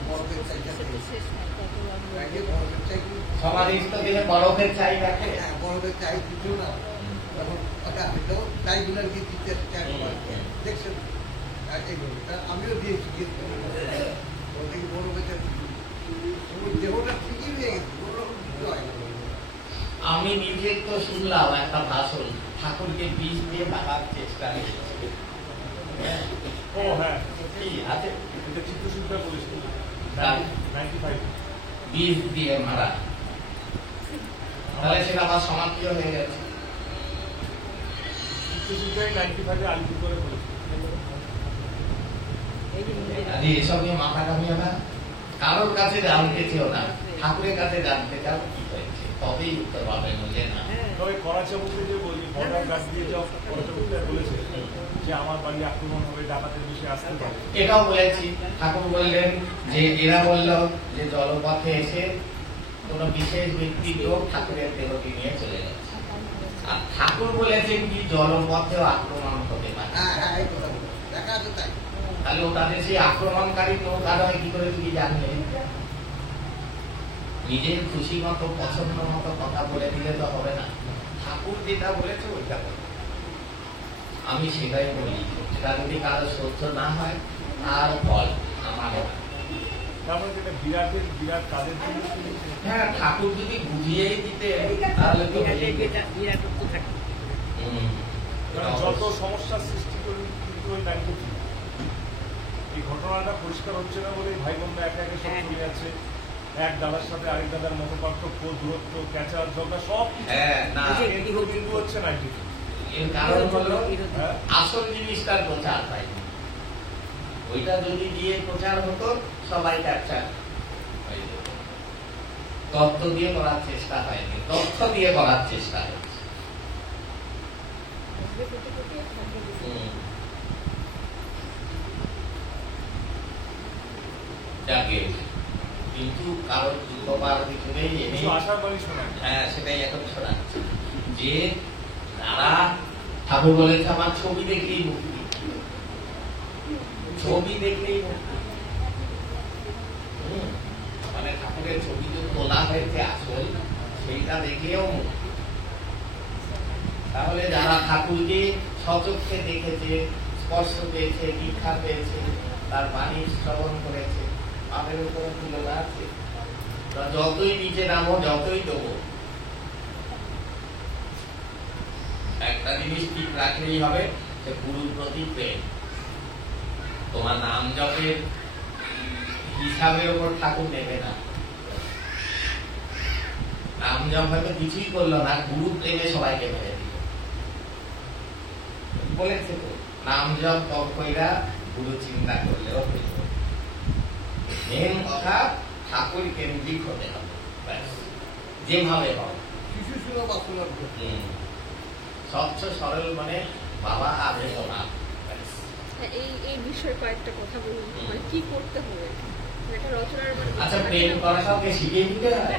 বরফের চাইটা শেষ নাই, তারপর আমরা আগে বরফের চাই সমাধিস্থ দিনে বরফের চাই রাখে। বরফের চাই কিছু না তখন চাই গুলার কি দিতে চাই দেখছেন এইভাবে আমিও দিয়েছি দেখি বরফের চাই দেহটা ঠিকই হয়ে গেছে কোনো রকম কিছু হয় না। আমি নিজে তো শুনলাম একটা ভাষণ, ঠাকুরকে বিষ দিয়ে মারার চেষ্টা করেছে। ও হ্যাঁ, কি আছে এটা চিত্রশিল্পা বলেছিল তার 95। বিষ দিয়ে মারা, তাহলে সেটা আবার সমাপ্তিও হয়ে গেছে। চিত্রশিল্পাই 95-এ আলিপুরদুয়ারে বলেছিল। আরে এসব নিয়ে মাথা কামিও না, কারোর কাছে জানতে চেও না, ঠাকুরের কাছে জানতে চাও কি হয়েছে, তবেই উত্তর পাবে, বুঝে না। তবে করাচাবুকে যে বলি বর্ডার গাছ দিয়ে যাও, করাচাবুকে বলেছে যে আমার বাড়ি আক্রমণ হবে, ডাকাতের বিষয়ে আসতে পারে। এটাও বলেছি, ঠাকুর বললেন যে এরা বলল যে জলপথে এসে কোন বিশেষ ব্যক্তির লোক ঠাকুরের দেহটি নিয়ে চলে যাচ্ছে, আর ঠাকুর বলেছেন কি জলপথেও আক্রমণ হতে পারে। হ্যাঁ হ্যাঁ এই কথা বলো দেখা আছে তাই তাহলে ওটাতে সেই আক্রমণকারী নৌকা নয় কি করে তুমি জানলে? নিজের খুশি মতো পছন্দ মতো কথা বলে দিলে তো হবে না, ঠাকুর যেটা বলেছে ওইটা বলে। আমি সেটাই বলি, সেটা যদি কারো সহ্য না হয় আর ফল আমারও না। তারপরে যেটা বিরাট কাজের জন্য হ্যাঁ, ঠাকুর যদি বুঝিয়েই দিতে তাহলে তো হয়েই যেত। কারণ যত সমস্যার সৃষ্টি করবে কিন্তু ওই 93 এই ঘটনাটা পরিষ্কার হচ্ছে না বলে ভাই বোনরা একে একে সব চলে যাচ্ছে। এক দাদার সাথে আরেক দাদার মত পার্থক্য, দূরত্ব, ক্যাচার, ঝগড়া সব হ্যাঁ, না কিন্তু হচ্ছে 93। এর কারণ হলো হ্যাঁ, আসল জিনিসটার প্রচার পায়নি। ওইটা যদি দিয়ে প্রচার হতো সবাই ক্যাপচার হয়ে যেত। তথ্য দিয়ে করার চেষ্টা হয়নি, তথ্য দিয়ে করার চেষ্টা হয়েছে। যাকে কিন্তু কারোর দুঃখ পাওয়ার কিছু নেই, কিছু আশার বাণী শোনা। হ্যাঁ, সেটাই এখন শোনাচ্ছে যে তারা ঠাকুর বলেছে আমার ছবি দেখলেই মুক্তি, ছবি দেখলেই মুক্তি। মানে ঠাকুরের ছবি তো তোলা হয়েছে আসল, সেইটা দেখলেও মুক্তি। তাহলে যারা ঠাকুরকে সচক্ষে দেখেছে, স্পর্শ পেয়েছে, দীক্ষা পেয়েছে, তার বাণী শ্রবণ করেছে, আমাদের উপরে তুলনা আছে। যতই নিচে নামো, যতই দেবো, একটা জিনিস ঠিক রাখলেই হবে যে গুরুর প্রতি প্রেম। তোমার নাম জপের হিসাবের উপর ঠাকুর নেবে না। নাম জপ হয়তো কিছুই করলো না, গুরু প্রেমে সবাইকে মেরে দিল। বলেছে তো, নাম জপ তপ কইরা গুরু চিন্তা করলেও মেন কথা ঠাকুর কেন্দ্রিক হতে হবে, যেভাবে হবে শিশু ছিল বাসনার স্বচ্ছ সরল, মানে বাবা আগে না। এই বিষয়ে কয়েকটা কথা বলুন, মানে কি করতে হবে একটা রচনার মানে আচ্ছা, প্রেম করা সবকে শিখিয়ে দিতে হয়?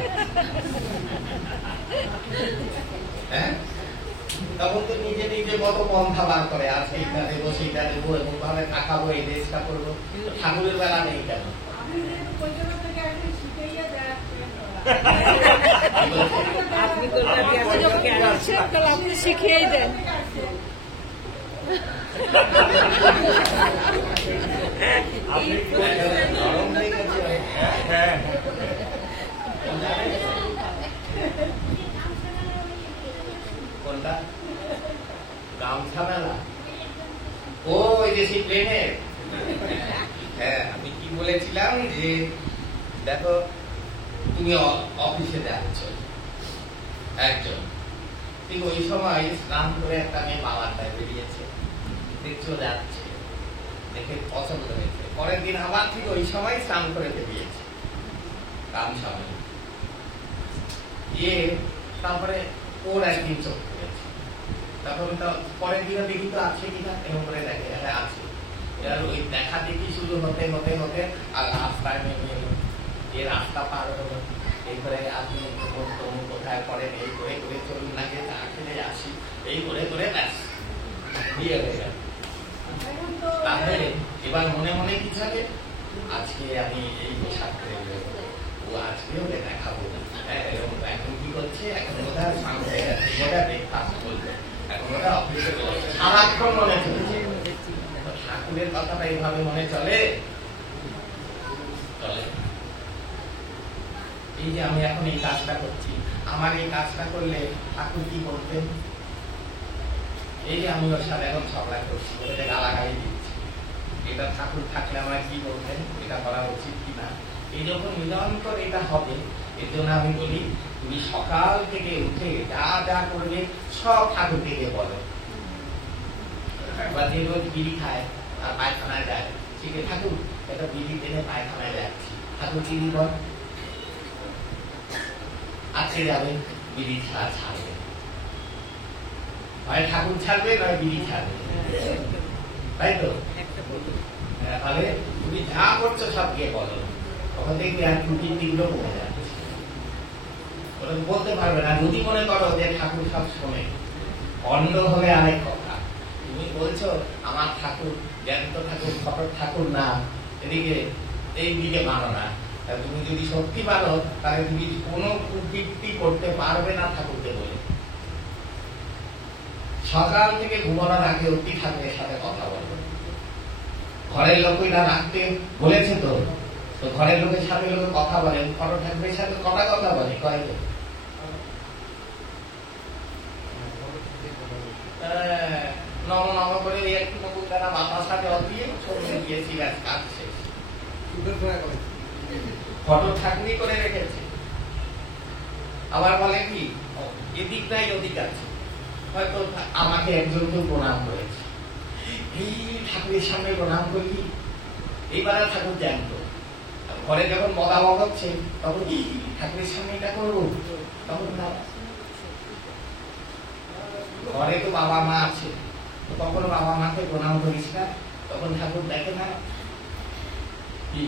হ্যাঁ, তখন তো নিজে নিজে কত পন্থা বার করে, আর সেইটা দেবো সেইটা দেবো, এবং ভাবে তাকাবো, এই দেশটা করবো। ঠাকুরের বেলা নেই কেন? আপনি তো আপনি শিখিয়েই দেন। গরম হয়ে গেছে। হ্যাঁ, কোনটা? গামছা মেলা? ও, ওই যে সেই প্লেনের। হ্যাঁ, আমি কি বলেছিলাম যে দেখো তুমি অফিসে যাচ্ছ একজন, ঠিক ওই সময় স্নান করে একটা মেয়ে বাবারটায় বেরিয়েছে, দেখছো যাচ্ছে, দেখে পছন্দ হয়েছে, পরের দিন আবার ঠিক ওই সময় স্নান করে বেরিয়েছে রাম স্বামী। তারপরে ওর একদিন চোখ পড়েছে, তখন তো পরের দিনে দেখি তো আছে কিনা, এরকম করে দেখে আছে। এবার ওই দেখা দেখি শুরু হতে হতে হতে আর রাস্তায় নেমে এলো, যে রাস্তা পার হলো, এরপরে আপনি কোথায় পড়েন, এই করে করে চলুন নাকি চা খেলে আসি, এই করে করে ব্যাস বিয়ে হয়ে গেল। তাহলে এবার মনে মনে কি থাকে, আজকে আমি এই পোশাক করে বেরোবো, ও আজকেও দেখাবো। এখন কি করছে, এখন ওটা সামনে গেছে, ওটা ব্রেকফাস্ট করবে, এখন ওটা অফিসে সারাক্ষণ মনে চলছে। ঠাকুরের কথাটা এইভাবে মনে চলে চলে। এই যে আমি এখন এই কাজটা করছি, আমার এই কাজটা করলে ঠাকুর কি করতেন? এই যে আমি ওর সাথে এখন ঝগড়া করছি, ওটা গালাগালি দিচ্ছি, এটা ঠাকুর থাকলে আমার কি বলতেন, এটা করা উচিত কিনা। এই যখন নিরন্তর এটা হবে, এর জন্য আমি বলি তুমি সকাল থেকে উঠে যা যা করবে সব ঠাকুর থেকে বলো। যে রোজ বিড়ি খায় আর পায়খানায় যায়, ঠিক আছে ঠাকুর এটা বিড়ি টেনে পায়খানায় যাচ্ছি, ঠাকুর বিড়ি বল, আজকে যাবে বিড়ি ছাড়বে, হয় ঠাকুর ছাড়বে নয় বিড়ি ছাড়বে, তাই তো? তাহলে তুমি যা করছো সব গিয়ে বলো, তখন দেখবি আর ত্রুটিগুলো কমে যাচ্ছে। ওরা বলতে পারবে না। যদি মনে করো যে ঠাকুর সব শোনে, অন্য হলে আরেক কথা। তুমি বলছো আমার ঠাকুর জ্ঞান্ত ঠাকুর, ফটক ঠাকুর না, এদিকে এই দিকে মানো না। তুমি যদি সত্যি পারো তাহলে তুমি কোনো কুকীর্তি করতে পারবে না ঠাকুরকে বলে। সকাল থেকে ঘুমানোর আগে অতি ঠাকুরের সাথে কথা বলবে। ঘরের লোকেরা রাখতে বলেছে তো, তো ঘরের লোকের সাথে লোকে কথা বলে, ফটো ঠাকুরের সাথে কথা বলে কয়েক নম নম করে একটু তারা মাথার সাথে অতিয়ে ছড়িয়ে গিয়েছি, কাজ শেষ। ফটো ঠাকুরই করে রেখেছে। আবার বলে কি এদিক নাই ওদিক আছে, হয়তো আমাকে একজন কেউ প্রণাম করেছে, এই ঠাকুরের সামনে প্রণাম করলি, এইবার ঠাকুর জানতো। ঘরে যখন বদাবক হচ্ছে তখন কি ঠাকুরের সামনে এটা করবো, তখন না। ঘরে তো বাবা মা আছে, তখন বাবা মাকে প্রণাম করিস না, তখন ঠাকুর দেখে না। কি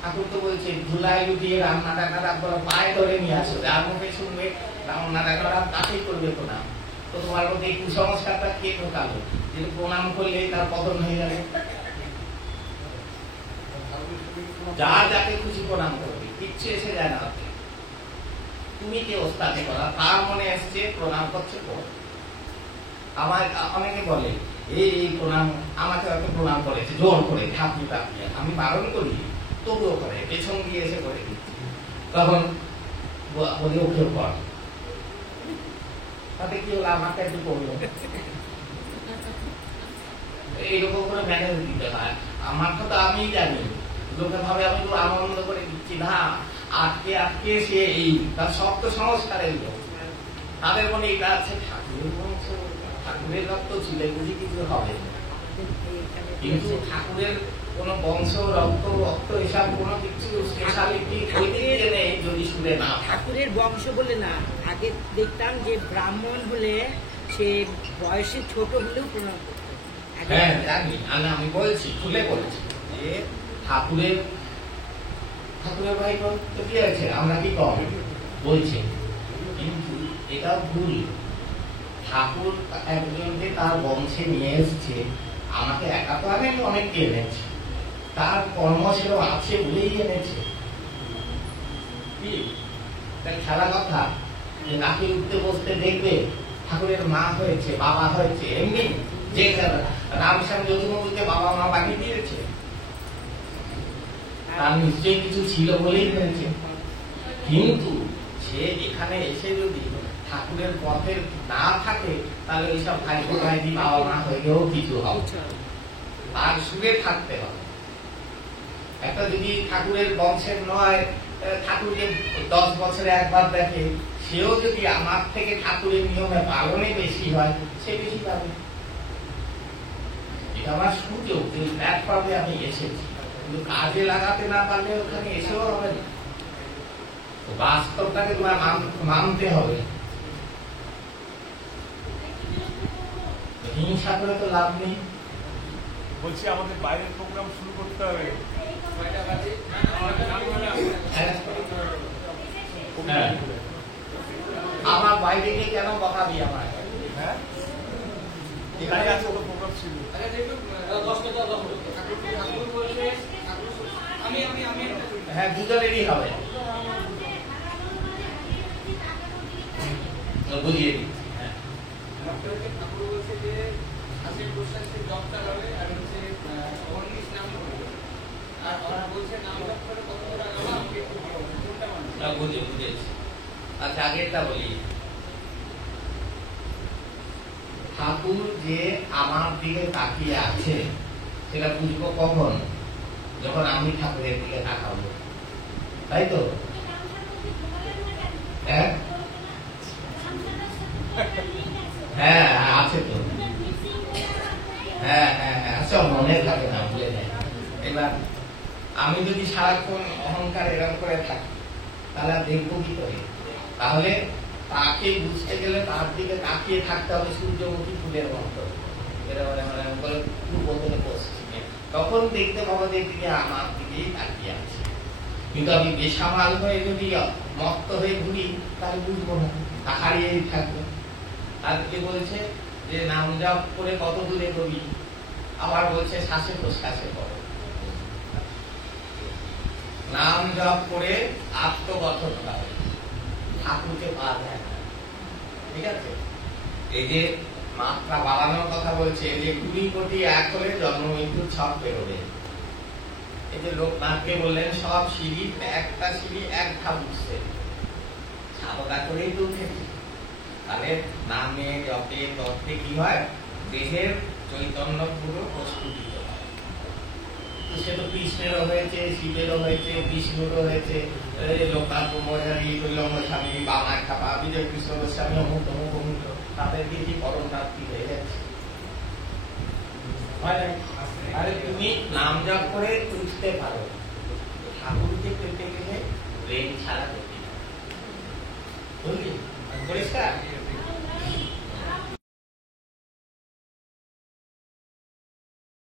ঠাকুর তো বলছে ধুলাই লুটিয়ে রান্নাটা করা পায়ে ধরে নিয়ে আসো, যার মুখে শুনবে রান্নাটা করা তাকেই করবে প্রণাম। তো তোমার মধ্যে এই কুসংস্কারটা কে ঢোকালো যে প্রণাম করলে তার পতন হয়ে যাবে? যা যাকে খুশি প্রণাম করবে, কিচ্ছু এসে যায় না। তুমি কে ওস্তাদি করা, তার মনে এসছে প্রণাম করছে। আমার অনেকে বলে এই প্রণাম, আমাকে হয়তো প্রণাম করেছে জোর করে ঠাকুর টাপিয়ে, আমি বারণ করি তবুও করে, পেছন দিয়ে এসে করে দিচ্ছি। তখন বলি ওকেও কর, তাতে কি হলো আমাকে একটু করলো। এইরকম করে ম্যানেজ দিতে হয়। আমার তো আমি জানি, লোকে ভাবে আমি তো আনন্দ করে দিচ্ছি না, আটকে আটকে সে এই তার শক্ত সংস্কারের লোক, তাদের মনে এটা আছে ঠাকুরের বংশ, ঠাকুরের রক্ত ছিল বুঝি কিছু হবে। কিন্তু ঠাকুরের কোন বংশ রক্ত এসব কোনো কিছু স্পেশালিটি নেই যদি শুনে না। ঠাকুরের বংশ বলে না, আগে দেখতাম যে ব্রাহ্মণ হলে সে বয়সে ছোট হলেও প্রণাম করত। হ্যাঁ জানি, আমি বলছি খুলে বলছি যে ঠাকুরের ভাই তো কি আছে, আমরা কি কম বলছি, কিন্তু এটা ভুল। ঠাকুর একজনকে তার বংশে নিয়ে এসছে, আমাকে একা তো আমি অনেককে এনেছি, তার কর্মশীল আছে বলেই এনেছে। কি খেলা কথা যে নাকি উঠতে বসতে দেখবে ঠাকুরের মা হয়েছে বাবা হয়েছে, এমনি যে রামশ্যাম যদুমণিকে বাবা মা বানিয়ে দিয়েছে, তার নিশ্চয়ই কিছু ছিল বলেই হয়েছে। কিন্তু সে এখানে এসে যদি ঠাকুরের পথে না থাকে তাহলে ওইসব ভাই ভাইদি বাবা মা হয়েও কিছু হবে, তার সুরে থাকতে হবে। একটা যদি ঠাকুরের বংশের নয়, ঠাকুরকে 10 বছরে একবার দেখে, সেও যদি আমার থেকে ঠাকুরের নিয়মে পালনে বেশি হয়, সে বেশি পাবে। এটা আমার সুযোগ, যে প্ল্যাটফর্মে আমি এসেছি, কিন্তু কাজে লাগাতে না পারলে ওখানে এসেও হবে না। তো বাস্তবটাকে তোমার মানতে হবে। হিংসা করে তো লাভ নেই। বলছি আমাদের বাইরের প্রোগ্রাম শুরু করতে হবে। হ্যাঁ। আমার বাইরে গিয়ে কেন বকাবি আমার? হ্যাঁ, এখানে আছে তো প্রোগ্রাম ছিল। হ্যাঁ, দুজনেরই হবে, বুঝিয়ে দিচ্ছি। হ্যাঁ, ঠাকুর বলছে যে হাসির প্রশ্বাসে জবটা হবে আর হচ্ছে অনিশ নাম করবে, আর ওরা বলছে নাম জব করে কত টাকা হবে আমাকে একটু বলবেন কোনটা মানে বুঝেছি। আচ্ছা, আগেরটা বলি। ঠাকুর যে আমার দিকে তাকিয়ে আছে সেটা বুঝবো কখন? যখন আমি ঠাকুরের দিকে তাকাবো, তাই তো? হ্যাঁ হ্যাঁ আছে তো। হ্যাঁ হ্যাঁ হ্যাঁ, আচ্ছা, মনে থাকে না, ভুলে যায়। এবার আমি যদি সারাক্ষণ অহংকার এরকম করে থাকি তাহলে আর দেখবো কি করে? তাহলে তাকে বুঝতে গেলে তার দিকে তাকিয়ে থাকতে হবে সূর্যমুখী ফুলের মতো, পশ্চিমে। তখন দেখতে পাবো যে দিকে আমার দিকেই তাকিয়ে আছে। কিন্তু আমি বেসামাল হয়ে যদি মত্ত হয়ে ঘুরি তাহলে বুঝবো না, তা হারিয়েই থাকবো। আর কে বলছে যে নাম জপ করে কত দূরে কবি, আবার বলছে শ্বাসে প্রশ্বাসে করো। নাম জপ করে আত্মগঠন হবে, ঠাকুরকে পাওয়া যায় না। ঠিক আছে, এই যে মাত্রা বাড়ানোর কথা বলছে, যে 20 কোটি এক হলে জন্ম মৃত্যুর ছক বেরোবে। এই যে লোকনাথকে বললেন সব সিঁড়ি, একটা সিঁড়ি এক ধাপ উঠছে, সাবকা করেই তো উঠেছে। তাহলে নামে জপে তত্ত্বে কি হয়? দেহের চৈতন্য পুরো প্রস্ফুটিত হয়। তো সে তো কৃষ্ণেরও হয়েছে, শিবেরও হয়েছে, বিষ্ণুরও হয়েছে, লোকনাথ ব্রহ্মচারী, কৈলম্ব স্বামী, বামা খাপা, বিজয় কৃষ্ণ গোস্বামী, অমুক অমুক অমুক, তাদেরকে কি পরম প্রাপ্তি হয়ে যাচ্ছে? আরে তুমি নাম জপ করে উঠতে পারো, ঠাকুরকে পেতে গেলে ব্রেন ছাড়া গতি। বুঝলি? পরিষ্কার?